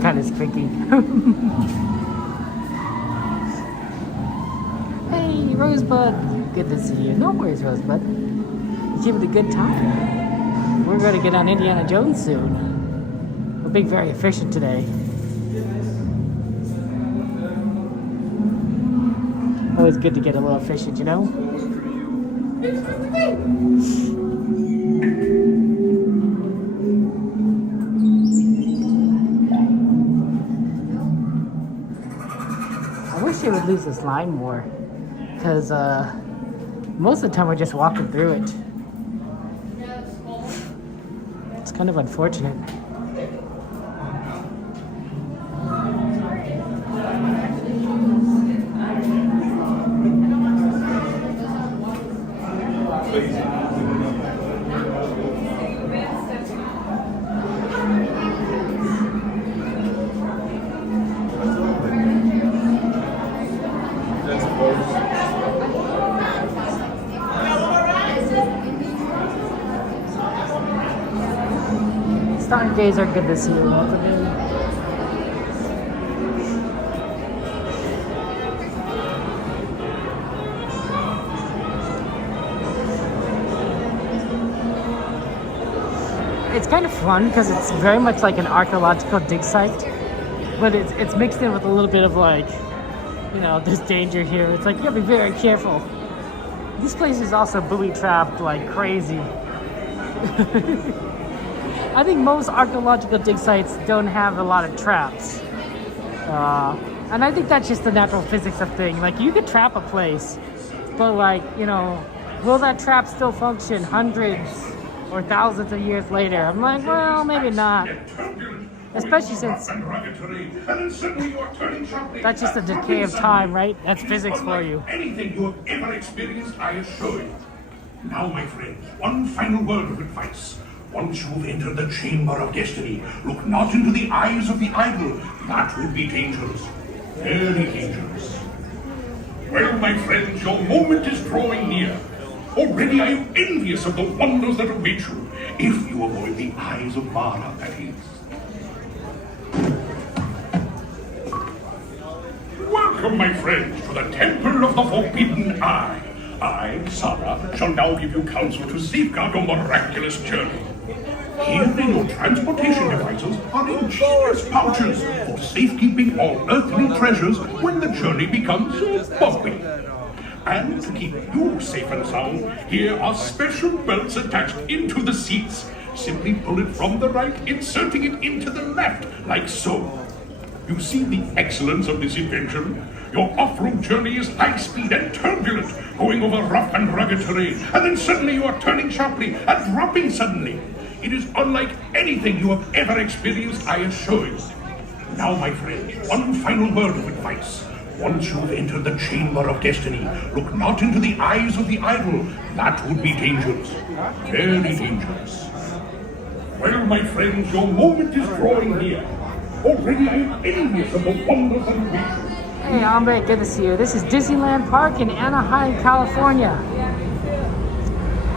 Kind of squeaky. Hey, Rosebud. Good to see you. No worries, Rosebud. You seem a good time. We're going to get on Indiana Jones soon. We're being very efficient today. Always good to get a little efficient, you know? I would lose this line more because most of the time we're just walking through it. It's kind of unfortunate. Star days are good to see you. Welcome in. It's kind of fun because it's very much like an archaeological dig site, but it's mixed in with a little bit of like, you know, there's danger here. It's like you gotta be very careful. This place is also booby trapped like crazy. I think most archaeological dig sites don't have a lot of traps. And I think that's just the natural physics of things. Like, you could trap a place, but like, you know, will that trap still function hundreds or thousands of years later? I'm like, well, maybe not. Especially since that's just a decay of time, right? That's physics for you. Anything you have ever experienced, I assure you. Now, my friends, one final word of advice. Once you've entered the chamber of destiny, look not into the eyes of the idol. That would be dangerous. Very dangerous. Well, my friends, your moment is drawing near. Already I am envious of the wonders that await you, if you avoid the eyes of Mara, that is. Welcome, my friends, to the Temple of the Forbidden Eye. I, Sarah, shall now give you counsel to safeguard your miraculous journey. Here in your transportation devices are ingenious pouches for safekeeping all earthly treasures when the journey becomes bumpy. And to keep you safe and sound, here are special belts attached into the seats. Simply pull it from the right, inserting it into the left, like so. You see the excellence of this invention? Your off-road journey is high-speed and turbulent, going over rough and rugged terrain, and then suddenly you are turning sharply and dropping suddenly. It is unlike anything you have ever experienced, I assure you. Now, my friend, one final word of advice. Once you've entered the chamber of destiny, look not into the eyes of the idol. That would be dangerous. Very dangerous. Well, my friends, your moment is drawing near. Already I am envious of the wonders and creatures. Hey, Ambre, good to see you. This is Disneyland Park in Anaheim, California.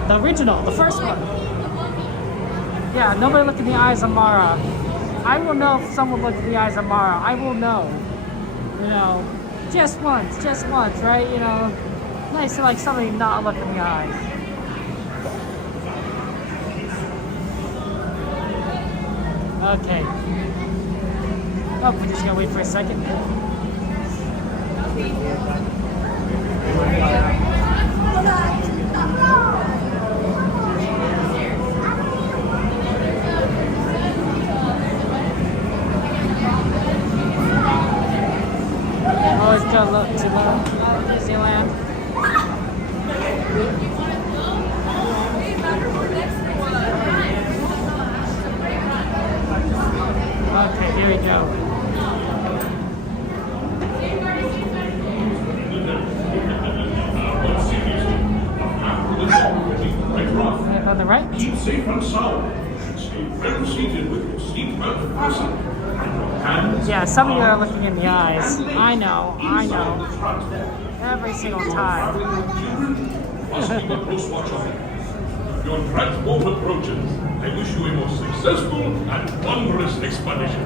The original, the first one. Yeah, nobody look in the eyes of Mara. I will know if someone looked in the eyes of Mara. I will know. You know, just once, right? You know, nice to like somebody not look in the eyes. Okay. Oh, we're just gonna wait for a second. Always gotta look to Disneyland. Okay, here we go. On the right? Keep safe and sound. Stay well seated with your seatbelt fastened. Yeah, some of you are looking in the eyes. I know. Every single time. Must keep a close watch on it. Your draft boat approaches. I wish you a most successful and wondrous expedition.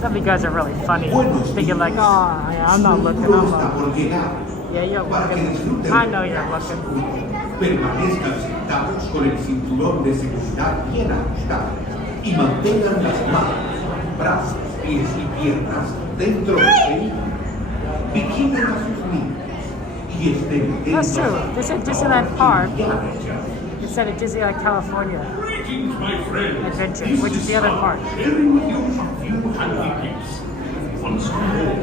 Some of you guys are really funny. Thinking like, oh, yeah, I'm not looking. Yeah, you're looking. I know you're looking. Permanezcan sentados con el cinturón de seguridad bien ajustado y mantengan las manos, brazos, pies y piernas dentro del vehículo. Vigilen a sus niños y estén atentos. That's true. They said Disneyland Park instead of Disneyland California Adventure, which is the other park. Sharing with you a few handy tips. Once on board,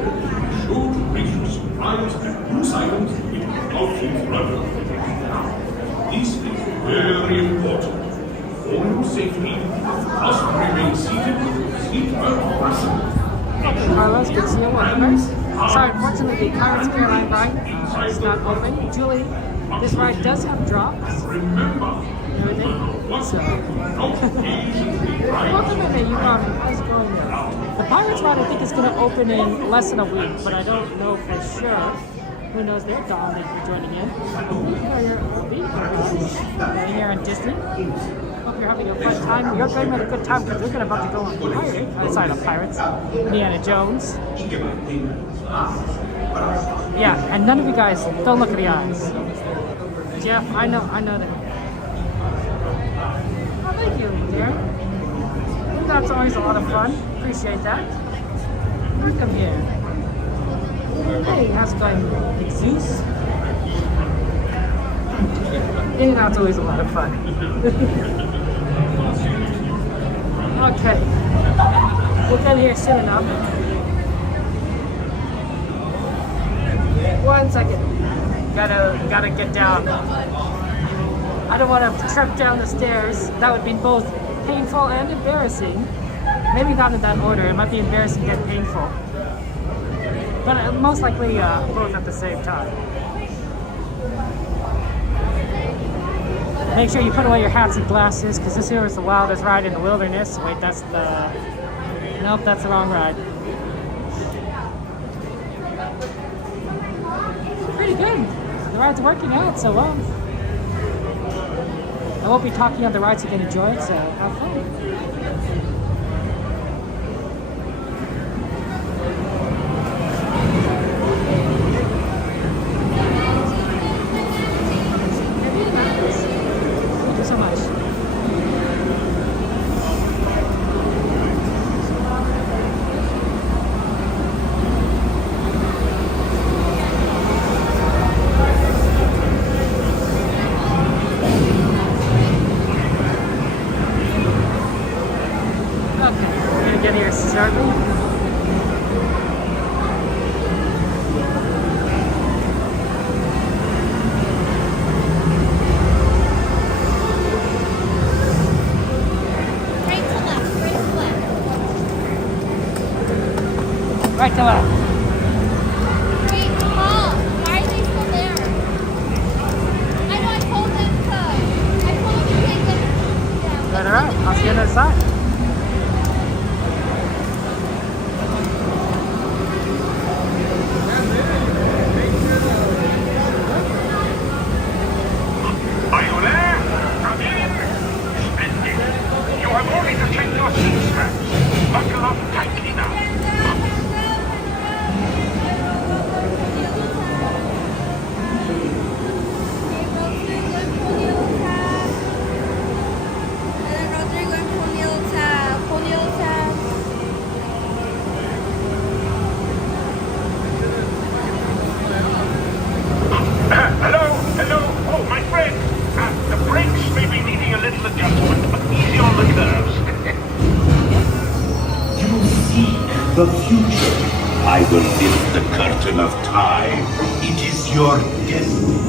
be sure to place your supplies and loose items in the outfit rudder. This is very important. For your safety, must remain seated with your seatbelt fastened. Okay, Carlos, good to see you. Welcome. Sorry, unfortunately, the Pirates Carolina ride is not open. Julie, this ride does have drops. Remember, everything. So, welcome in there, you got me. How's it going there? The Pirates ride, I think, is going to open in less than a week, but I don't know for sure. Who knows there? Dawn, thank you for joining in. We're here on Disney. Hope you're having a fun time. You're going to have a good time because we're going about to go on Pirates. Indiana Jones. Yeah, and none of you guys don't look at the eyes. Jeff, I know that. Oh, thank you, dear. That's always a lot of fun. Appreciate that. Welcome here. Hey, how's it going, Zeus? Yeah, that's always a lot of fun. Okay. We'll get here soon enough. 1 second. Gotta get down. I don't want to trip down the stairs. That would be both painful and embarrassing. Maybe not in that order. It might be embarrassing and painful. But most likely both at the same time. Make sure you put away your hats and glasses because this here is the wildest ride in the wilderness. Wait, that's the... Nope, that's the wrong ride. Pretty good. The ride's working out so well. I won't be talking on the ride so you can enjoy it, so have fun. the future. I will lift the curtain of time. It is your destiny.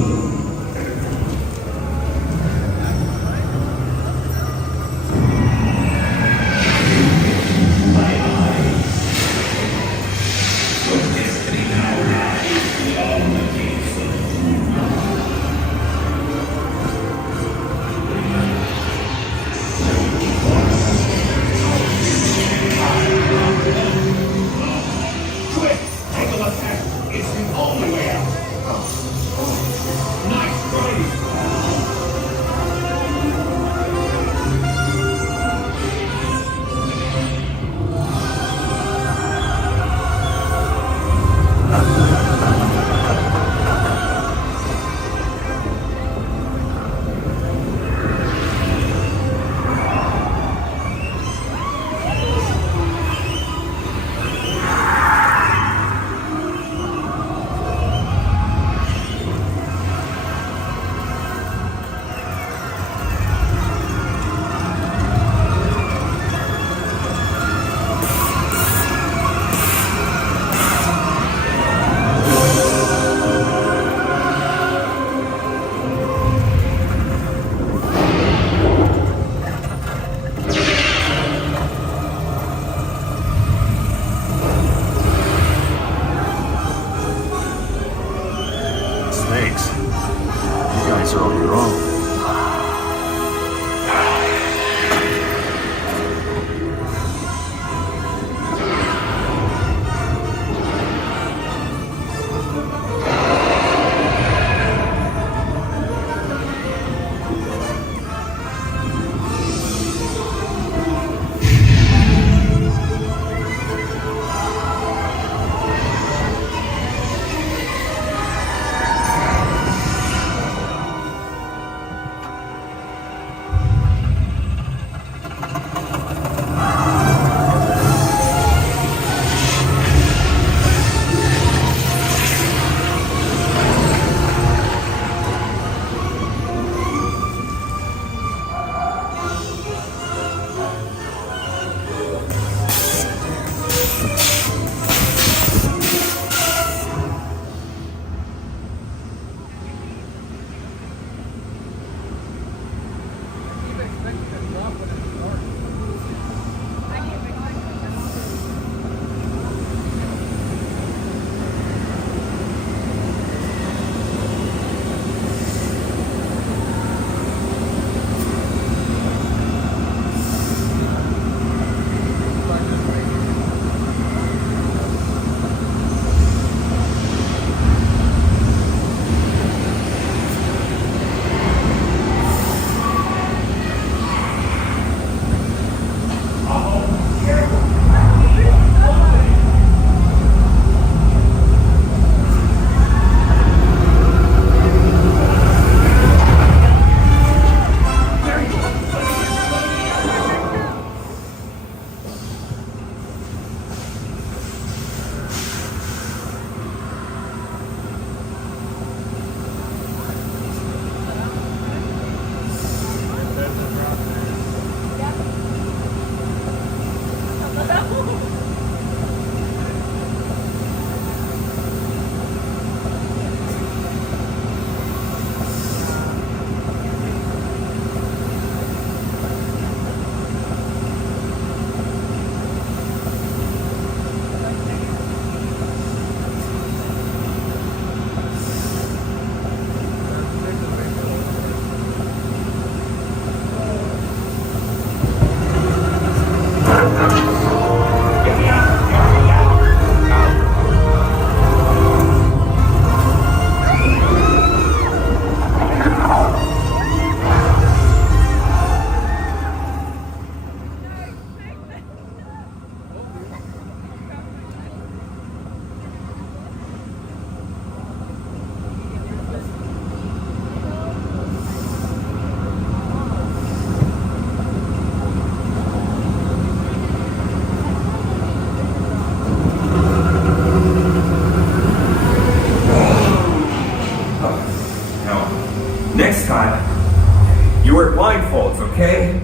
blindfolds, okay?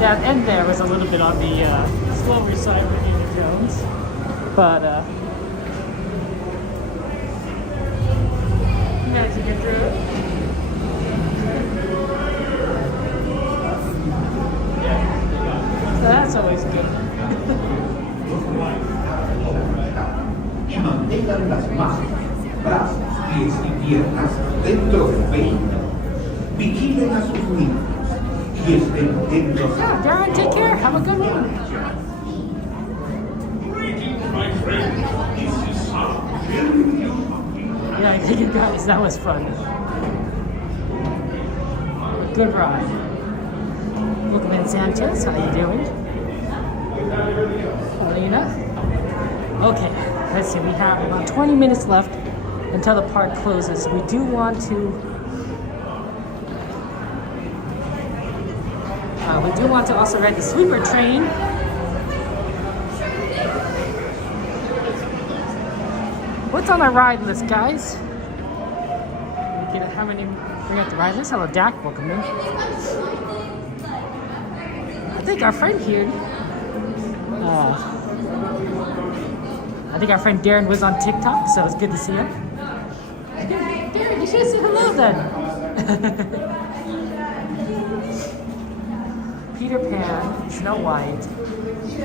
That end there was a little bit on the slower side for Indiana Jones, but you managed to get through it. So that's always good. Y mantengan las manos, brazos, pies y piernas dentro del vehículo. Vigilen a sus niños y estén atentos. Yeah, Darren, take care. Have a good one. Yeah, thank you guys. That was fun. Good ride. Welcome in, Sanchez. How you doing? Alina? Okay, let's see. We have about 20 minutes left until the park closes. We do want to also ride the sleeper train. What's on our ride list, guys? How many we got the ride list? Hello, Dak. Welcome in. I think our friend here. I think our friend Darren was on TikTok, so it's good to see him. Darren, you should say hello then. Peter Pan, Snow White,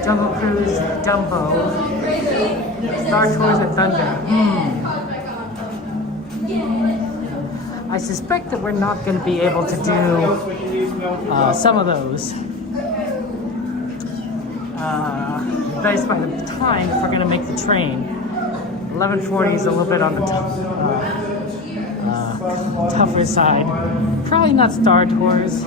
Jungle Cruise, Dumbo, Star Tours and Thunder. I suspect that we're not going to be able to do some of those. Based by the time, if we're going to make the train. 11:40 is a little bit on the tougher side. Probably not Star Tours.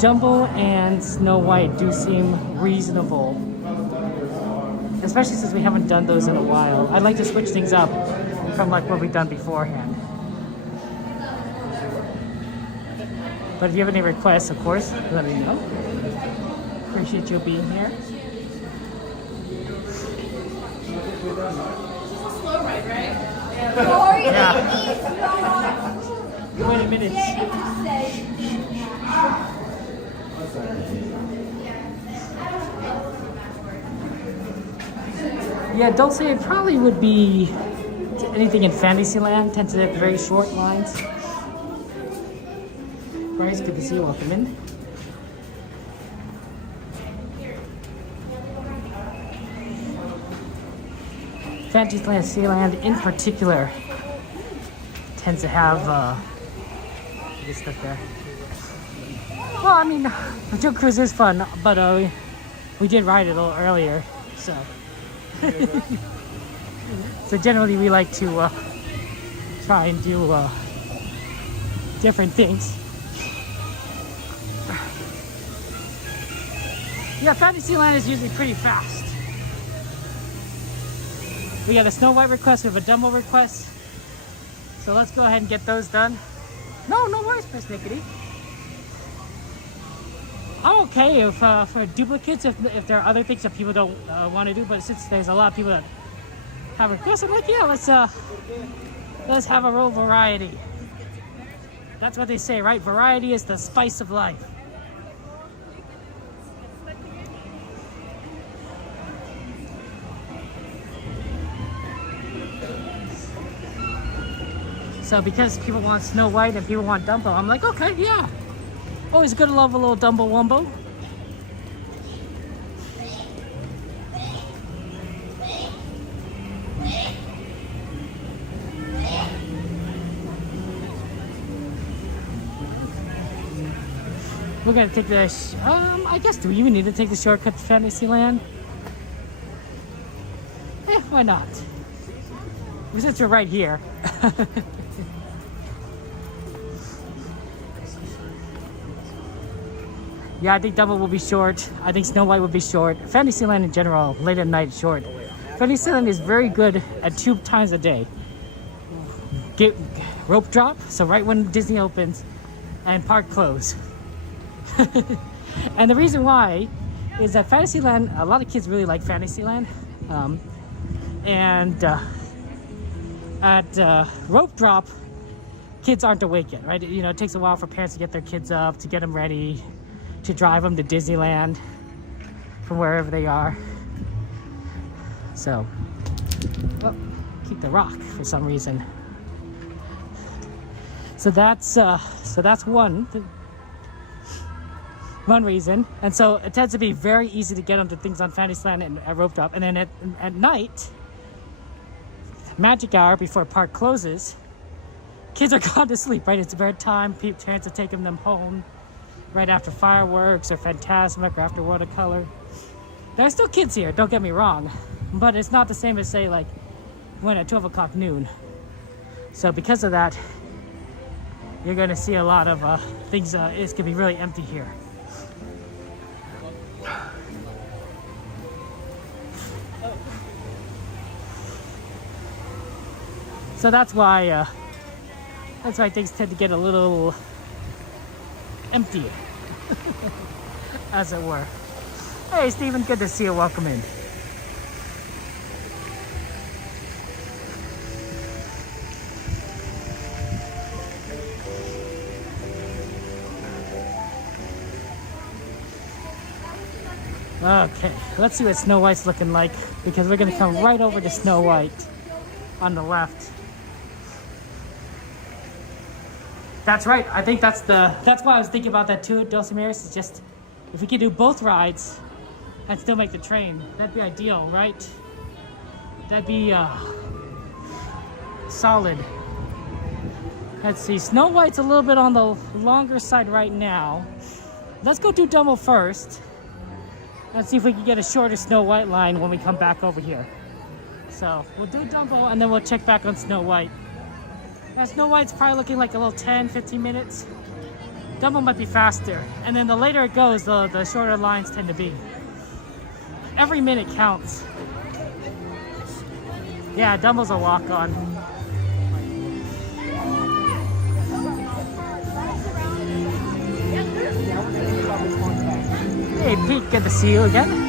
Jumbo and Snow White do seem reasonable. Especially since we haven't done those in a while. I'd like to switch things up from like what we've done beforehand. But if you have any requests, of course, let me know. Appreciate you being here. Slow ride, right? Yeah. 20 minutes. Yeah, don't say it probably would be anything in Fantasyland. Tends to have very short lines. Bryce, good to see you. Welcome in. Fantasyland in particular tends to have this stuff there. Well, I mean, the Jungle Cruise is fun, but we did ride it a little earlier, so. So generally we like to try and do different things. Yeah, Fantasyland is usually pretty fast. We got a Snow White request, we have a Dumbo request. So let's go ahead and get those done. No worries, persnickety. I'm okay if for duplicates, if there are other things that people don't want to do, but since there's a lot of people that have requests, I'm like, yeah, let's have a real variety. That's what they say, right? Variety is the spice of life. So because people want Snow White and people want Dumbo, I'm like, okay, yeah. Always good to love a little Dumbo Wumbo. We're gonna take the, I guess, do we even need to take the shortcut to Fantasyland? Why not? Since we're right here. Yeah, I think Dumbo will be short. I think Snow White will be short. Fantasyland in general, late at night, short. Fantasyland is very good at 2 times a day. Get rope drop, so right when Disney opens, and park close. And the reason why is that Fantasyland, a lot of kids really like Fantasyland. And at rope drop, kids aren't awake yet, right? You know, it takes a while for parents to get their kids up, to get them ready, to drive them to Disneyland from wherever they are. So, oh, keep the rock for some reason. So that's one reason. And so it tends to be very easy to get onto things on Fantasyland and roped up. And then at night, magic hour before park closes, kids are gone to sleep, right? It's bedtime. Parents are taking them home right after fireworks or Fantasmic or after watercolor. There are still kids here, don't get me wrong, but it's not the same as, say, like when at 12 o'clock noon. So because of that, you're going to see a lot of things. It's going to be really empty here. So that's why things tend to get a little emptier, as it were. Hey, Stephen, good to see you. Welcome in. Okay, let's see what Snow White's looking like, because we're going to come right over to Snow White on the left. That's right. I think that's why I was thinking about that too, Dulcimeris. It's just, if we could do both rides and still make the train, that'd be ideal, right? That'd be solid. Let's see. Snow White's a little bit on the longer side right now. Let's go do Dumbo first. Let's see if we can get a shorter Snow White line when we come back over here. So we'll do Dumbo and then we'll check back on Snow White. Yeah, Snow White's probably looking like a little 10-15 minutes. Dumbo might be faster. And then the later it goes, the shorter lines tend to be. Every minute counts. Yeah, Dumbo's a walk-on. Hey Pete, good to see you again.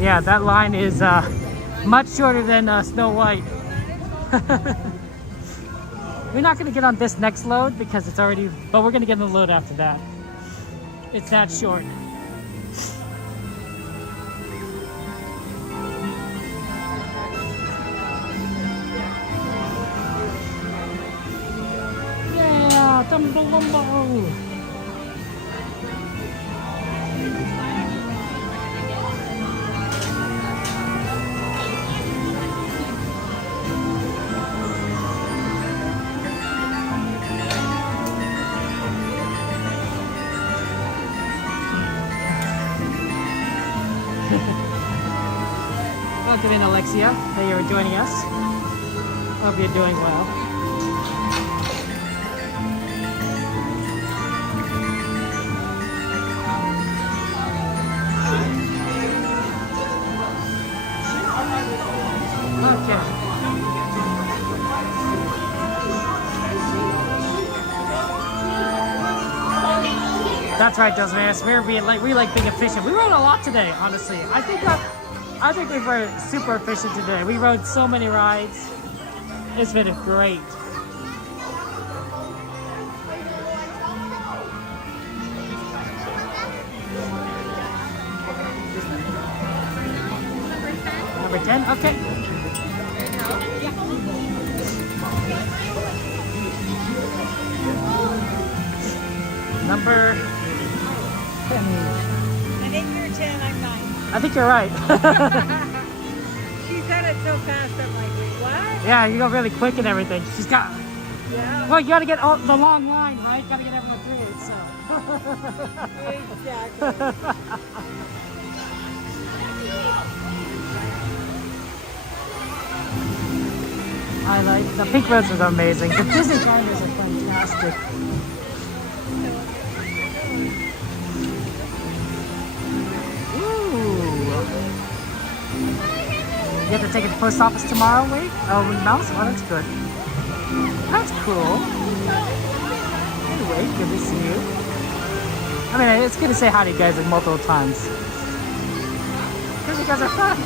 Yeah, that line is much shorter than Snow White. We're not going to get on this next load because it's already, but we're going to get on the load after that. It's that short. Yeah, Dumbo. Welcome in, Alexia. That you were joining us. Hope you're doing well. Okay. That's right, Desmond. We like being efficient. We rode a lot today, honestly. I think we were super efficient today. We rode so many rides. It's been great. Number 10? Okay. Number 10. I think you're 10, I'm 9. I think you're right. She said it so fast, I'm like, wait, what? Yeah, you go really quick and everything. She's got... Yeah. Well, you gotta get all, the long line, right? Gotta get everyone through it, so... Exactly. I like... The pink roads are amazing. The Disney drivers are fantastic. You have to take it to the post office tomorrow, wait? Oh, Mouse? Oh, that's good. That's cool. Anyway, good to see you. I mean, it's good to say hi to you guys like multiple times. Because you guys are fun.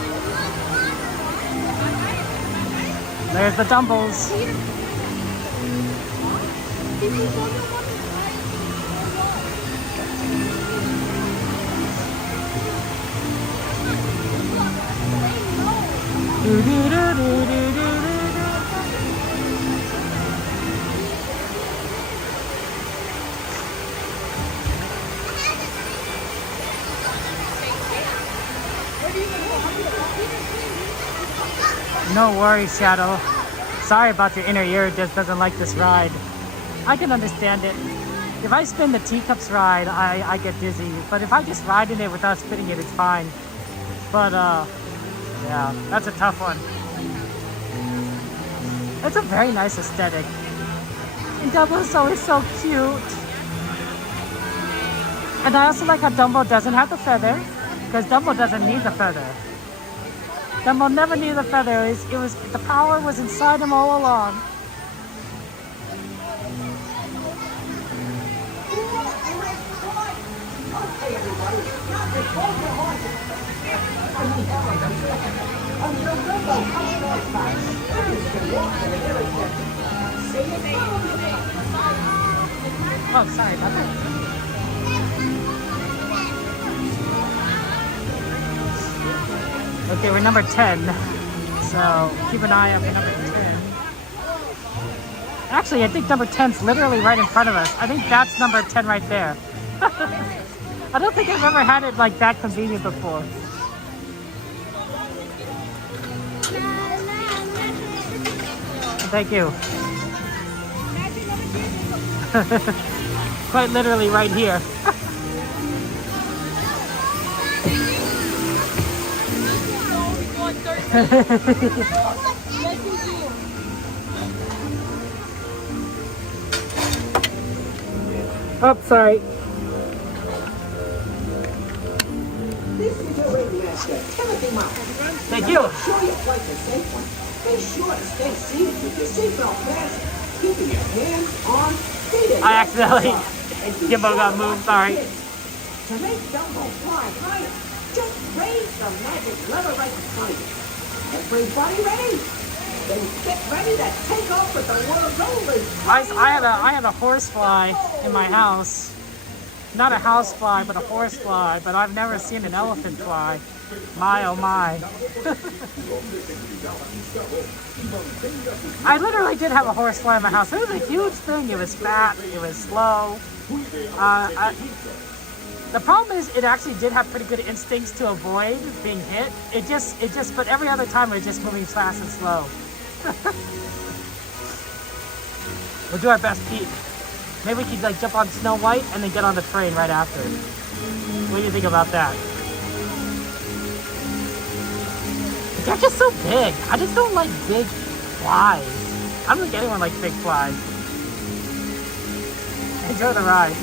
There's the Dumbles. No worries, Shadow. Sorry about your inner ear, just doesn't like this ride. I can understand it. If I spin the teacups ride, I get dizzy. But if I just ride in it without spinning it, it's fine. But yeah, that's a tough one. It's a very nice aesthetic. And Dumbo is always so cute. And I also like how Dumbo doesn't have the feather, because Dumbo doesn't need the feather. Dumbo never needed the feather. It was the power was inside him all along. Oh, sorry about that. Okay, we're number 10. So keep an eye out for number 10. Actually, I think number 10's literally right in front of us. I think that's number 10 right there. I don't think I've ever had it like that convenient before. Thank you. Quite literally right here. Oh, sorry. This is your ringmaster, Timothy Mouse. Thank you. Make sure your flight's a safe one. Be sure to stay seated with your seatbelt fastened, keeping your hands on feet. I accidentally Gimbo got moved, sorry. To make Dumbo fly higher, just raise the magic lever right in front of you. Everybody ready? Then get ready to take off with the world's oldest. I have a horsefly in my house. Not a house fly, but a horsefly. But I've never seen an elephant fly. My oh my. I literally did have a horsefly in my house. It was a huge thing. It was fat. It was slow. The problem is it actually did have pretty good instincts to avoid being hit. It just, but every other time it was just moving fast and slow. We'll do our best, Pete. Maybe we could like jump on Snow White and then get on the train right after. What do you think about that? They're just so big. I just don't like big flies. I don't think anyone likes big flies. Enjoy the ride.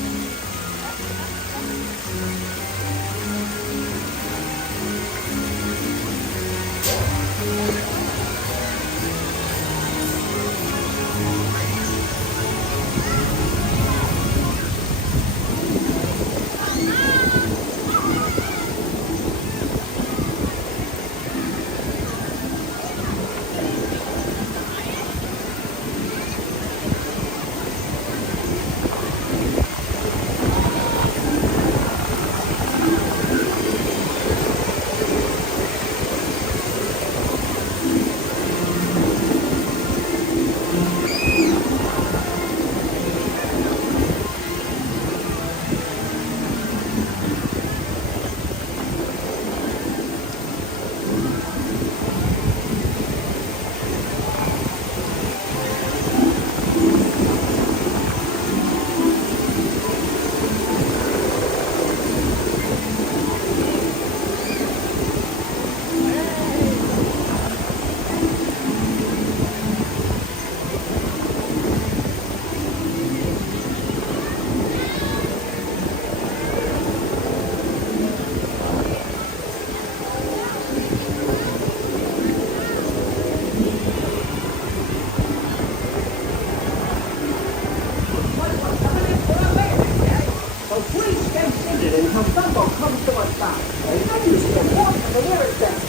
I used to walk in the winter time.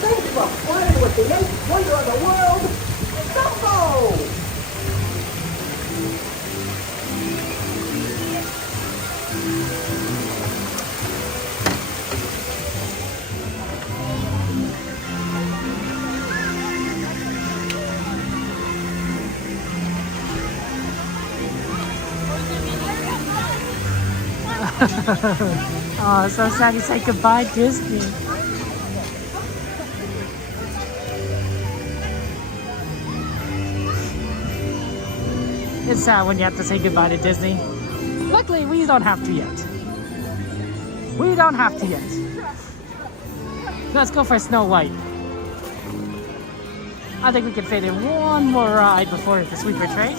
Thanks for playing with the eighth wonder of the world, Dumbo! Oh, so sad to say goodbye, Disney. It's sad when you have to say goodbye to Disney. Luckily, we don't have to yet. We don't have to yet. Let's go for Snow White. I think we can fit in one more ride before the sweeper train.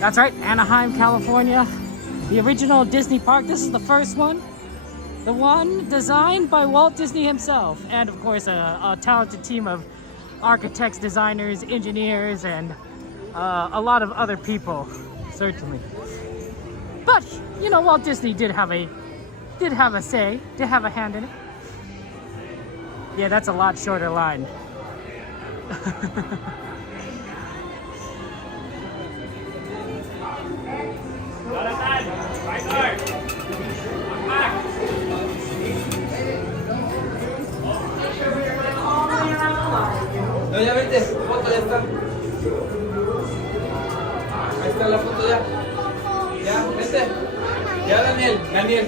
That's right, Anaheim, California. The original Disney park. This is the first one. The one designed by Walt Disney himself. And of course, a talented team of architects, designers, engineers, and a lot of other people, certainly. But, you know, Walt Disney did have a say, did have a hand in it. Yeah, that's a lot shorter line. No, ya vete, foto ya está. Ahí está la foto ya. Ya, vete. Ya, Daniel.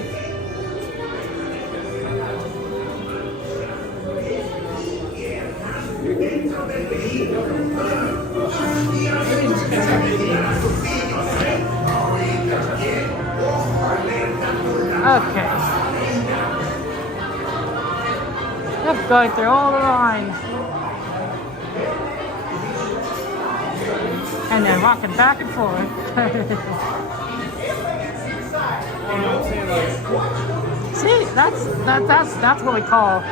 Okay. Yep, going through all the lines. And then rocking back and forth. See, that's what we call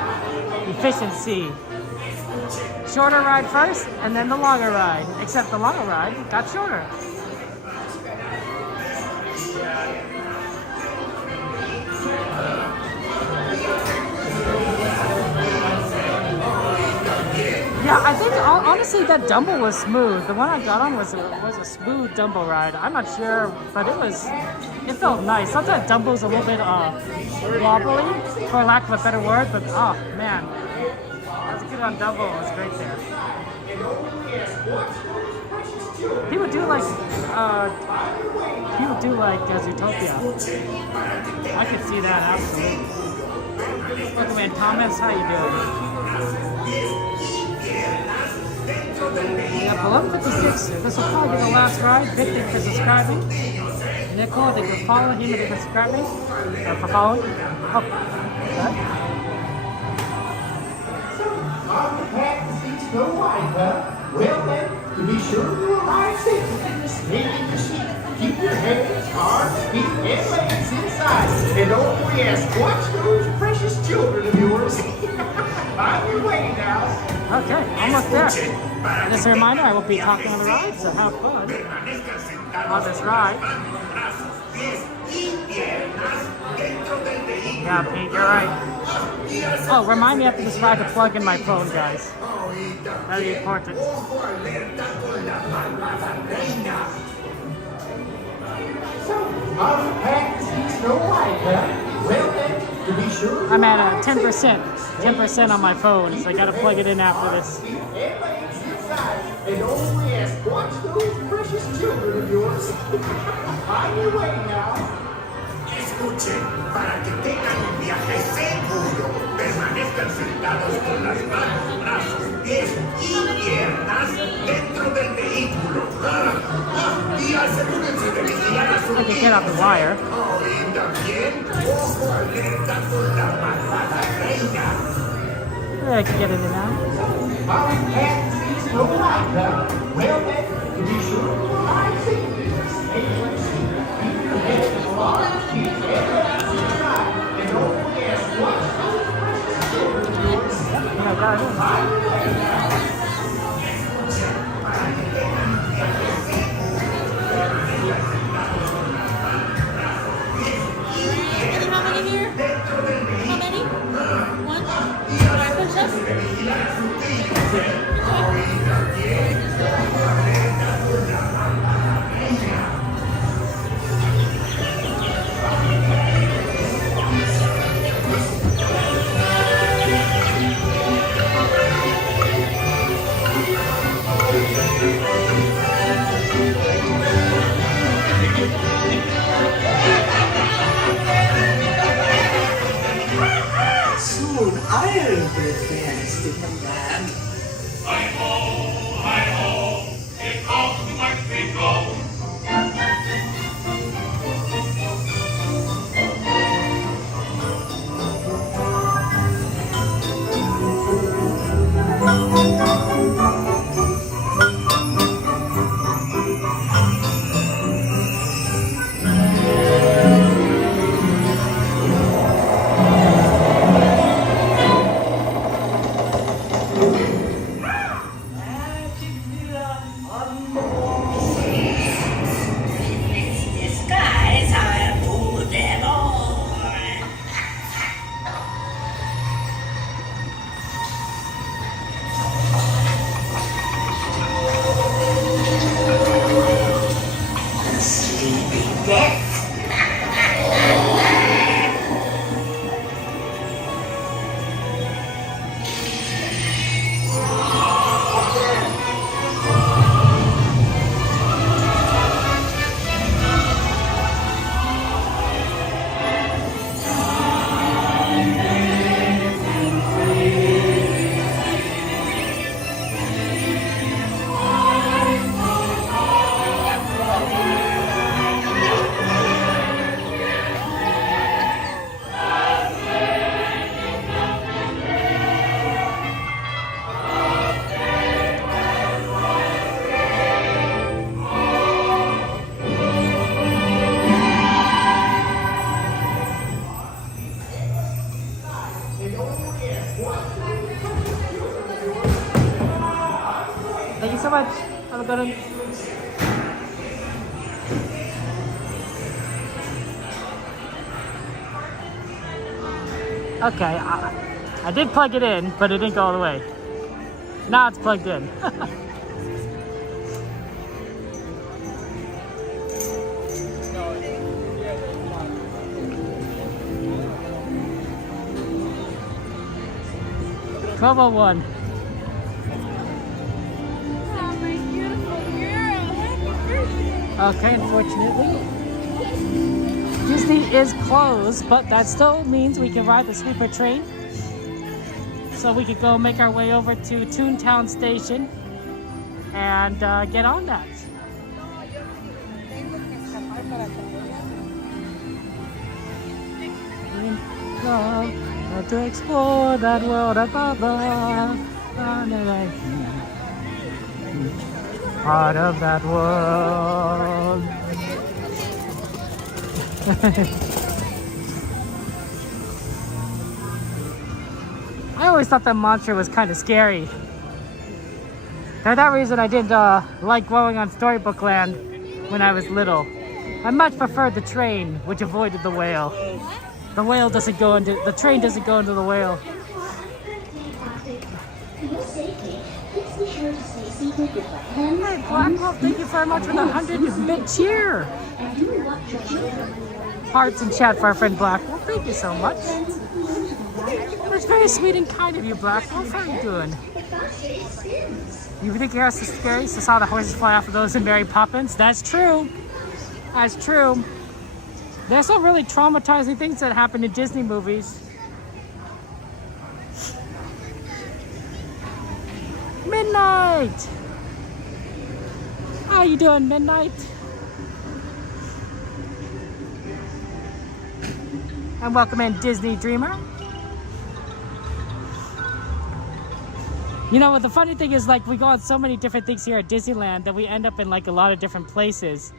efficiency. Shorter ride first, and then the longer ride. Except the longer ride got shorter. Yeah, I think honestly that Dumbo was smooth. The one I got on was a smooth Dumbo ride. I'm not sure, but it felt nice. Sometimes Dumbo's a little bit wobbly, for lack of a better word, but oh man, that's good on Dumbo. It was great there. He would do like Zootopia. I could see that absolutely. Welcome man, Thomas, how you doing? Yeah, 11:56. This will probably be the last ride. Big thing for subscribing. Nicole, thank you for following him and for subscribing. Or for following. Oh, Snow White, huh? Well then, to be sure to arrive safely, stay in your seat. Keep your hands, arms, feet, and legs inside. And oh yes, watch those precious children of yours. On your way now. Okay, almost there. And as a reminder, I will be talking on the ride, so have fun on this ride. Yeah, Pete, you're right. Oh, remind me after this ride to plug in my phone, guys. That'd be important. I'm at 10% on my phone, so I gotta plug it in after this. And only ask, watch those precious children of yours. On your way now. Escuchen, para que tengan un viaje seguro, permanezcan sentados con las manos, brazos, pies y piernas dentro del vehículo. Y asegúrense de vigilar a su I can get off the wire. Y también, ojo alerta con la malvada reina. I can get in it now. Well then, to be sure to arrive safely, stay in your seat. Keep your head as far as you can. And don't ask watch those precious children of yours. Any how many here? soon I'll prepare Superman. Hi-ho, here comes my people. Thank you so much. Have a good one. Okay, I did plug it in, but it didn't go all the way. Now it's plugged in. $12:01. Okay, unfortunately, Disney is closed, but that still means we can ride the sleeper train. So we could go make our way over to Toontown Station and get on that. To explore that world above us. Part of that world. I always thought that monster was kind of scary. For that reason, I didn't like going on Storybook Land when I was little. I much preferred the train, which avoided the whale. The whale doesn't go into the train doesn't go into the whale. Hey, Blackwell, thank you very much for the 100-bit cheer. Hearts in chat for our friend Blackwell. Thank you so much. That's very sweet and kind of you, Blackwell. How are you doing? You think you're so scary? So saw the horses fly off of those in Mary Poppins? That's true. That's true. There's some really traumatizing things that happen in Disney movies. Midnight! How you doing, Midnight? And welcome in, Disney Dreamer. You know what, the funny thing is, like, we go on so many different things here at Disneyland that we end up in, like, a lot of different places.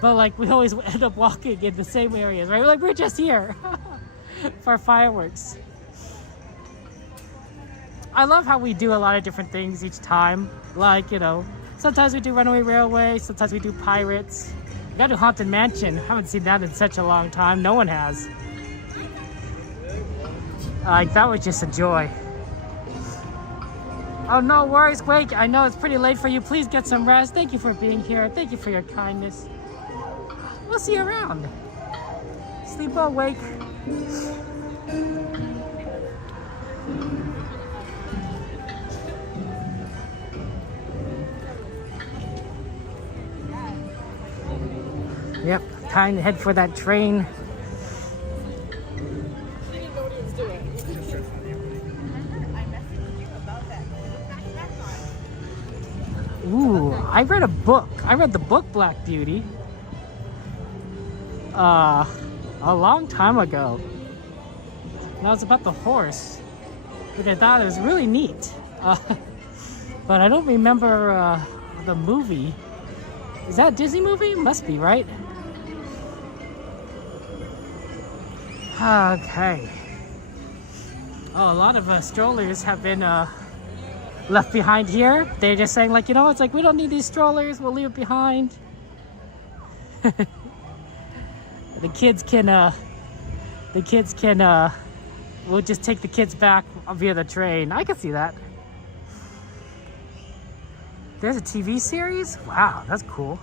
But, like, we always end up walking in the same areas, right? We're like, we're just here for fireworks. I love how we do a lot of different things each time. Like, you know, sometimes we do Runaway Railway, sometimes we do Pirates. We gotta do Haunted Mansion. Haven't seen that in such a long time. No one has. Like, that was just a joy. Oh, no worries, Wake. I know it's pretty late for you. Please get some rest. Thank you for being here. Thank you for your kindness. We'll see you around. Sleep well, Wake. Yep, time to head for that train. do it. Ooh, I read a book. I read the book Black Beauty. A long time ago. And that was about the horse. But I thought it was really neat. But I don't remember the movie. Is that a Disney movie? Must be, right? Okay. Oh, a lot of strollers have been left behind here. They're just saying, like, you know, it's like, we don't need these strollers. We'll leave it behind. The kids can, we'll just take the kids back via the train. I can see that. There's a TV series? Wow, that's cool.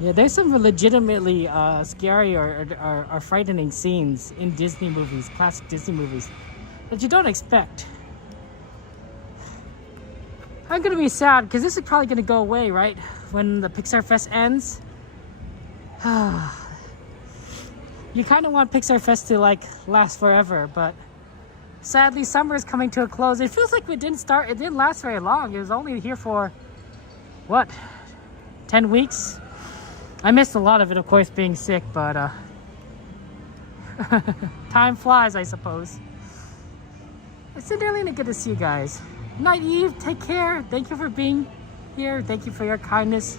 Yeah, there's some legitimately scary or frightening scenes in Disney movies, classic Disney movies, that you don't expect. I'm gonna be sad because this is probably gonna go away, right? When the Pixar Fest ends. You kind of want Pixar Fest to like last forever, but sadly summer is coming to a close. It feels like it didn't last very long. It was only here for, what, 10 weeks? I missed a lot of it, of course, being sick, but time flies, I suppose. It's really good to see you guys. Night Eve, take care. Thank you for being here. Thank you for your kindness.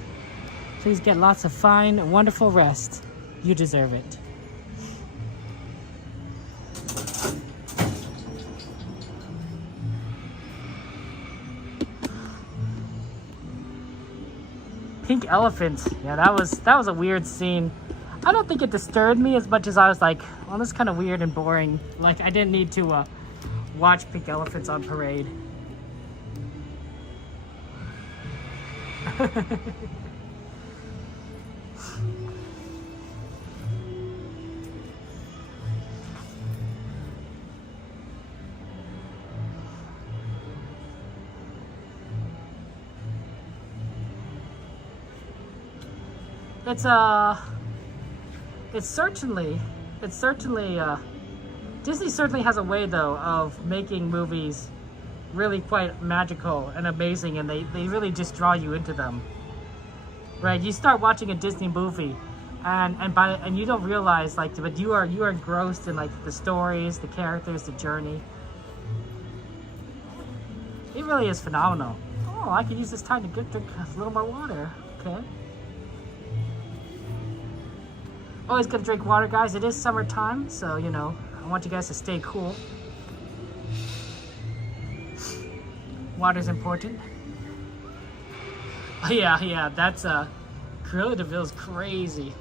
Please get lots of fine and wonderful rest. You deserve it. Pink elephants. Yeah, that was a weird scene. I don't think it disturbed me as much as I was like, well, this is kind of weird and boring. Like, I didn't need to watch pink elephants on parade. It's certainly Disney certainly has a way though of making movies really quite magical and amazing, and they really just draw you into them, right? You start watching a Disney movie and you don't realize, like, but you are engrossed in like the stories, the characters, the journey. It really is phenomenal. Oh, I could use this time to drink a little more water. Okay. Always gotta drink water, guys. It is summertime, so, you know, I want you guys to stay cool. Water's important. Oh, yeah, that's, Cruella de Vil's crazy.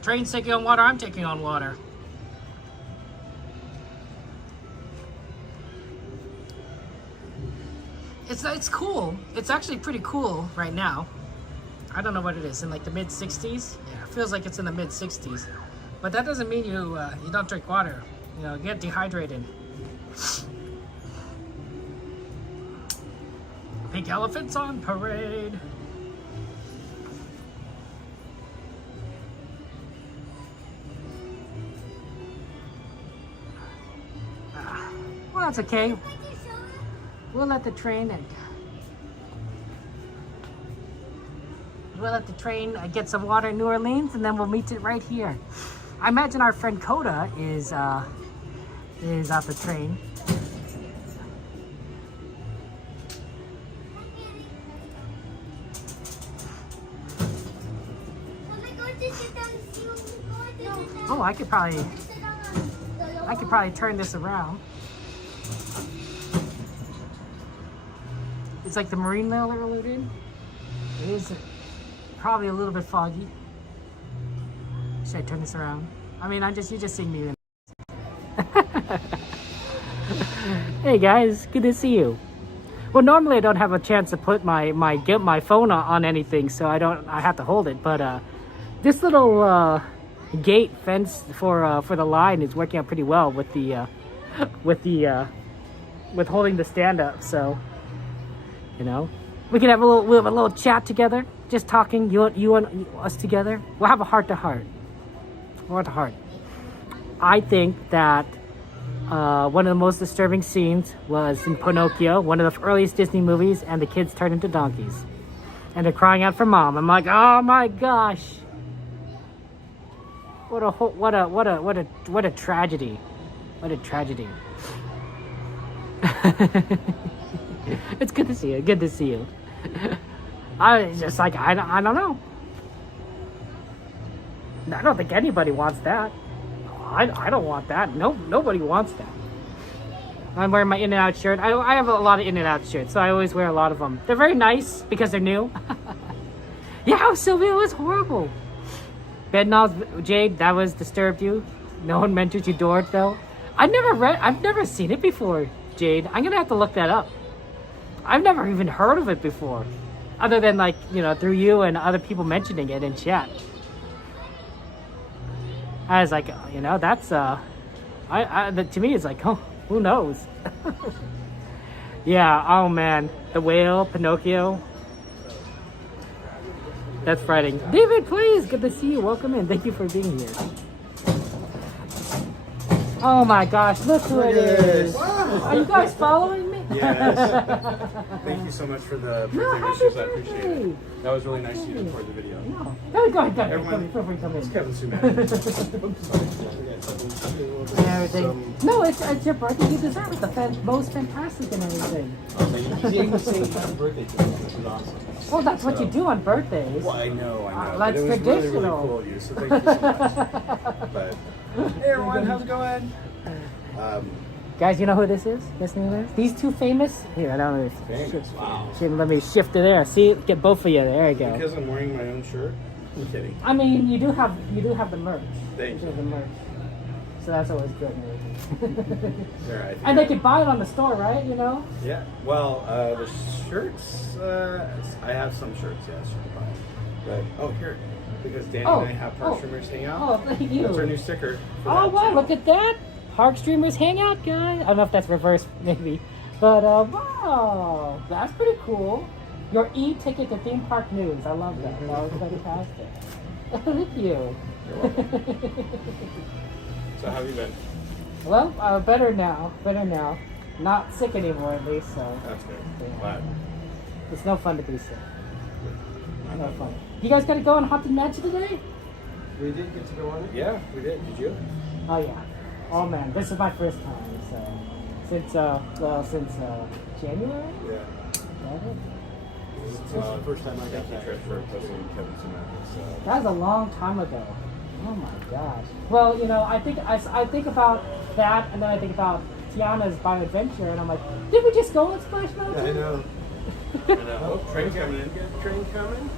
Train's taking on water, I'm taking on water. It's cool. It's actually pretty cool right now. I don't know what it is, in like the mid-60s? Yeah, it feels like it's in the mid-60s. But that doesn't mean you don't drink water. You know, get dehydrated. Pink elephants on parade. Well, that's okay. We'll let the train get some water in New Orleans, and then we'll meet it right here. I imagine our friend Coda is at the train. Oh, I could probably turn this around. It's like the marine railroad. It is probably a little bit foggy. Should I turn this around? I mean, you just see me. Hey guys, good to see you. Well, normally I don't have a chance to put my phone on anything, so I have to hold it. But this little gate fence for the line is working out pretty well with the with holding the stand up. So, you know, we can have a little chat together, just talking, you and us together. We'll have a heart to heart. Heart to heart. I think that one of the most disturbing scenes was in Pinocchio, one of the earliest Disney movies, and the kids turn into donkeys, and they're crying out for mom. I'm like, oh my gosh, what a tragedy, what a tragedy. It's good to see you. Good to see you. I just like I don't know. I don't think anybody wants that. I don't want that. Nobody wants that. I'm wearing my In-N-Out shirt. I have a lot of In-N-Out shirts, so I always wear a lot of them. They're very nice because they're new. Yeah, Sylvia, it was horrible. Bedknobs, Jade, that was disturbed you. No one mentioned you adored though. I've never seen it before, Jade. I'm gonna have to look that up. I've never even heard of it before, other than like, you know, through you and other people mentioning it in chat. I was like, you know, that's to me it's like, oh, who knows? Yeah, oh man, The Whale, Pinocchio. That's frightening. David, please, good to see you. Welcome in. Thank you for being here. Oh my gosh, look who it is. Wow. Are you guys following me? Yes. Thank you so much for the birthday wishes. I appreciate it. That was really nice of you to record the video. No. Go ahead. Everyone, feel free to come in. It's Kevin Suman. Everything. No, it's your birthday. You deserve it. The most fantastic and everything. He's even saying happy birthday to me, which is awesome. Well, that's what you do on birthdays. Well, I know. That's it was traditional. really cool of you, so thank you so much. But, hey everyone, how's it going? Guys, you know who this is? These two famous. Here, I don't know. Famous. Wow. Let me shift to there. See, get both of you. There you go. Because I'm wearing my own shirt. I'm kidding. I mean, you do have the merch. Thank you. The merch. So that's always good. Sure, and they could buy it on the store, right? You know. Yeah. Well, the shirts. I have some shirts. Yes, you can buy. But here, because Danny and I have Park Streamers hang out. Oh, thank you. That's our new sticker. Oh wow! Look at that. Park Streamers Hangout guy. I don't know if that's reverse, maybe, but wow, that's pretty cool. Your e-ticket to theme park news. I love that. That was fantastic. Thank you. You're welcome. So how have you been? Well, better now. Not sick anymore, at least. So that's good. Yeah. Glad. It's no fun to be sick. No fun. You guys got to go on Haunted Mansion today? We did get to go on it. Yeah, we did. Did you? Oh yeah. Oh man, this is my first time. So since January. Yeah. This is the first time I got the trip for posting Kevin Suman. That was a long time ago. Oh my gosh. Well, you know, I think about that, and then I think about Tiana's Bio Adventure, and I'm like, did we just go on Splash Mountain? Yeah, I know. Oh, train coming in. Good train coming.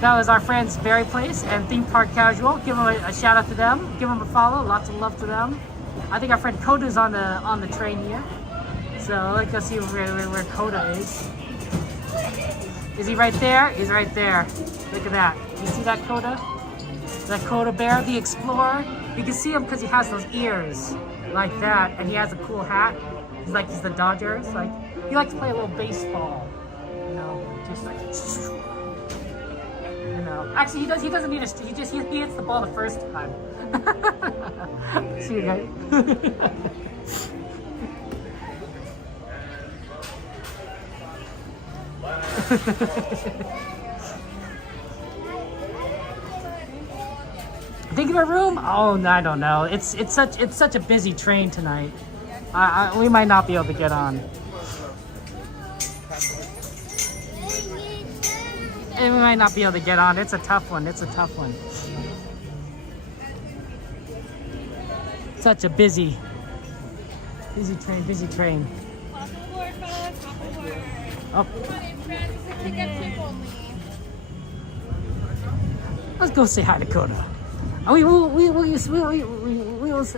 That was our friends Berry Place and Theme Park Casual. Give them a shout out to them. Give them a follow. Lots of love to them. I think our friend Koda's on the train here. So let's go see where Koda is. Is he right there? He's right there. Look at that. You see that Koda? That Koda bear, the explorer. You can see him because he has those ears like that, and he has a cool hat. He's the Dodgers. Like he likes to play a little baseball. You know, just like. Actually, he doesn't need he hits the ball the first time. See you guys. Think of a room? Oh, I don't know. It's such a busy train tonight. We might not be able to get on. And we might not be able to get on. It's a tough one. Such a busy train. Oh. Let's go say hi to Koda. We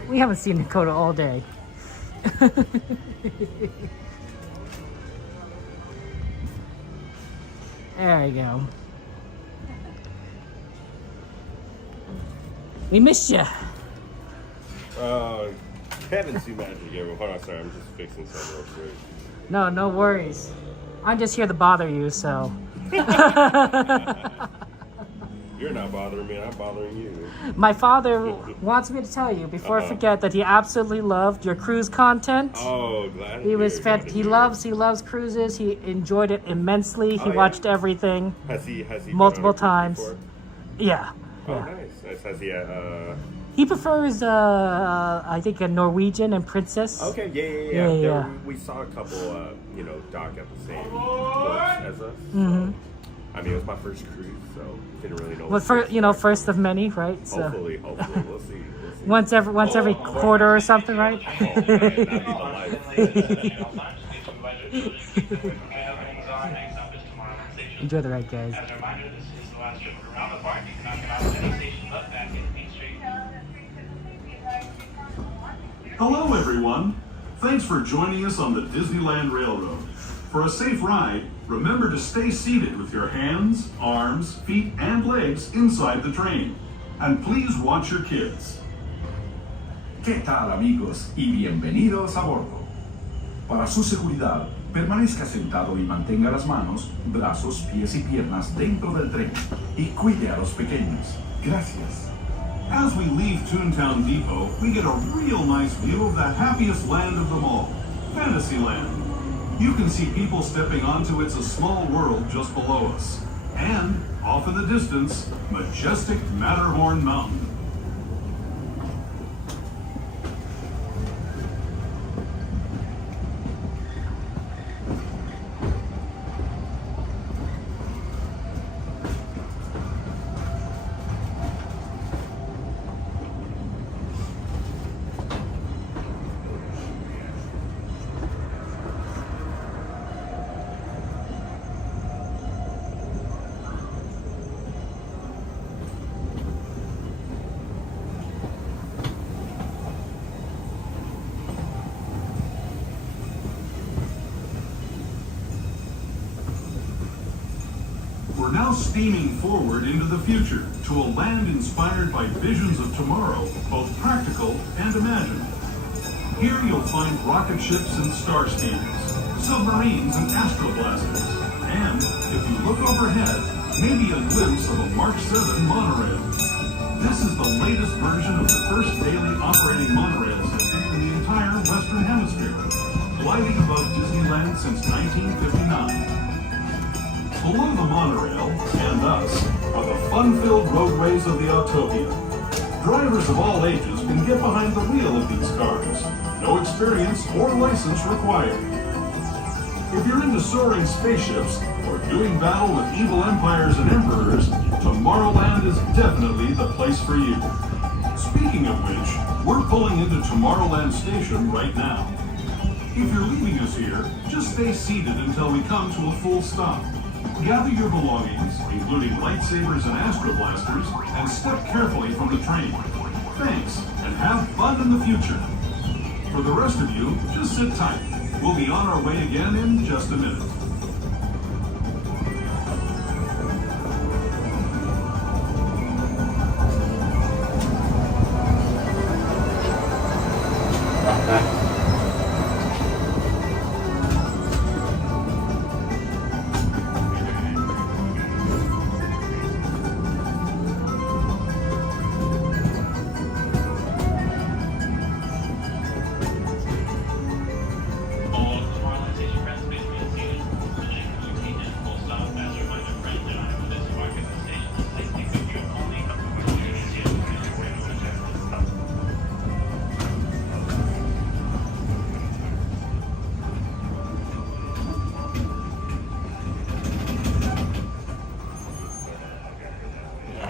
We haven't seen Dakota all day. There you go. We missed you. Haven't seen magic yet. Hold on, sorry, I'm just fixing something real quick. No worries. I'm just here to bother you, so. You're not bothering me, I'm bothering you. My father wants me to tell you before I forget that he absolutely loved your cruise content. Oh, glad. He loves cruises. He enjoyed it immensely. He watched everything. Has he multiple been on a cruise times? before? Yeah. Oh, nice. Has he? He prefers, I think, a Norwegian and Princess. Okay, yeah. We saw a couple, dock at the same ports as us. So. Mm-hmm. I mean, it was my first cruise, so didn't really know. Well, first of many, right? So. Hopefully, we'll see. Once every quarter or something, right? Enjoy the ride, guys. As a reminder, this is the last trip around the park. You cannot get off at any station but back in Main Street. Hello, everyone. Thanks for joining us on the Disneyland Railroad. For a safe ride, remember to stay seated with your hands, arms, feet, and legs inside the train. And please watch your kids. ¿Qué tal, amigos? Y bienvenidos a bordo. Para su seguridad, permanezca sentado y mantenga las manos, brazos, pies y piernas dentro del tren. Y cuide a los pequeños. Gracias. As we leave Toontown Depot, we get a real nice view of the happiest land of them all, Fantasyland. You can see people stepping onto It's a Small World just below us. And, off in the distance, majestic Matterhorn Mountain. We're now steaming forward into the future to a land inspired by visions of tomorrow, both practical and imagined. Here you'll find rocket ships and star speeders, submarines and astroblasters, and, if you look overhead, maybe a glimpse of a Mark 7 monorail. This is the latest version of the first daily operating monorail system in the entire Western Hemisphere, gliding above Disneyland since 1959. Below the monorail, and us, are the fun-filled roadways of the Autopia. Drivers of all ages can get behind the wheel of these cars. No experience or license required. If you're into soaring spaceships or doing battle with evil empires and emperors, Tomorrowland is definitely the place for you. Speaking of which, we're pulling into Tomorrowland Station right now. If you're leaving us here, just stay seated until we come to a full stop. Gather your belongings, including lightsabers and astroblasters, and step carefully from the train. Thanks, and have fun in the future. For the rest of you, just sit tight. We'll be on our way again in just a minute.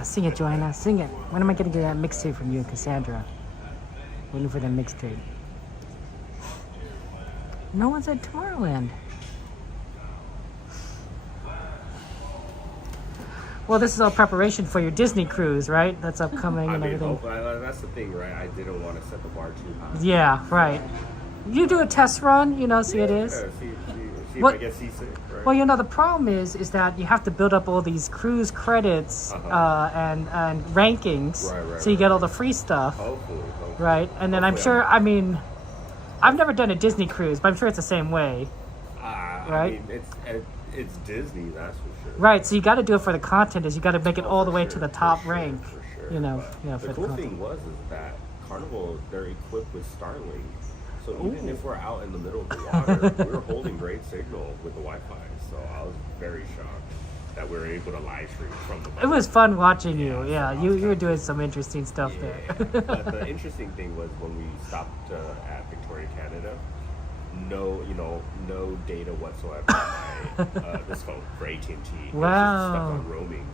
Sing it, Joanna. Sing it. When am I going to get that mixtape from you and Cassandra? Waiting for that mixtape. No one's at Tomorrowland. Well, this is all preparation for your Disney cruise, right? That's upcoming and everything. Hopefully, that's the thing, right? I didn't want to set the bar too high. Yeah, right. You do a test run, you know, see it is. See if What- I get seasick, right? Well, you know, the problem is that you have to build up all these cruise credits and rankings, Right, so you get all the free stuff. Hopefully. Right, and then I'm sure. I mean, I've never done a Disney cruise, but I'm sure it's the same way. I Right? mean, it's Disney, that's for sure. Right, so you got to do it for the content. Is you got to make it all the way to the top rank. You know, for The the cool content. thing is that Carnival, they're equipped with Starlink. So even if we're out in the middle of the water, we're holding great signal with the Wi-Fi. So I was very shocked that we were able to live stream from the boat. It was fun watching you. Yeah, you were doing some interesting stuff there. But the interesting thing was when we stopped at Victoria, Canada, no data whatsoever on my this phone for AT&T. It was just Wow. stuck on roaming.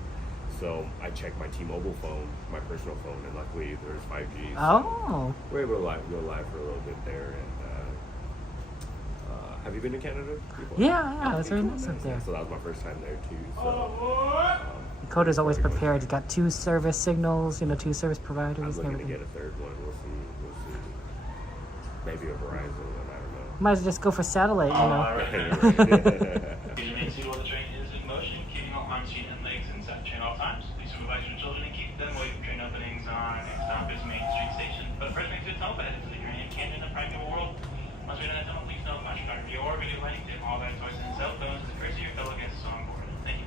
So I checked my T-Mobile phone, my personal phone, and luckily there's 5G. So Oh. we're able to go live for a little bit there. And have you been to Canada before? Yeah, it's very nice up there. So that was my first time there too. So Dakota's always prepared. You got 2 service signals, 2 service providers. I'm and looking to everything. get a third one. We'll see. Maybe a Verizon one. I don't know. Might as well just go for satellite, Main seat while the train is in motion, keeping all arms, feet, and legs in set train all times. Please supervise your children and keep them away from train openings. Our next stop is Main Street Station. But first, make sure to tell headed to the Grand Canyon of Private World. Once we're done at tunnel, please note flash photography or video lighting to all that toys and cell phones. The courtesy of your fellow guests on board. Thank you.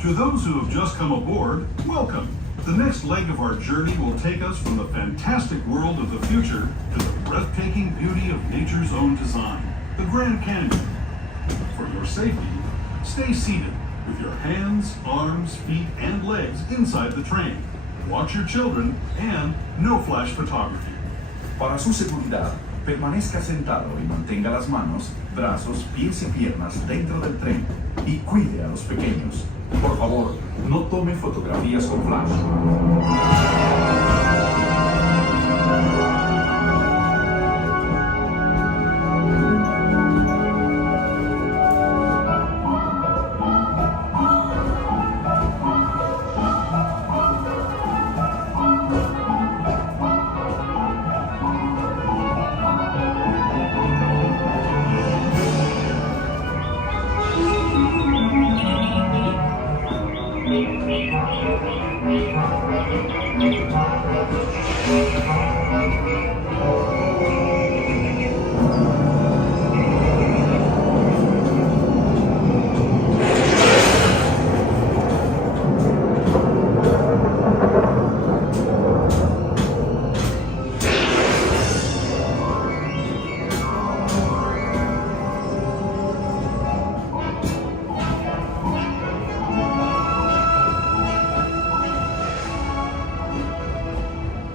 To those who have just come aboard, welcome. The next leg of our journey will take us from the fantastic world of the future to the breathtaking beauty of nature's own design, the Grand Canyon. For your safety, stay seated with your hands, arms, feet, and legs inside the train. Watch your children and no flash photography. Para su seguridad, permanezca sentado y mantenga las manos, brazos, pies y piernas dentro del tren y cuide a los pequeños. Por favor, no tome fotografías con flash.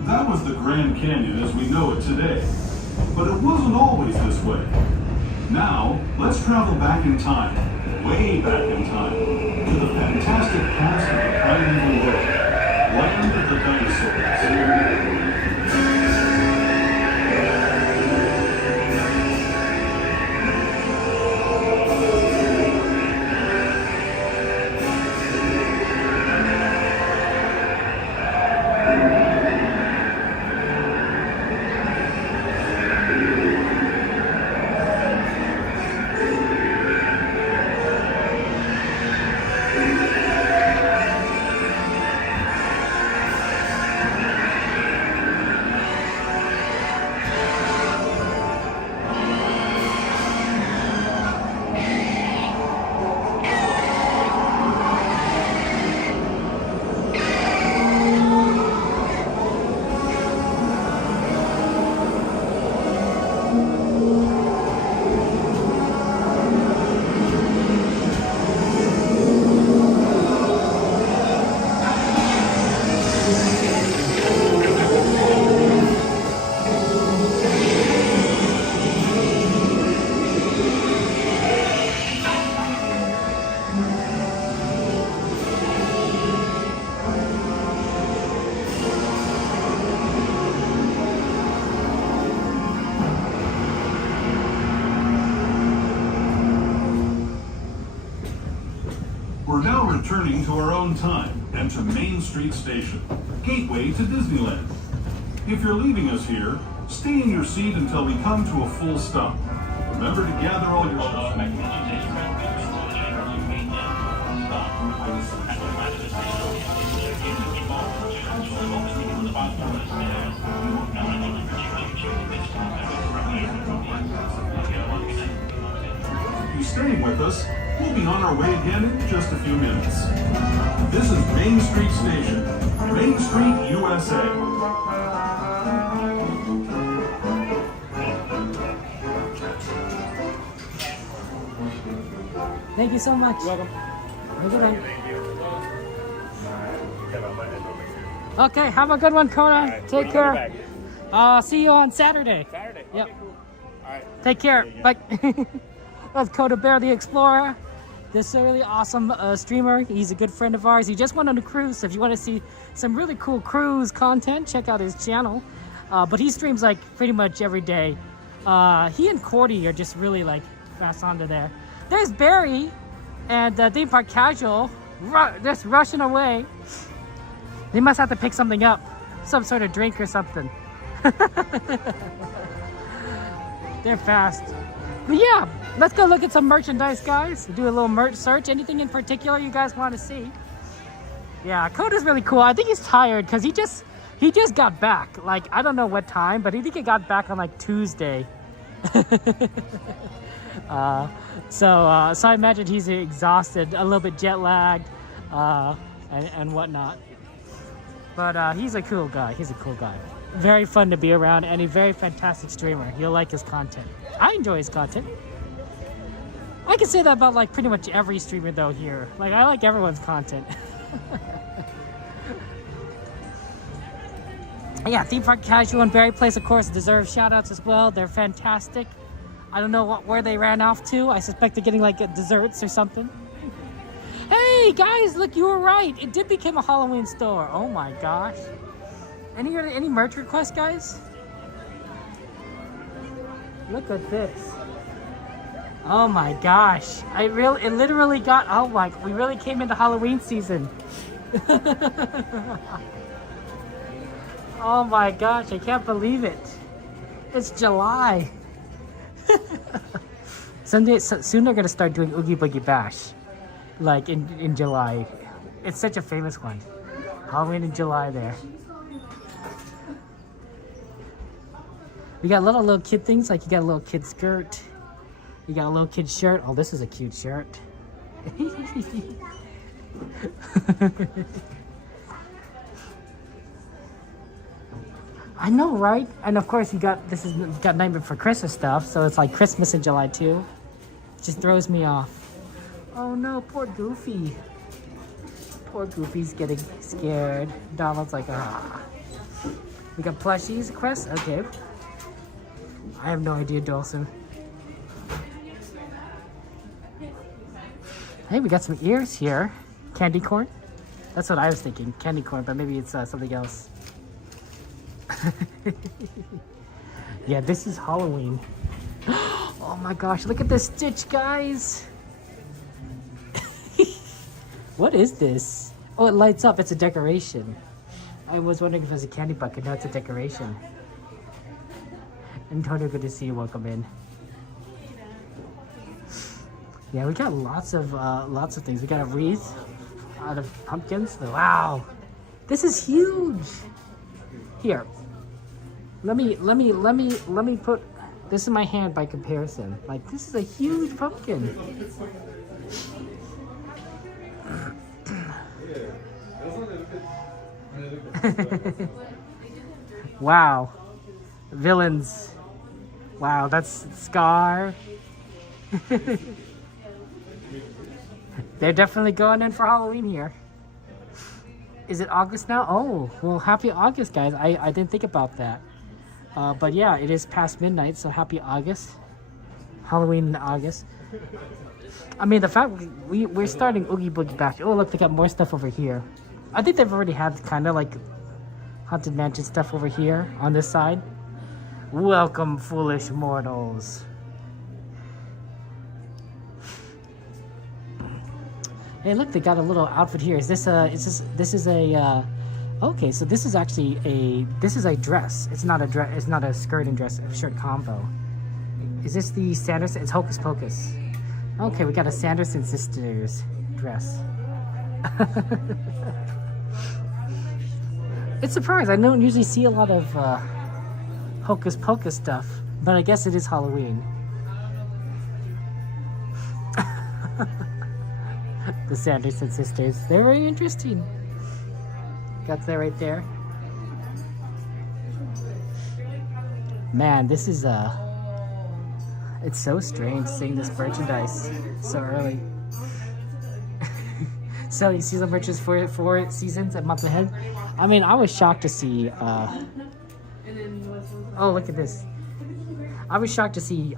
That was the Grand Canyon as we know it today. But it wasn't always this way. Now, let's travel back in time, way back in time, to the fantastic past of the primeval world, land of the dinosaurs. returning to our own time and to Main Street Station, gateway to Disneyland. If you're leaving us here, stay in your seat until we come to a full stop. Remember to gather all your stuff. If you're staying with us, we'll be on our way again in just a few minutes. This is Main Street Station, Main Street, USA. Thank you so much. You're welcome. Okay, have a good one, Conan. Right, Take care. See you on Saturday. Saturday? Yep. Okay, cool. All right. Take care. Bye. That's Coda Bear the Explorer. This is a really awesome streamer. He's a good friend of ours. He just went on a cruise. So if you want to see some really cool cruise content, check out his channel. But he streams like pretty much every day. He and Cordy are just really like fast onto there. There's Barry and Theme Park Casual just rushing away. They must have to pick something up, some sort of drink or something. They're fast. But yeah, let's go look at some merchandise, guys. Do a little merch search. Anything in particular you guys want to see? Yeah, Coda's really cool. I think he's tired because he just got back. Like, I don't know what time, but I think he got back on like Tuesday. So I imagine he's exhausted, a little bit jet lagged, and whatnot. But he's a cool guy. He's a cool guy. Very fun to be around, and a very fantastic streamer. You'll like his content. I enjoy his content. I can say that about like pretty much every streamer though here. Like, I like everyone's content. Yeah, Theme Park Casual and Berry Place, of course, deserve shout-outs as well. They're fantastic. I don't know where they ran off to. I suspect they're getting like desserts or something. Hey guys, look, you were right. It did become a Halloween store. Oh my gosh. Any merch requests, guys? Look at this. Oh my gosh. It literally got, oh my, we really came into Halloween season. Oh my gosh, I can't believe it. It's July. Soon they're gonna start doing Oogie Boogie Bash, like in July. It's such a famous one. Halloween in July there. We got little kid things, like you got a little kid skirt. You got a little kid shirt. Oh, this is a cute shirt. I know, right? And of course you got Nightmare Before Christmas stuff, so it's like Christmas in July too. It just throws me off. Oh no, poor Goofy. Poor Goofy's getting scared. Donald's like, ah. We got plushies, Quest? Okay. I have no idea, Dawson. Hey, we got some ears here. Candy corn? That's what I was thinking. Candy corn, but maybe it's something else. Yeah, this is Halloween. Oh my gosh, look at this Stitch, guys. What is this? Oh, it lights up. It's a decoration. I was wondering if it was a candy bucket. No, it's a decoration. Antonio, good to see you. Welcome in. Yeah, we got lots of things. We got a wreath out of pumpkins. Wow, this is huge. Here, let me put this in my hand by comparison. Like, this is a huge pumpkin. Wow, villains. Wow, that's Scar. They're definitely going in for Halloween here. Is it August now? Oh, well, happy August, guys. I didn't think about that. But yeah, it is past midnight, so happy August. Halloween in August. I mean, the fact we're starting Oogie Boogie Bash. Oh, look, they got more stuff over here. I think they've already had kind of like Haunted Mansion stuff over here on this side. Welcome, foolish mortals. Hey, look, they got a little outfit here. Is this a? This is a? Okay, so this is actually this is a dress. It's not a dress. It's not a skirt and dress shirt combo. Is this the Sanderson? It's Hocus Pocus. Okay, we got a Sanderson sisters dress. It's surprising. I don't usually see a lot of Hocus Pocus stuff, but I guess it is Halloween. The Sanderson sisters. They're very interesting. Got that right there. Man, this is it's so strange seeing this merchandise so early. So you see the merchandise for 4 seasons, a month ahead. I mean, I was shocked to see. Oh, look at this! I was shocked to see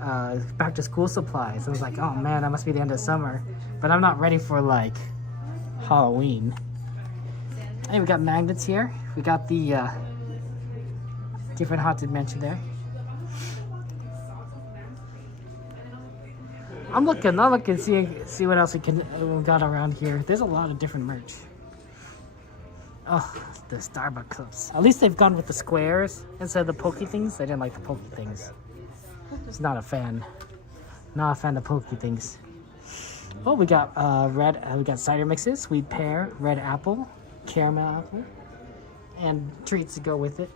back to school supplies. I was like, oh man, that must be the end of summer. But I'm not ready for like Halloween. Hey, we got magnets here. We got the different haunted mansion there. I'm looking, see what else we got around here. There's a lot of different merch. Oh, the Starbucks cups. At least they've gone with the squares instead of the pokey things. I didn't like the pokey things. Just not a fan. Not a fan of pokey things. Oh, we got we got cider mixes, sweet pear, red apple, caramel apple, and treats to go with it.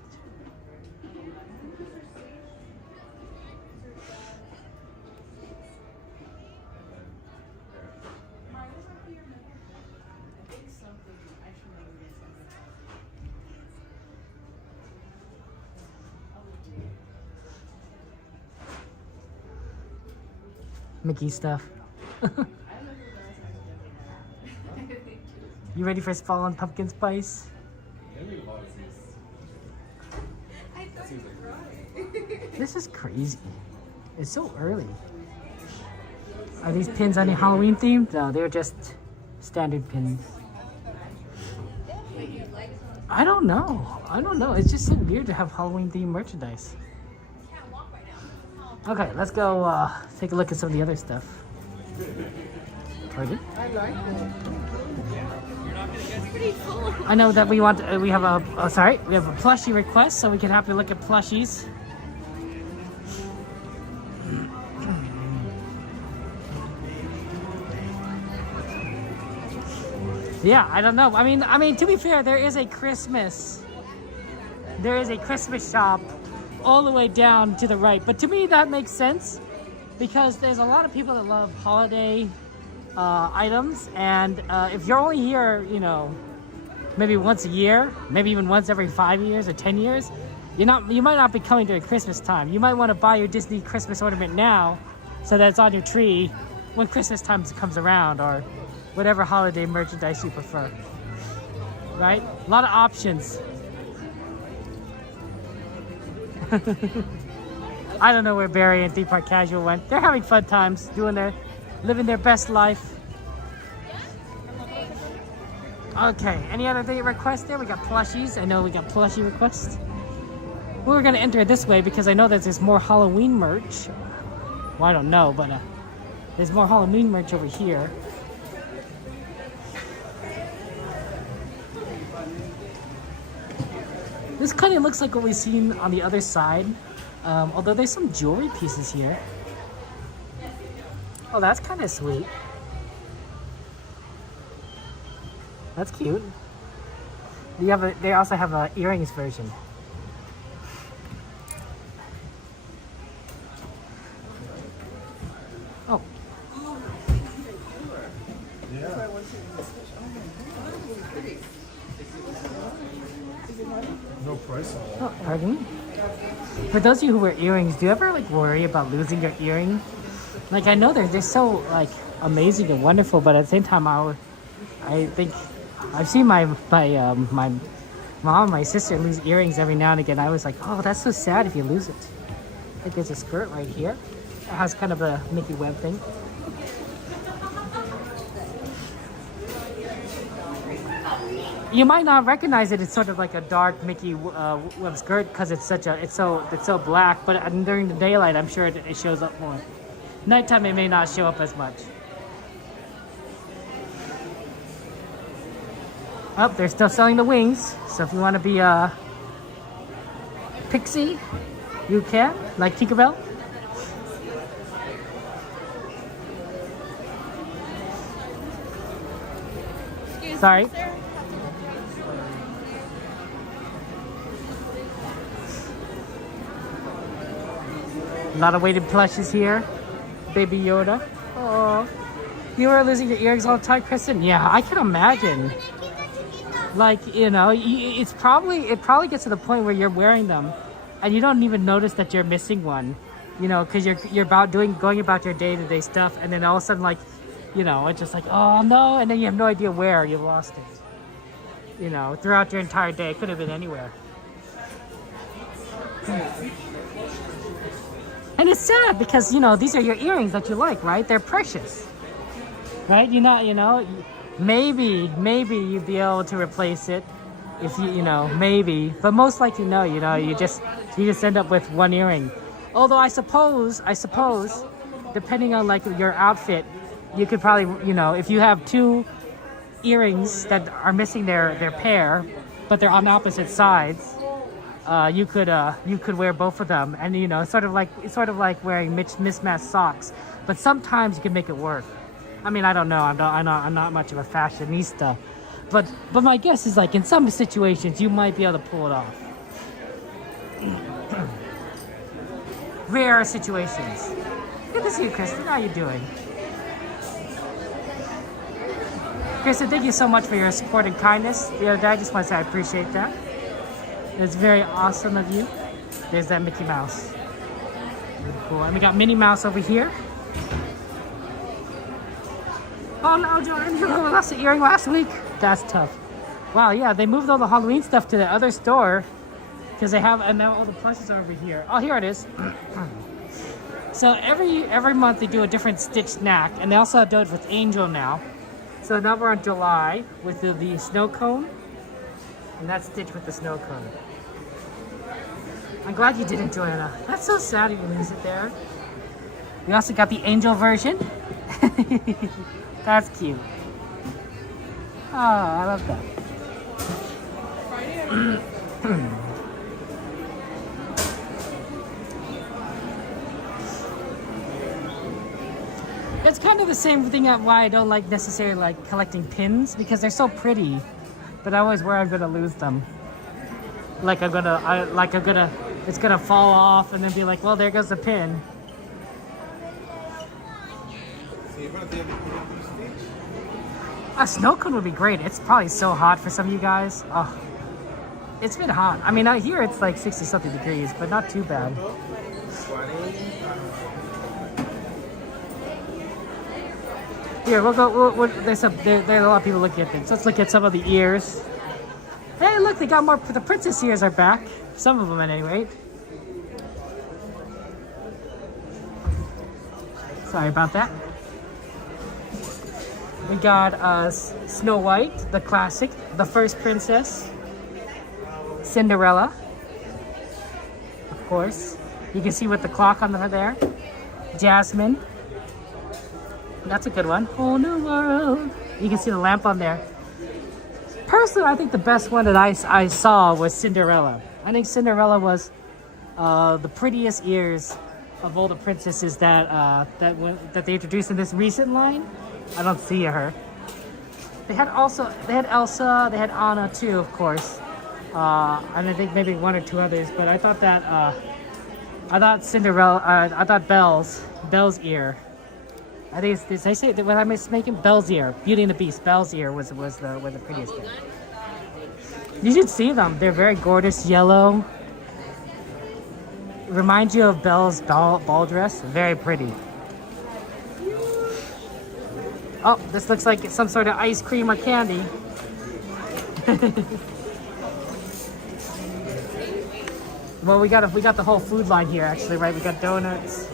Mickey stuff. You ready for Fallen Pumpkin Spice? This is crazy. It's so early. Are these pins any Halloween themed? No, they're just standard pins. I don't know. It's just so weird to have Halloween themed merchandise. Okay, let's go take a look at some of the other stuff. Pardon? I like it. It's pretty cool. I know that we have a plushie request, so we can have to look at plushies. Yeah, I don't know. I mean, to be fair, there is a Christmas shop all the way down to the right. But to me, that makes sense because there's a lot of people that love holiday items, and if you're only here, you know, maybe once a year, maybe even once every 5 years or 10 years, you might not be coming during Christmas time. You might want to buy your Disney Christmas ornament now, so that it's on your tree when Christmas time comes around, or whatever holiday merchandise you prefer. Right? A lot of options. I don't know where Barry and Theme Park Casual went. They're having fun times, living their best life. Okay, any other date requests there? We got plushies. I know we got plushie requests. We're gonna enter it this way because I know that there's more Halloween merch. Well, I don't know, but there's more Halloween merch over here. This kind of looks like what we've seen on the other side, although there's some jewelry pieces here. Oh, that's kind of sweet. That's cute. They also have a earrings version. Oh. Yeah. No price on it. Oh, pardon me? For those of you who wear earrings, do you ever like worry about losing your earring? Like, I know they're so like amazing and wonderful, but at the same time, I think I've seen my mom and my sister lose earrings every now and again. I was like, oh, that's so sad if you lose it. Like, there's a skirt right here. It has kind of a Mickey Web thing. You might not recognize it. It's sort of like a dark Mickey Web skirt because it's so black. But during the daylight, I'm sure it shows up more. Nighttime, it may not show up as much. Oh, they're still selling the wings. So if you want to be a pixie, you can, like Tinkerbell. Sorry. A lot of weighted plushes here. Baby Yoda. Oh, you are losing your earrings all the time, Kristen? Yeah, I can imagine. Like, you know, it probably gets to the point where you're wearing them and you don't even notice that you're missing one, you know, because you're going about your day-to-day stuff, and then all of a sudden, like, you know, it's just like, oh no, and then you have no idea where you've lost it. You know, throughout your entire day, it could have been anywhere. And it's sad because, you know, these are your earrings that you like, right? They're precious, right? You know, maybe you'd be able to replace it if you know, maybe, but most likely no, you know, you just end up with one earring. Although I suppose, depending on like your outfit, you could probably, you know, if you have two earrings that are missing their pair, but they're on opposite sides, you could wear both of them, and you know, it's sort of like wearing mismatched socks. But sometimes you can make it work. I mean, I don't know. I'm not much of a fashionista, but my guess is like in some situations you might be able to pull it off. Rare situations. Good to see you, Kristen. How you doing? Kristen, thank you so much for your support and kindness the other day. I just want to say I appreciate that. It's very awesome of you. There's that Mickey Mouse. Cool. And we got Minnie Mouse over here. Oh no, Jordan, you lost the earring last week. That's tough. Wow, yeah, they moved all the Halloween stuff to the other store because they have, and now all the plushes are over here. Oh, here it is. So every month they do a different Stitch snack, and they also do it with Angel now. So now we're on July with the snow cone, and that's Stitch with the snow cone. I'm glad you didn't, Joanna. That's so sad you lose it there. We also got the Angel version. That's cute. Oh, I love that. It's kind of the same thing at why I don't like necessarily like collecting pins, because they're so pretty, but I always worry I'm gonna lose them. It's gonna fall off and then be like, well, there goes the pin. A snow cone would be great. It's probably so hot for some of you guys. Oh, it's been hot. I mean, out here it's like 60-something degrees, but not too bad. Here, we'll go. There are a lot of people looking at things. Let's look at some of the ears. Hey, look, they got more. The princess ears are back. Some of them, at any rate. Sorry about that. We got Snow White, the classic, the first princess, Cinderella, of course. You can see with the clock on her there. Jasmine. That's a good one. Whole new world. You can see the lamp on there. Personally, I think the best one that I saw was Cinderella. I think Cinderella was the prettiest ears of all the princesses that they introduced in this recent line. I don't see her. They had Elsa, they had Anna too, of course, and I think maybe one or two others. But I thought Cinderella, I thought Belle's ear. I think did I say that when I was making Belle's ear, Beauty and the Beast, Belle's ear was the prettiest one. You should see them. They're very gorgeous, yellow. It reminds you of Belle's ball dress. Very pretty. Oh, this looks like some sort of ice cream or candy. Well, we got the whole food line here, actually, right? We got donuts.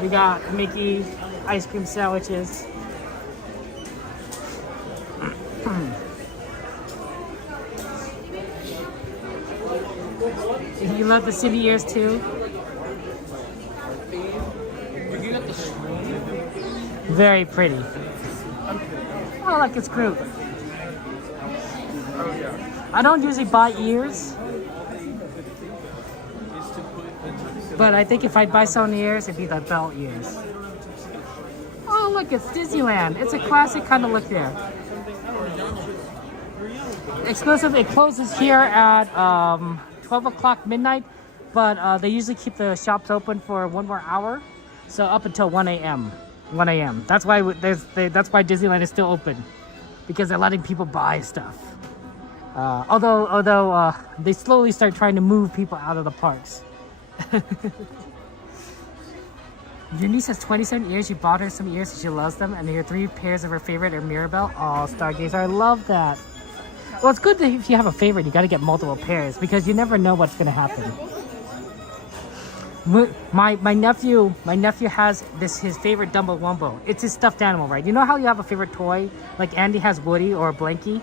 We got Mickey ice cream sandwiches. You love the city ears too. Very pretty. Oh, look, it's Groot. I don't usually buy ears, but I think if I buy some ears, it'd be the belt ears. Oh look, it's Disneyland. It's a classic kind of look there. Exclusive, it closes here at 12 o'clock midnight, but they usually keep the shops open for 1 more hour, so up until 1 a.m. 1 a.m. That's why that's why Disneyland is still open, because they're letting people buy stuff. Although they slowly start trying to move people out of the parks. Your niece has 27 ears. You bought her some ears and she loves them, and your 3 pairs of her favorite are Mirabelle. Oh, Stargazer, I love that. Well, it's good that if you have a favorite, you got to get multiple pairs, because you never know what's going to happen. My nephew has his favorite Dumbo Wumbo. It's his stuffed animal, right? You know how you have a favorite toy, like Andy has Woody or Blanky?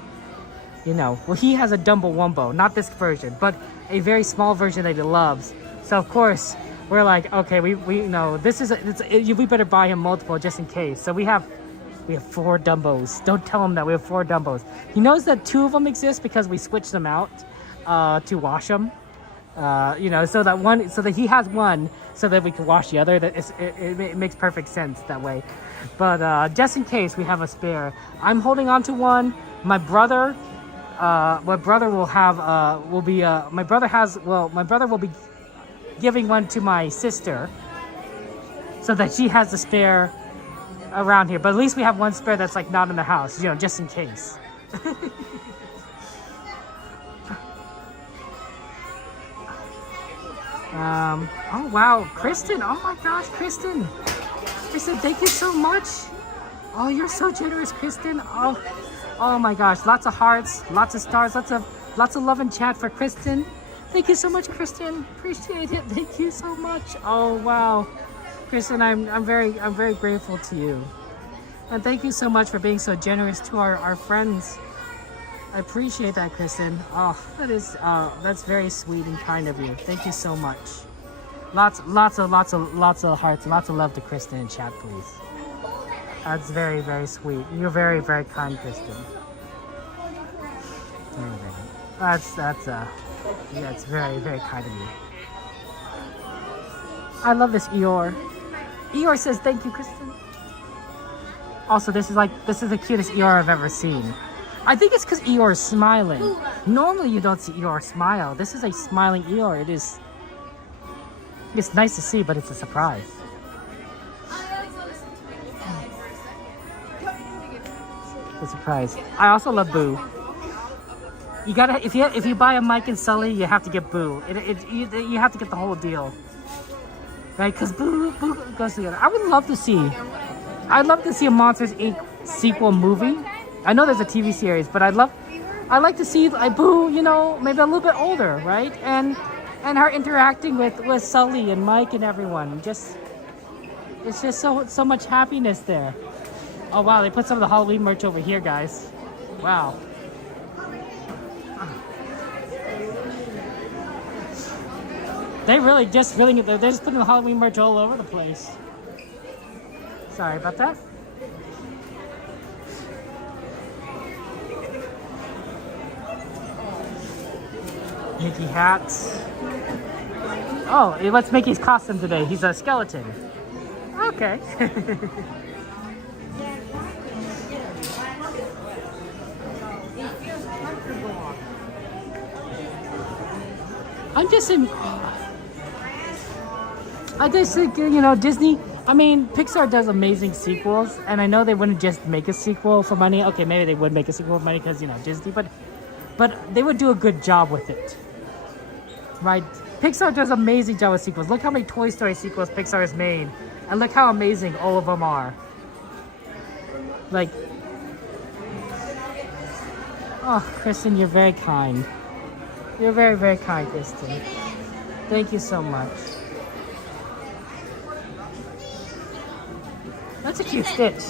You know, well, he has a Dumbo Wumbo, not this version, but a very small version that he loves. So of course we're like, okay, we know this is we better buy him multiple just in case. So we have 4 Dumbos. Don't tell him that we have 4 Dumbos. He knows that 2 of them exist because we switched them out to wash them. You know, so that he has one so that we can wash the other. It makes perfect sense that way. But just in case we have a spare, I'm holding on to one. My brother will be giving one to my sister so that she has a spare around here. But at least we have one spare that's like not in the house, you know, just in case. Oh wow, Kristen, oh my gosh, Kristen, thank you so much. Oh, you're so generous, Kristen. Oh my gosh, lots of hearts, lots of stars, lots of love and chat for Kristen. Thank you so much, Kristen. Appreciate it. Thank you so much. Oh wow, Kristen, I'm very grateful to you, and thank you so much for being so generous to our friends. I appreciate that, Kristen. Oh, that's very sweet and kind of you. Thank you so much. Lots of hearts, lots of love to Kristen in chat, please. That's very, very sweet. You're very, very kind, Kristen. Yeah, it's very, very kind of you. I love this Eeyore. Eeyore says thank you, Kristen. Also, this is the cutest Eeyore I've ever seen. I think it's because Eeyore is smiling. Normally you don't see Eeyore smile. This is a smiling Eeyore. It's nice to see, but it's a surprise. It's a surprise. I also love Boo. You gotta, if you buy a Mike and Sully, you have to get Boo. You have to get the whole deal, right? Because Boo goes together. I'd love to see a Monsters Inc. sequel movie. I know there's a TV series, but I'd like to see Boo, you know, maybe a little bit older, right? And her interacting with Sully and Mike and everyone. It's just so much happiness there. Oh wow, they put some of the Halloween merch over here, guys. Wow. They're just putting the Halloween merch all over the place. Sorry about that. Mickey hats. Oh, what's Mickey's costume today? He's a skeleton. Okay. I just think, you know, Disney, I mean, Pixar does amazing sequels, and I know they wouldn't just make a sequel for money. Okay, maybe they would make a sequel for money because, you know, Disney, but they would do a good job with it, right? Pixar does an amazing job with sequels. Look how many Toy Story sequels Pixar has made, and look how amazing all of them are. Like, oh, Kristen, you're very kind. You're very, very kind, Kristen. Thank you so much. That's a cute stitch.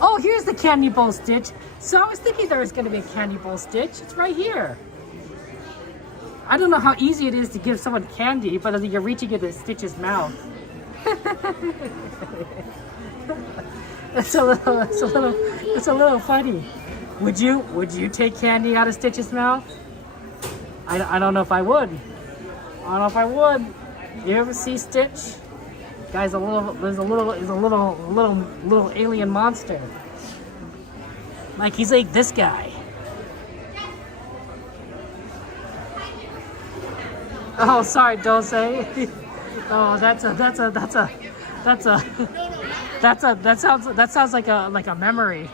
Oh, here's the candy bowl stitch. So I was thinking there was going to be a candy bowl stitch. It's right here. I don't know how easy it is to give someone candy, but you're reaching into Stitch's mouth. It's a little funny. Would you take candy out of Stitch's mouth? I don't know if I would. I don't know if I would. You ever see Stitch? Guy's a little alien monster. Like he's like this guy. Oh, sorry, Dulce. Oh, that sounds like a memory.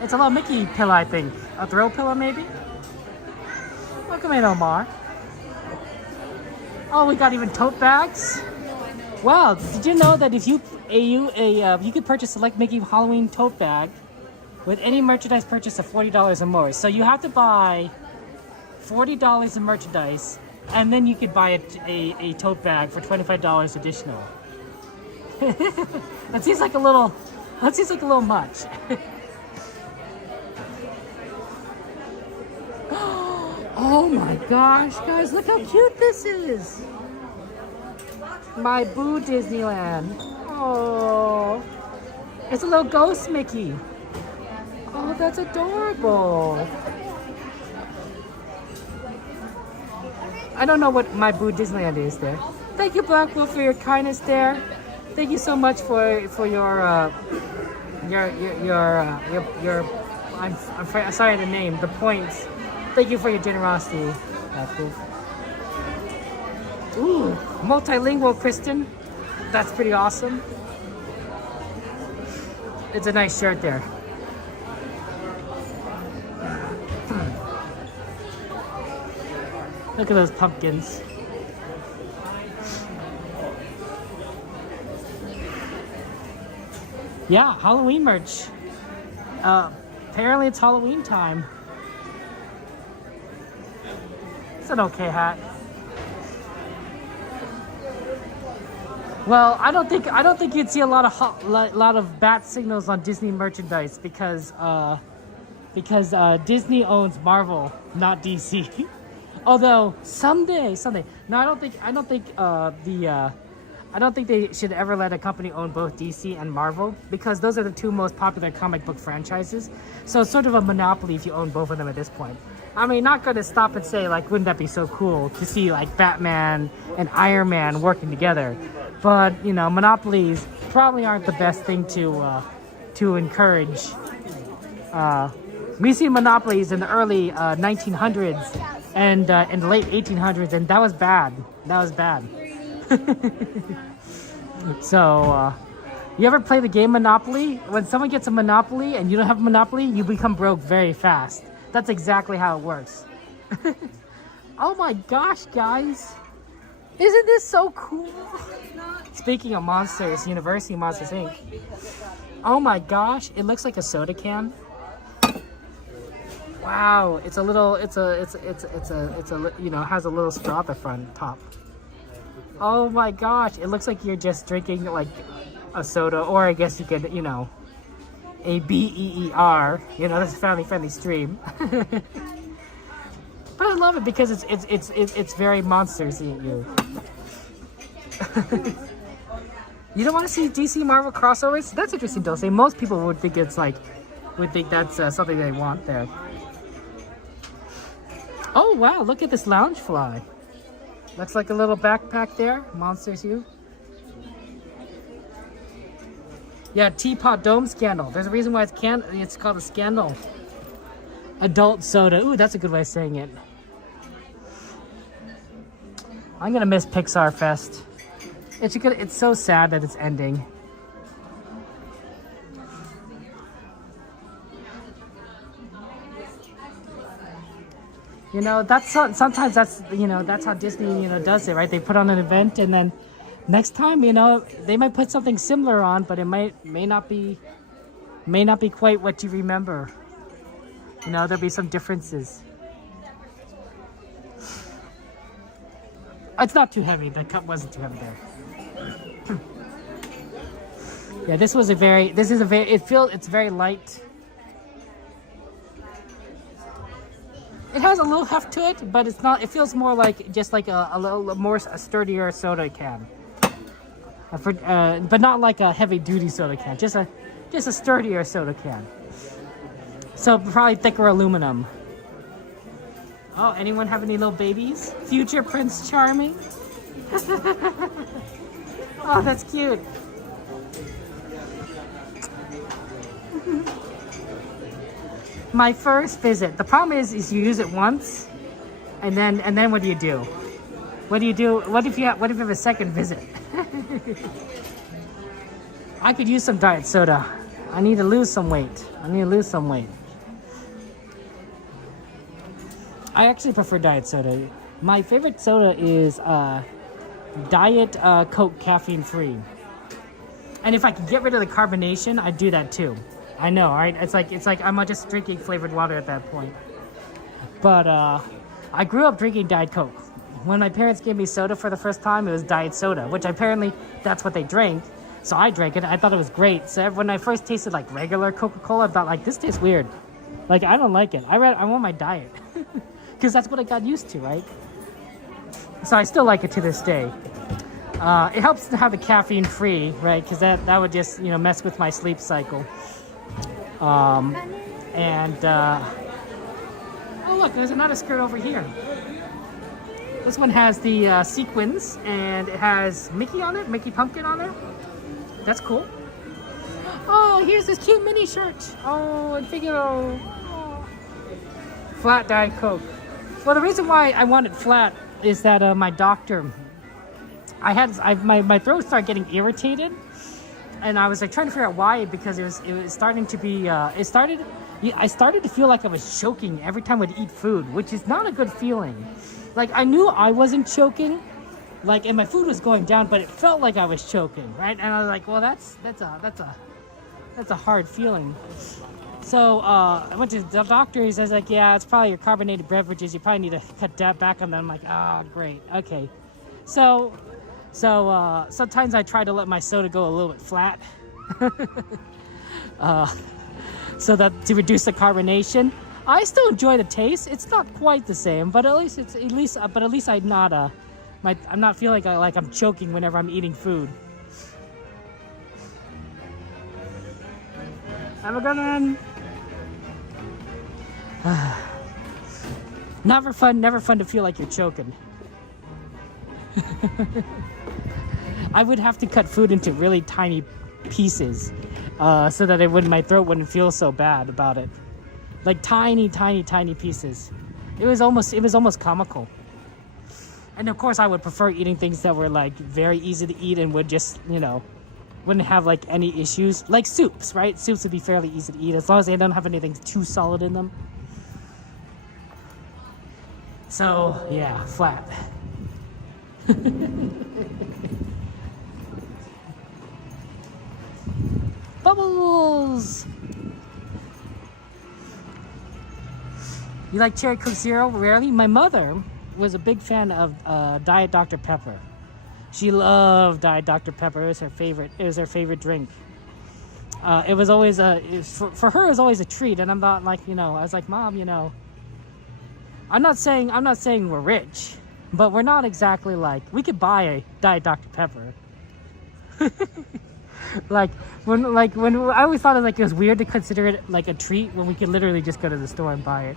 It's a little Mickey pillow, I think. A throw pillow, maybe? Welcome in, Omar. Oh, we got even tote bags. Wow, did you know that if you could purchase select Mickey Halloween tote bag with any merchandise purchase of $40 or more. So you have to buy $40 in merchandise, and then you could buy a tote bag for $25 additional. That seems like a little much. Oh my gosh, guys, look how cute this is. My boo Disneyland. Oh, it's a little ghost Mickey. Oh, that's adorable. I don't know what my boo Disneyland is there. Thank you, Black Wolf, for your kindness there. Thank you so much for your I'm sorry the name, the points. Thank you for your generosity, Black Wolf. Ooh, multilingual Kristen. That's pretty awesome. It's a nice shirt there. Look at those pumpkins. Yeah, Halloween merch. Apparently it's Halloween time. It's an okay hat. Well, I don't think you'd see a lot of bat signals on Disney merchandise because Disney owns Marvel, not DC. Although someday. No, I don't think they should ever let a company own both DC and Marvel because those are the two most popular comic book franchises. So it's sort of a monopoly if you own both of them at this point. I mean, not going to stop and say, like, wouldn't that be so cool to see, like, Batman and Iron Man working together? But, you know, monopolies probably aren't the best thing to encourage. We see monopolies in the early 1900s and in the late 1800s, and that was bad. That was bad. So, you ever play the game Monopoly? When someone gets a Monopoly and you don't have a Monopoly, you become broke very fast. That's exactly how it works. Oh my gosh, guys. Isn't this so cool? Speaking of monsters, University Monsters Inc. Oh my gosh, it looks like a soda can. Wow, it's a you know, has a little straw at the front top. Oh my gosh, it looks like you're just drinking like a soda, or I guess you could, you know, a BEER. You know, that's a family-friendly stream. But I love it because it's very monsters-y. You don't want to see DC Marvel crossovers? That's interesting, Dulce. Most people would think that's something they want there. Oh wow, look at this Loungefly. Looks like a little backpack there. Monsters U. Yeah, Teapot Dome Scandal. There's a reason why it's called a scandal. Adult soda. Ooh, that's a good way of saying it. I'm gonna miss Pixar Fest. It's so sad that it's ending. You know, sometimes that's how Disney, does it, right? They put on an event and then next time, they might put something similar on, but it may not be quite what you remember. There'll be some differences. It's not too heavy. The cup wasn't too heavy there. Yeah, it's very light. It has a little heft to it, but it's not. It feels more like just like a little more sturdier soda can. But not like a heavy-duty soda can, just a sturdier soda can. So probably thicker aluminum. Oh, anyone have any little babies? Future Prince Charming? Oh, that's cute. My first visit. The problem is you use it once, and then what do you do? What do you do? What if you have a second visit? I could use some diet soda. I need to lose some weight. I actually prefer diet soda. My favorite soda is Diet Coke caffeine free. And if I could get rid of the carbonation, I'd do that too. I know, right? It's like I'm not just drinking flavored water at that point. But I grew up drinking Diet Coke. When my parents gave me soda for the first time, it was diet soda, which apparently that's what they drank. So I drank it. I thought it was great. So when I first tasted like regular Coca-Cola, I thought like, this tastes weird. Like, I don't like it. I want my diet. Because that's what I got used to, right? So I still like it to this day. It helps to have the caffeine free, right? Because that would just, mess with my sleep cycle. Oh look, there's another skirt over here. This one has the sequins, and it has Mickey on it, Mickey Pumpkin on there. That's cool. Oh, here's this cute mini shirt. Oh, and Figaro. Oh. Flat Diet Coke. Well, the reason why I wanted flat is that my doctor, my throat started getting irritated, and I was like trying to figure out why, because it was starting to be I started to feel like I was choking every time I'd eat food, which is not a good feeling. Like, I knew I wasn't choking, like, and my food was going down, but it felt like I was choking, right? And I was like, well, that's a hard feeling. So I went to the doctor. He says, like, yeah, it's probably your carbonated beverages. You probably need to cut that back on them. I'm like, oh, great, okay. So sometimes I try to let my soda go a little bit flat, so that to reduce the carbonation. I still enjoy the taste. It's not quite the same, but at least I'm not I'm not feeling like I'm choking whenever I'm eating food. Have a good one. Never fun to feel like you're choking. I would have to cut food into really tiny pieces, so that my throat wouldn't feel so bad about it. Like tiny pieces. It was almost comical. And of course I would prefer eating things that were like very easy to eat and would just, wouldn't have like any issues. Like soups, right? Soups would be fairly easy to eat as long as they don't have anything too solid in them. So yeah, flat. Bubbles! You like Cherry Coke Zero? Rarely. My mother was a big fan of Diet Dr. Pepper. She loved Diet Dr. Pepper. It was her favorite. It was her favorite drink. It was always for her. It was always a treat. And I'm not like, I was like, Mom, I'm not saying we're rich, but we're not exactly like, we could buy a Diet Dr. Pepper. when I always thought it was weird to consider it like a treat when we could literally just go to the store and buy it.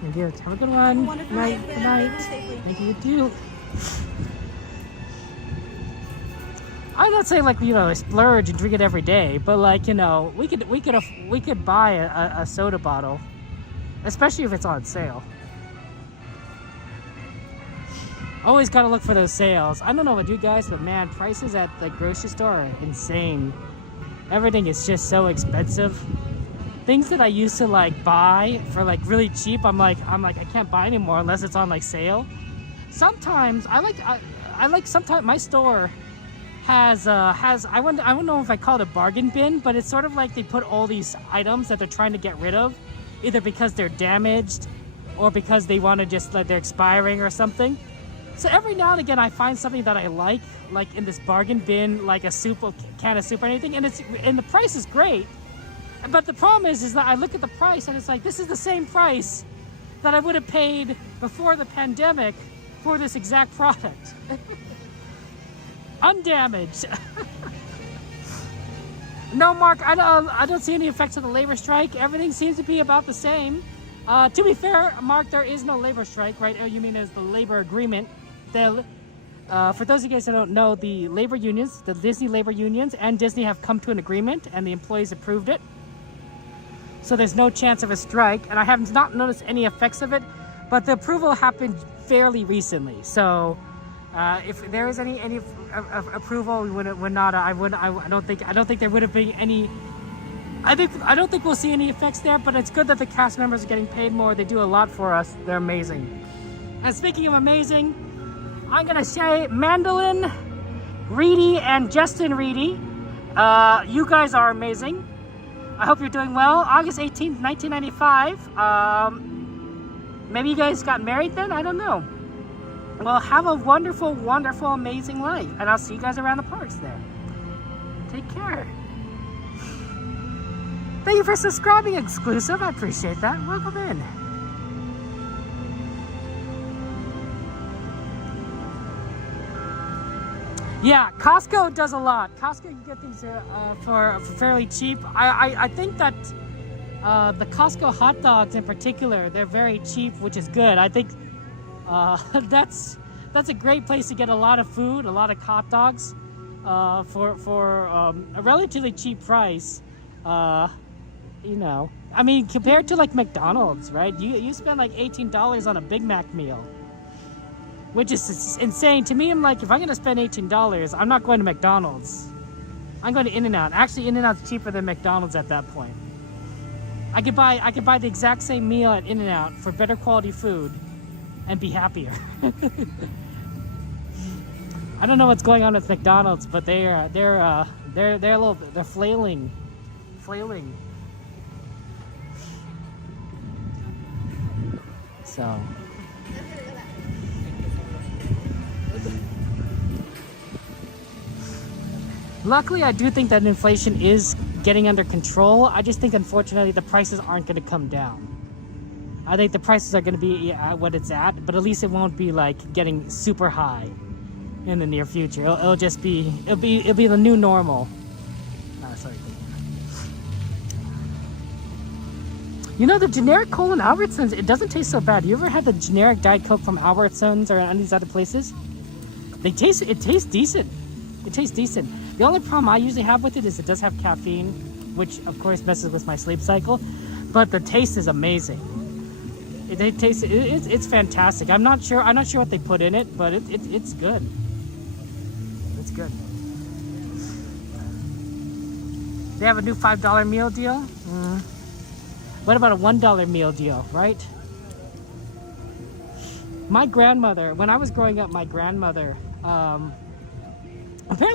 Thank you. Have a good one. Good night. Thank you too. I'm not saying splurge and drink it every day, but we could buy a soda bottle, especially if it's on sale. Always gotta look for those sales. I don't know about you guys, but man, prices at the grocery store are insane. Everything is just so expensive. Things that I used to buy for really cheap, I'm like I can't buy anymore unless it's on sale. Sometimes sometimes my store has I don't know if I call it a bargain bin, but it's sort of like they put all these items that they're trying to get rid of, either because they're damaged or because they want to just they're expiring or something. So every now and again I find something that I like in this bargain bin, like a can of soup or anything, and the price is great. But the problem is that I look at the price and it's like, this is the same price that I would have paid before the pandemic for this exact product. Undamaged. No, Mark, I don't see any effects of the labor strike. Everything seems to be about the same. To be fair, Mark, there is no labor strike, right? Oh, you mean there's the labor agreement. For those of you guys who don't know, the labor unions, the Disney labor unions and Disney have come to an agreement and the employees approved it. So there's no chance of a strike, and I have not noticed any effects of it, but the approval happened fairly recently. So if there is any approval, we would not. I don't think there would have been any. I don't think we'll see any effects there. But it's good that the cast members are getting paid more. They do a lot for us. They're amazing. And speaking of amazing, I'm gonna say Mandolin, Reedy, and Justin Reedy. You guys are amazing. I hope you're doing well. August 18th, 1995. Maybe you guys got married then? I don't know. Well, have a wonderful, wonderful, amazing life. And I'll see you guys around the parks there. Take care. Thank you for subscribing, exclusive. I appreciate that. Welcome in. Yeah, Costco does a lot. Costco, you get things for fairly cheap. I think that the Costco hot dogs in particular, they're very cheap, which is good. I think that's a great place to get a lot of food, a lot of hot dogs for a relatively cheap price. You know, I mean, compared to like McDonald's, right? You spend like $18 on a Big Mac meal, which is insane to me. I'm like, if I'm gonna spend $18, I'm not going to McDonald's. I'm going to In-N-Out. Actually, In-N-Out's cheaper than McDonald's at that point. I could buy the exact same meal at In-N-Out for better quality food and be happier. I don't know what's going on with McDonald's, but they're flailing. So luckily, I do think that inflation is getting under control. I just think, unfortunately, the prices aren't going to come down. I think the prices are going to be at what it's at, but at least it won't be like getting super high in the near future. It'll just be the new normal. Sorry. You know, the generic Cola and Albertsons, it doesn't taste so bad. You ever had the generic Diet Coke from Albertsons or any of these other places? It tastes decent. It tastes decent. The only problem I usually have with it is it does have caffeine, which of course messes with my sleep cycle, but the taste is amazing. It's fantastic. I'm not sure what they put in it, but it's good. It's good. They have a new $5 meal deal. What about a $1 meal deal, right? My grandmother, when I was growing up, apparently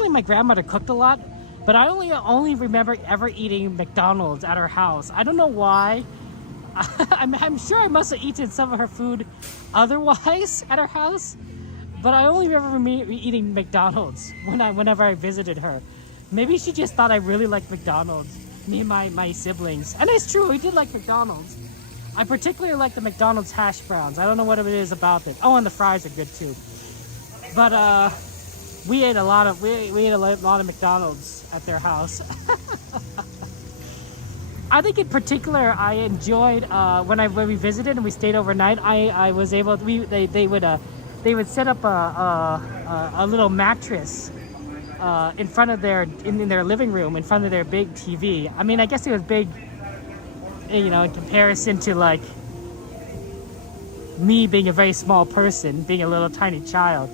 my grandmother cooked a lot, but I only remember ever eating McDonald's at her house. I don't know why. I'm sure I must have eaten some of her food otherwise at her house, but I only remember eating McDonald's whenever I visited her. Maybe she just thought I really liked McDonald's, me and my siblings. And it's true, we did like McDonald's. I particularly like the McDonald's hash browns. I don't know what it is about it. Oh, and the fries are good too. But we ate a lot of McDonald's at their house. I think in particular I enjoyed when we visited and we stayed overnight. I was able to, they would set up a little mattress in front of in their living room, in front of their big TV. I mean, I guess it was big, you know, in comparison to like me being a very small person, being a little tiny child.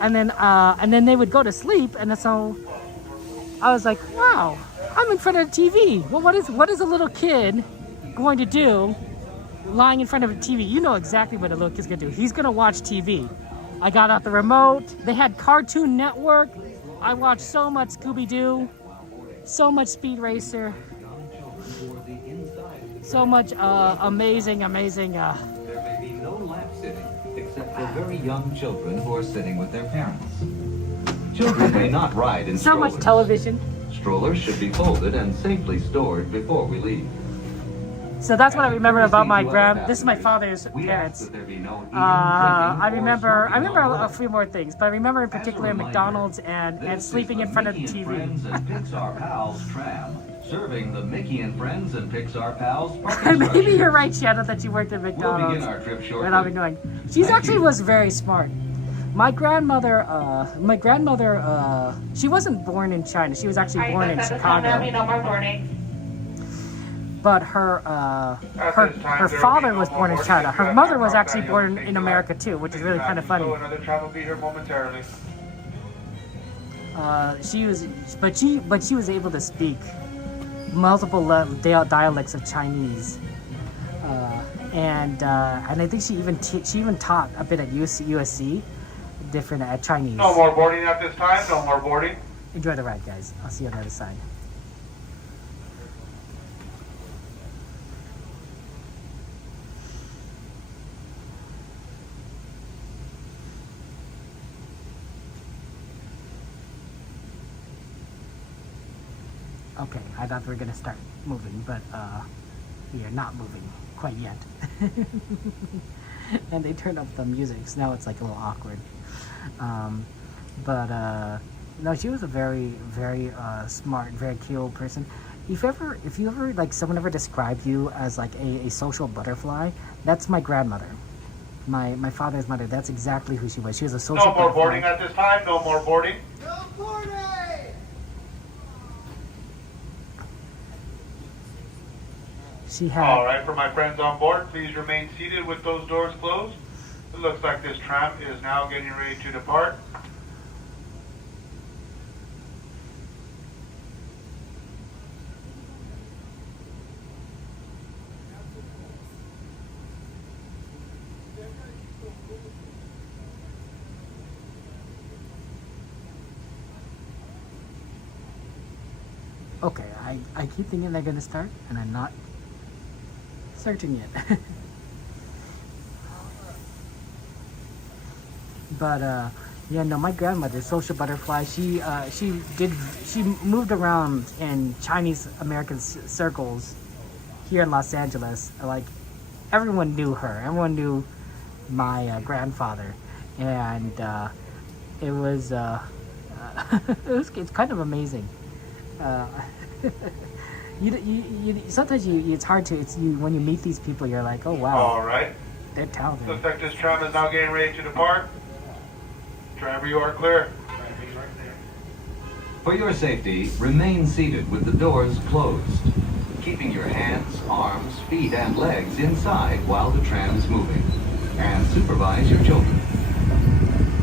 And then they would go to sleep, and so I was like, wow, I'm in front of the TV. Well, what is a little kid going to do lying in front of a TV? You know exactly what a little kid's gonna do. He's gonna watch TV. I got out the remote. They had Cartoon Network. I watched so much Scooby-Doo, so much Speed Racer, so much amazing. There may be no lap sitting except for very young children who are sitting with their parents. Children may not ride in so strollers. Much television. Strollers should be folded and safely stored before we leave. So that's what I remember about my this is my father's parents. I remember a few more things, but I remember in particular McDonald's and sleeping in front of the TV. Friends and Pixar Pals tram, serving the Mickey and Friends and Pixar Pals. Maybe you're right, Shannon, that you worked at McDonald's. We'll begin our trip shortly. Without me knowing. She actually was very smart. My grandmother, she wasn't born in China. She was actually born in Chicago. But her father was born in China. Her mother was actually born in America too, which is really kind of funny. Another tram will be here momentarily. She was able to speak multiple dialects of Chinese, and I think she even taught a bit at USC, different at Chinese. No more boarding at this time. No more boarding. Enjoy the ride, guys. I'll see you on the other side. Okay, I thought we were gonna start moving, but we are not moving quite yet. And they turned up the music, so now it's like a little awkward. No, she was a very, very smart, very cool person. If you ever like someone ever described you as like a social butterfly, that's my grandmother, my father's mother. That's exactly who she was. She was a social. No more butterfly. boarding at this time. No more boarding. No boarding! She had. All right, for my friends on board, please remain seated with those doors closed. It looks like this tram is now getting ready to depart. Okay, I keep thinking they're gonna start, and I'm not searching yet. But yeah, no, my grandmother, social butterfly. She moved around in Chinese American circles here in Los Angeles. Like everyone knew her. Everyone knew my grandfather, and it's kind of amazing. Sometimes it's hard to when you meet these people, you're like, oh wow. All right. They're talented. Looks like this tram is now getting ready to depart. Driver, you are clear. For your safety, remain seated with the doors closed, keeping your hands, arms, feet, and legs inside while the tram is moving, and supervise your children.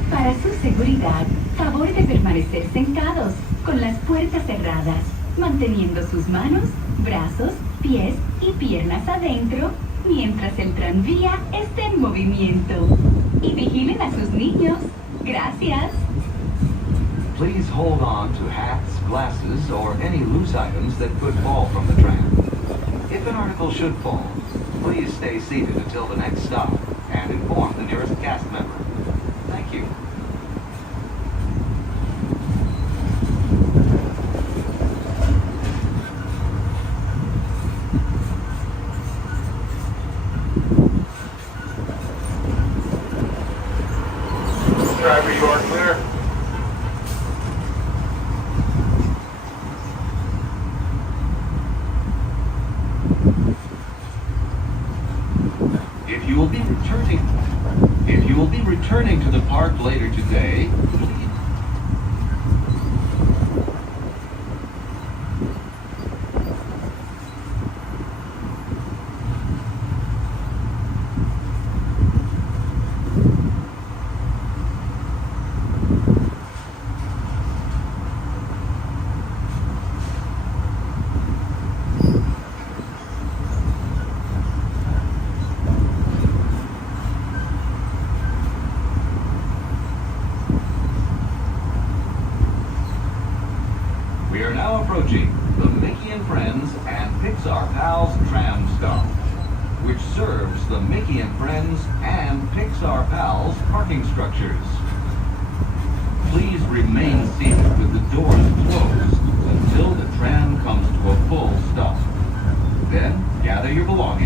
Para su seguridad, favor de permanecer sentados con las puertas cerradas, manteniendo sus manos, brazos, pies y piernas adentro mientras el tranvía esté en movimiento. Y vigilen a sus niños. Gracias. Please hold on to hats, glasses, or any loose items that could fall from the tram. If an article should fall, please stay seated until the next stop and inform the nearest cast member. Thank you. Driver, you are clear. If you will be returning to the park later today, we are now approaching the Mickey and Friends and Pixar Pals tram stop, which serves the Mickey and Friends and Pixar Pals parking structures. Please remain seated with the doors closed until the tram comes to a full stop. Then gather your belongings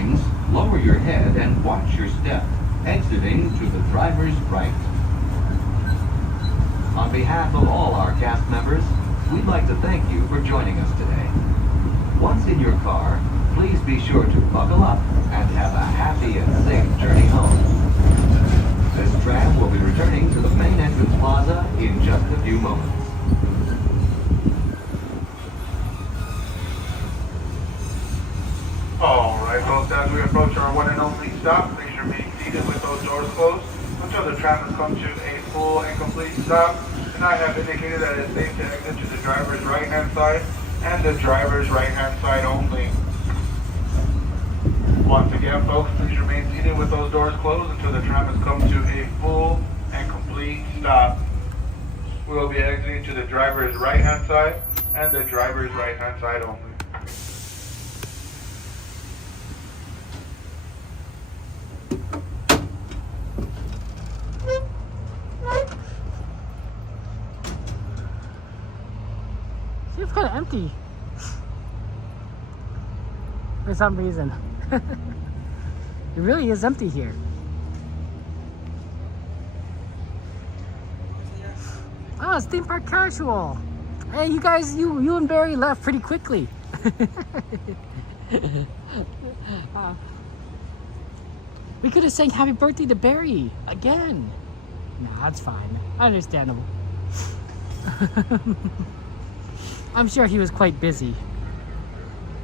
exiting to the driver's right. On behalf of all our cast members, we'd like to thank you for joining us today. Once in your car, please be sure to buckle up and have a happy and safe journey home. This tram will be returning to the main entrance plaza in just a few moments. Alright folks, as we approach our one and only stop, please remain seated with those doors closed until the tram has come to a full and complete stop. And I have indicated that it's safe to exit to the driver's right hand side and the driver's right hand side only. Once again folks, please remain seated with those doors closed until the tram has come to a full and complete stop. We will be exiting to the driver's right hand side and the driver's right hand side only. Seems kind of empty for some reason. It really is empty here. Oh, it's theme park casual. Hey, you guys, you and Barry left pretty quickly. We could have sang happy birthday to Barry again. Nah, that's fine. Understandable. I'm sure he was quite busy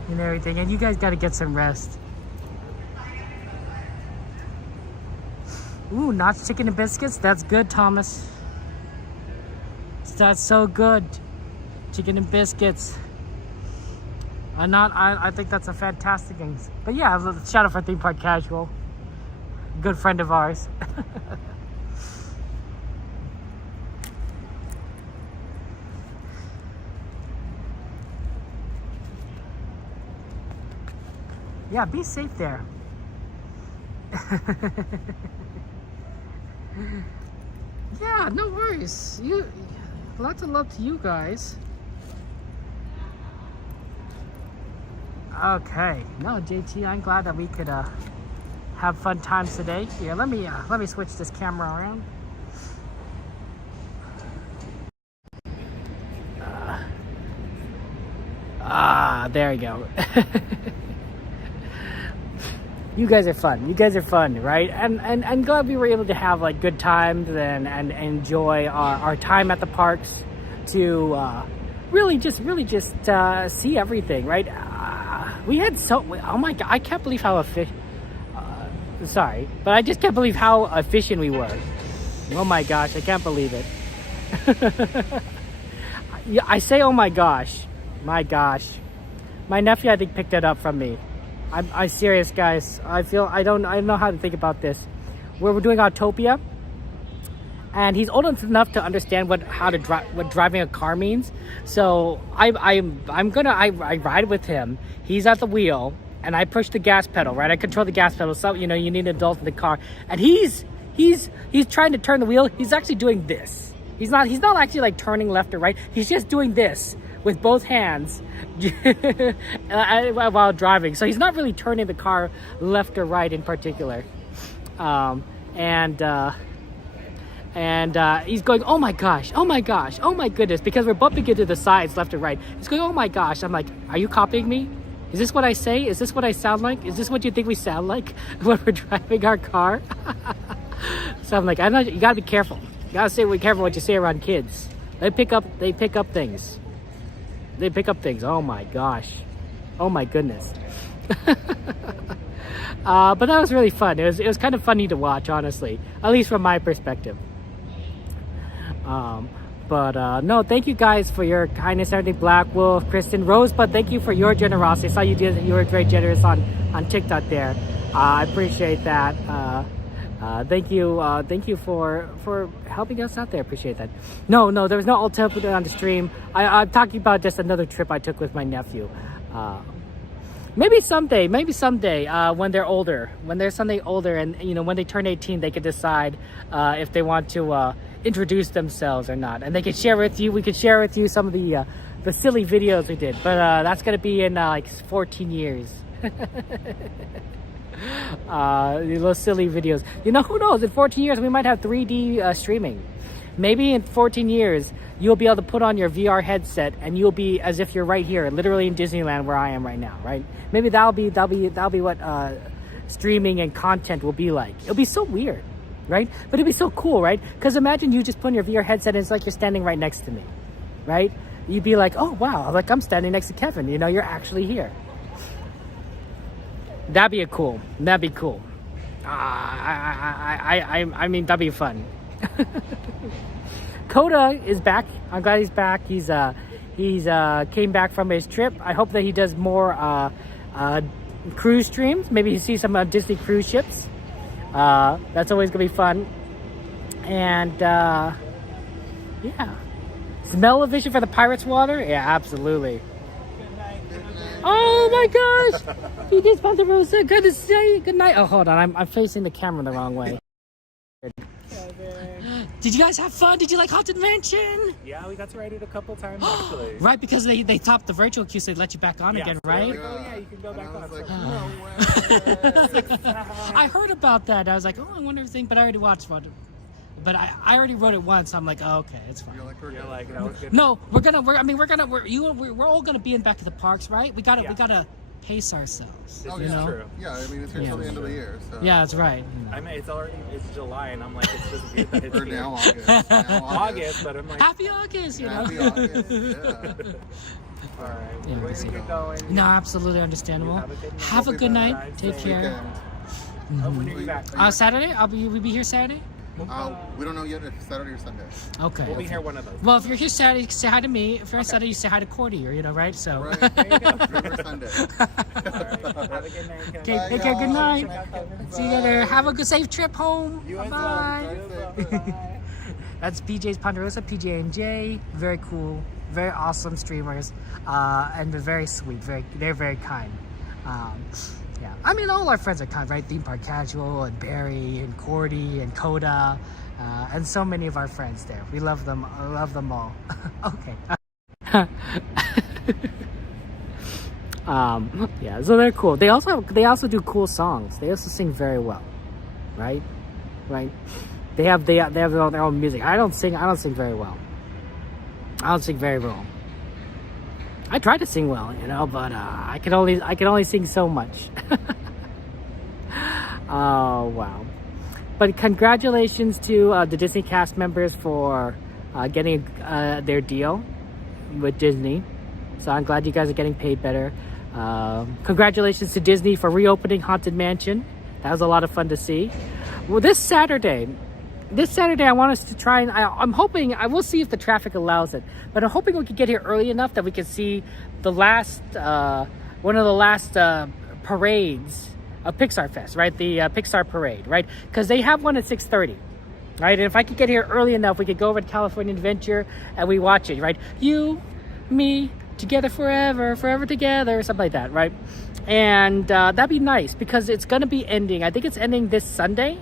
and everything, and you guys got to get some rest. Ooh, Knott's chicken and biscuits. That's good, Thomas. That's so good. Chicken and biscuits. I think that's a fantastic thing. But yeah, shout out for Theme Park Casual. Good friend of ours. Yeah, be safe there. Yeah, no worries. Lots of love to you guys. Okay, no, JT, I'm glad that we could have fun times today. Here, let me switch this camera around. There you go. You guys are fun. You guys are fun, right? And glad we were able to have like good times and enjoy our time at the parks to really just see everything, right? We had oh my god, I can't believe how sorry, but I just can't believe how efficient we were. Oh my gosh, I can't believe it. Yeah, I say oh my gosh. My gosh. My nephew, I think, picked it up from me. I'm serious, guys. I don't know how to think about this. We're doing Autopia, and he's old enough to understand what driving a car means. So I ride with him. He's at the wheel, and I push the gas pedal. Right, I control the gas pedal. So you need an adult in the car, and he's trying to turn the wheel. He's actually doing this. He's not actually like turning left or right. He's just doing this with both hands while driving. So he's not really turning the car left or right in particular. And he's going, oh my gosh, oh my gosh, oh my goodness, because we're bumping into the sides left and right. He's going, oh my gosh. I'm like, are you copying me? Is this what I say? Is this what I sound like? Is this what you think we sound like when we're driving our car? So I'm like, you gotta be careful. You gotta be careful what you say around kids. They pick up things. They pick up things. Oh my gosh. Oh my goodness. But that was really fun. It was kind of funny to watch, honestly, at least from my perspective. No, thank you guys for your kindness, everything. Black Wolf, Kristen, Rosebud, thank you for your generosity. I saw you were very generous on TikTok there. I appreciate that. Thank you for helping us out there. Appreciate that. No, there was no Ultimate on the stream. I'm talking about just another trip I took with my nephew. Maybe someday, when they're older, and when they turn 18, they could decide if they want to introduce themselves or not, and they could share with you. We could share with you some of the silly videos we did, but that's gonna be in like 14 years. These little silly videos. You know, who knows? In 14 years, we might have 3D streaming. Maybe in 14 years, you'll be able to put on your VR headset and you'll be as if you're right here, literally in Disneyland where I am right now, right? Maybe that'll be what streaming and content will be like. It'll be so weird, right? But it'll be so cool, right? Because imagine you just put on your VR headset and it's like you're standing right next to me, right? You'd be like, oh wow, like I'm standing next to Kevin. You know, you're actually here. That'd be cool. That'd be cool. I mean, that'd be fun. Coda is back. I'm glad he's back. He's came back from his trip. I hope that he does more cruise streams. Maybe you see some Disney cruise ships. That's always gonna be fun. And yeah, smell-o-vision for the Pirates water. Yeah, absolutely. Oh my gosh! He just Ponderosa. Good to see you. Good night. Oh, hold on. I'm facing the camera the wrong way. Did you guys have fun? Did you like Haunted Mansion? Yeah, we got to ride it a couple times actually. Right, because they topped the virtual queue, so they let you back on again, right? Like, oh yeah, you can go back on. Like, I heard about that. I was like, oh, I wonder if but I already watched one. But I already wrote it once. So I'm like, oh, okay, it's fine. You're like, that was good. No, we're all gonna be in back to the parks, right? We gotta pace ourselves. Oh, you yeah, know? true. Yeah, I mean, it's here till the end of the year. So. Yeah, that's right. I mean, it's July, and I'm like, it's just weird that it's Or here. now August. August, but I'm like, Happy August, you know. Happy August, yeah. All right, Yeah, we're gonna get going. No, absolutely understandable. Have a good night. Take care. When are you back? Saturday? We'll be here Saturday. We don't know yet if it's Saturday or Sunday. Okay. We'll be here one of those. Well, if you're here Saturday, say hi to me. If you're on Saturday, you say hi to Cordy, or right? So. Right. There you go. Sunday. Have a good night. Okay, take care. Good night. See you later. Have a good, safe trip home. Bye. That's PJ's Ponderosa, PJ and J. Very cool, very awesome streamers, and they're very sweet. They're very kind. Yeah, I mean, all our friends are kind, right? Theme Park Casual and Barry and Cordy and Coda, and so many of our friends there. We love them. I love them all. Okay. Yeah, so they're cool. They also do cool songs. They also sing very well, right? They have their own music. I don't sing very well. I don't sing very well. I try to sing well, but I can only sing so much. Oh wow! But congratulations to the Disney cast members for getting their deal with Disney. So I'm glad you guys are getting paid better. Congratulations to Disney for reopening Haunted Mansion. That was a lot of fun to see. Well, this Saturday I want us to try and I'm hoping, I will see if the traffic allows it, but I'm hoping we can get here early enough that we can see the last one of the last parades of Pixar Fest, right? The Pixar parade, right? Because they have one at 6:30, right? And if I could get here early enough, we could go over to California Adventure and we watch it, right? You, me, together forever together, something like that, right? And that'd be nice because it's gonna be ending. I think it's ending this Sunday.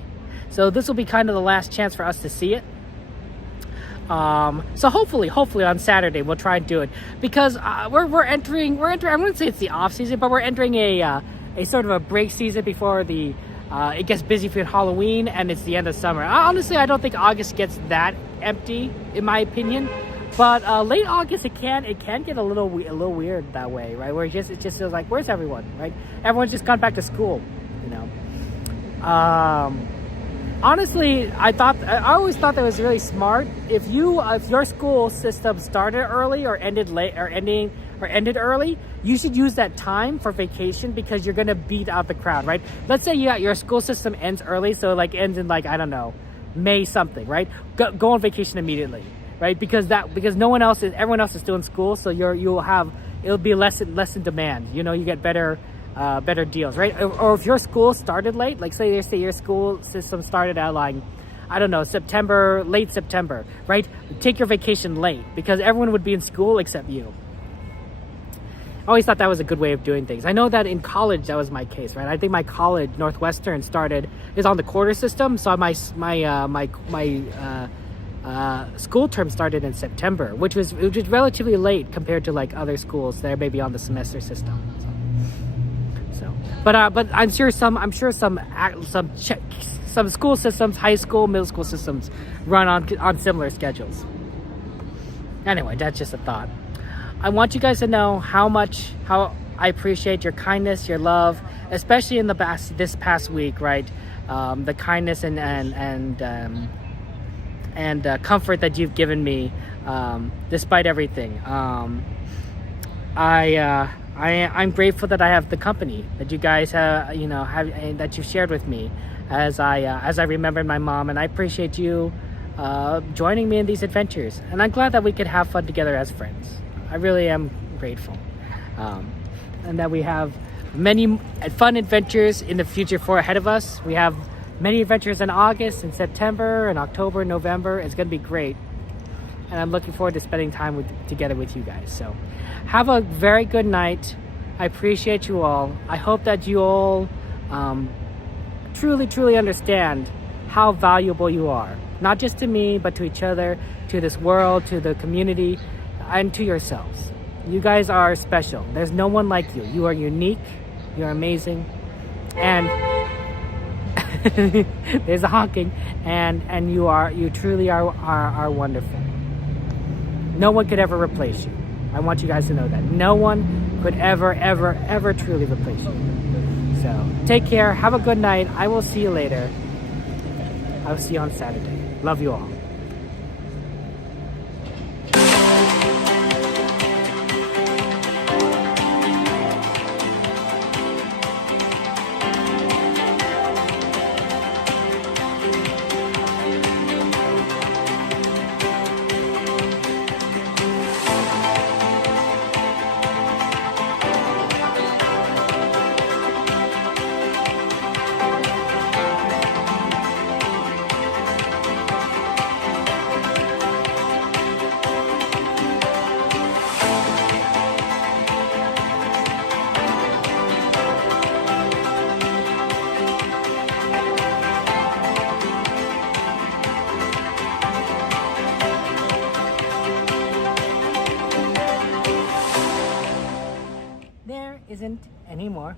So this will be kind of the last chance for us to see it. So hopefully on Saturday we'll try and do it because we're entering. I wouldn't say it's the off season, but we're entering a sort of a break season before it gets busy for Halloween and it's the end of summer. Honestly, I don't think August gets that empty, in my opinion. But late August it can get a little weird that way, right? Where it just feels like, where's everyone, right? Everyone's just gone back to school, Honestly, I always thought that was really smart. If your school system started early or ended late or ended early, you should use that time for vacation because you're gonna beat out the crowd, right? Let's say your school system ends early, so ends in I don't know, May something, right? Go on vacation immediately, right? Because everyone else is still in school, so it'll be less in demand. You get better deals, right? Or if your school started late, say your school system started at late September, right? Take your vacation late because everyone would be in school except you. I always thought that was a good way of doing things. I know that in college that was my case, right? I think my college, Northwestern, is on the quarter system, so my school term started in September, which was relatively late compared to other schools that are maybe on the semester system. So. So, but I'm sure some school systems, high school, middle school systems run on similar schedules. Anyway, that's just a thought. I want you guys to know how I appreciate your kindness, your love, especially in this past week, right? The kindness and comfort that you've given me, despite everything. I'm grateful that I have the company that you guys have that you've shared with me as I remembered my mom, and I appreciate you joining me in these adventures. And I'm glad that we could have fun together as friends. I really am grateful, and that we have many fun adventures in the future ahead of us. We have many adventures in August, in September, and October, November. It's going to be great, and I'm looking forward to spending time together with you guys. So have a very good night. I appreciate you all. I hope that you all truly understand how valuable you are, not just to me, but to each other, to this world, to the community, and to yourselves. You guys are special. There's no one like you. You are unique. You're amazing. And there's a honking, and you truly are wonderful. No one could ever replace you. I want you guys to know that. No one could ever truly replace you. So take care. Have a good night. I will see you later. I will see you on Saturday. Love you all. Isn't anymore.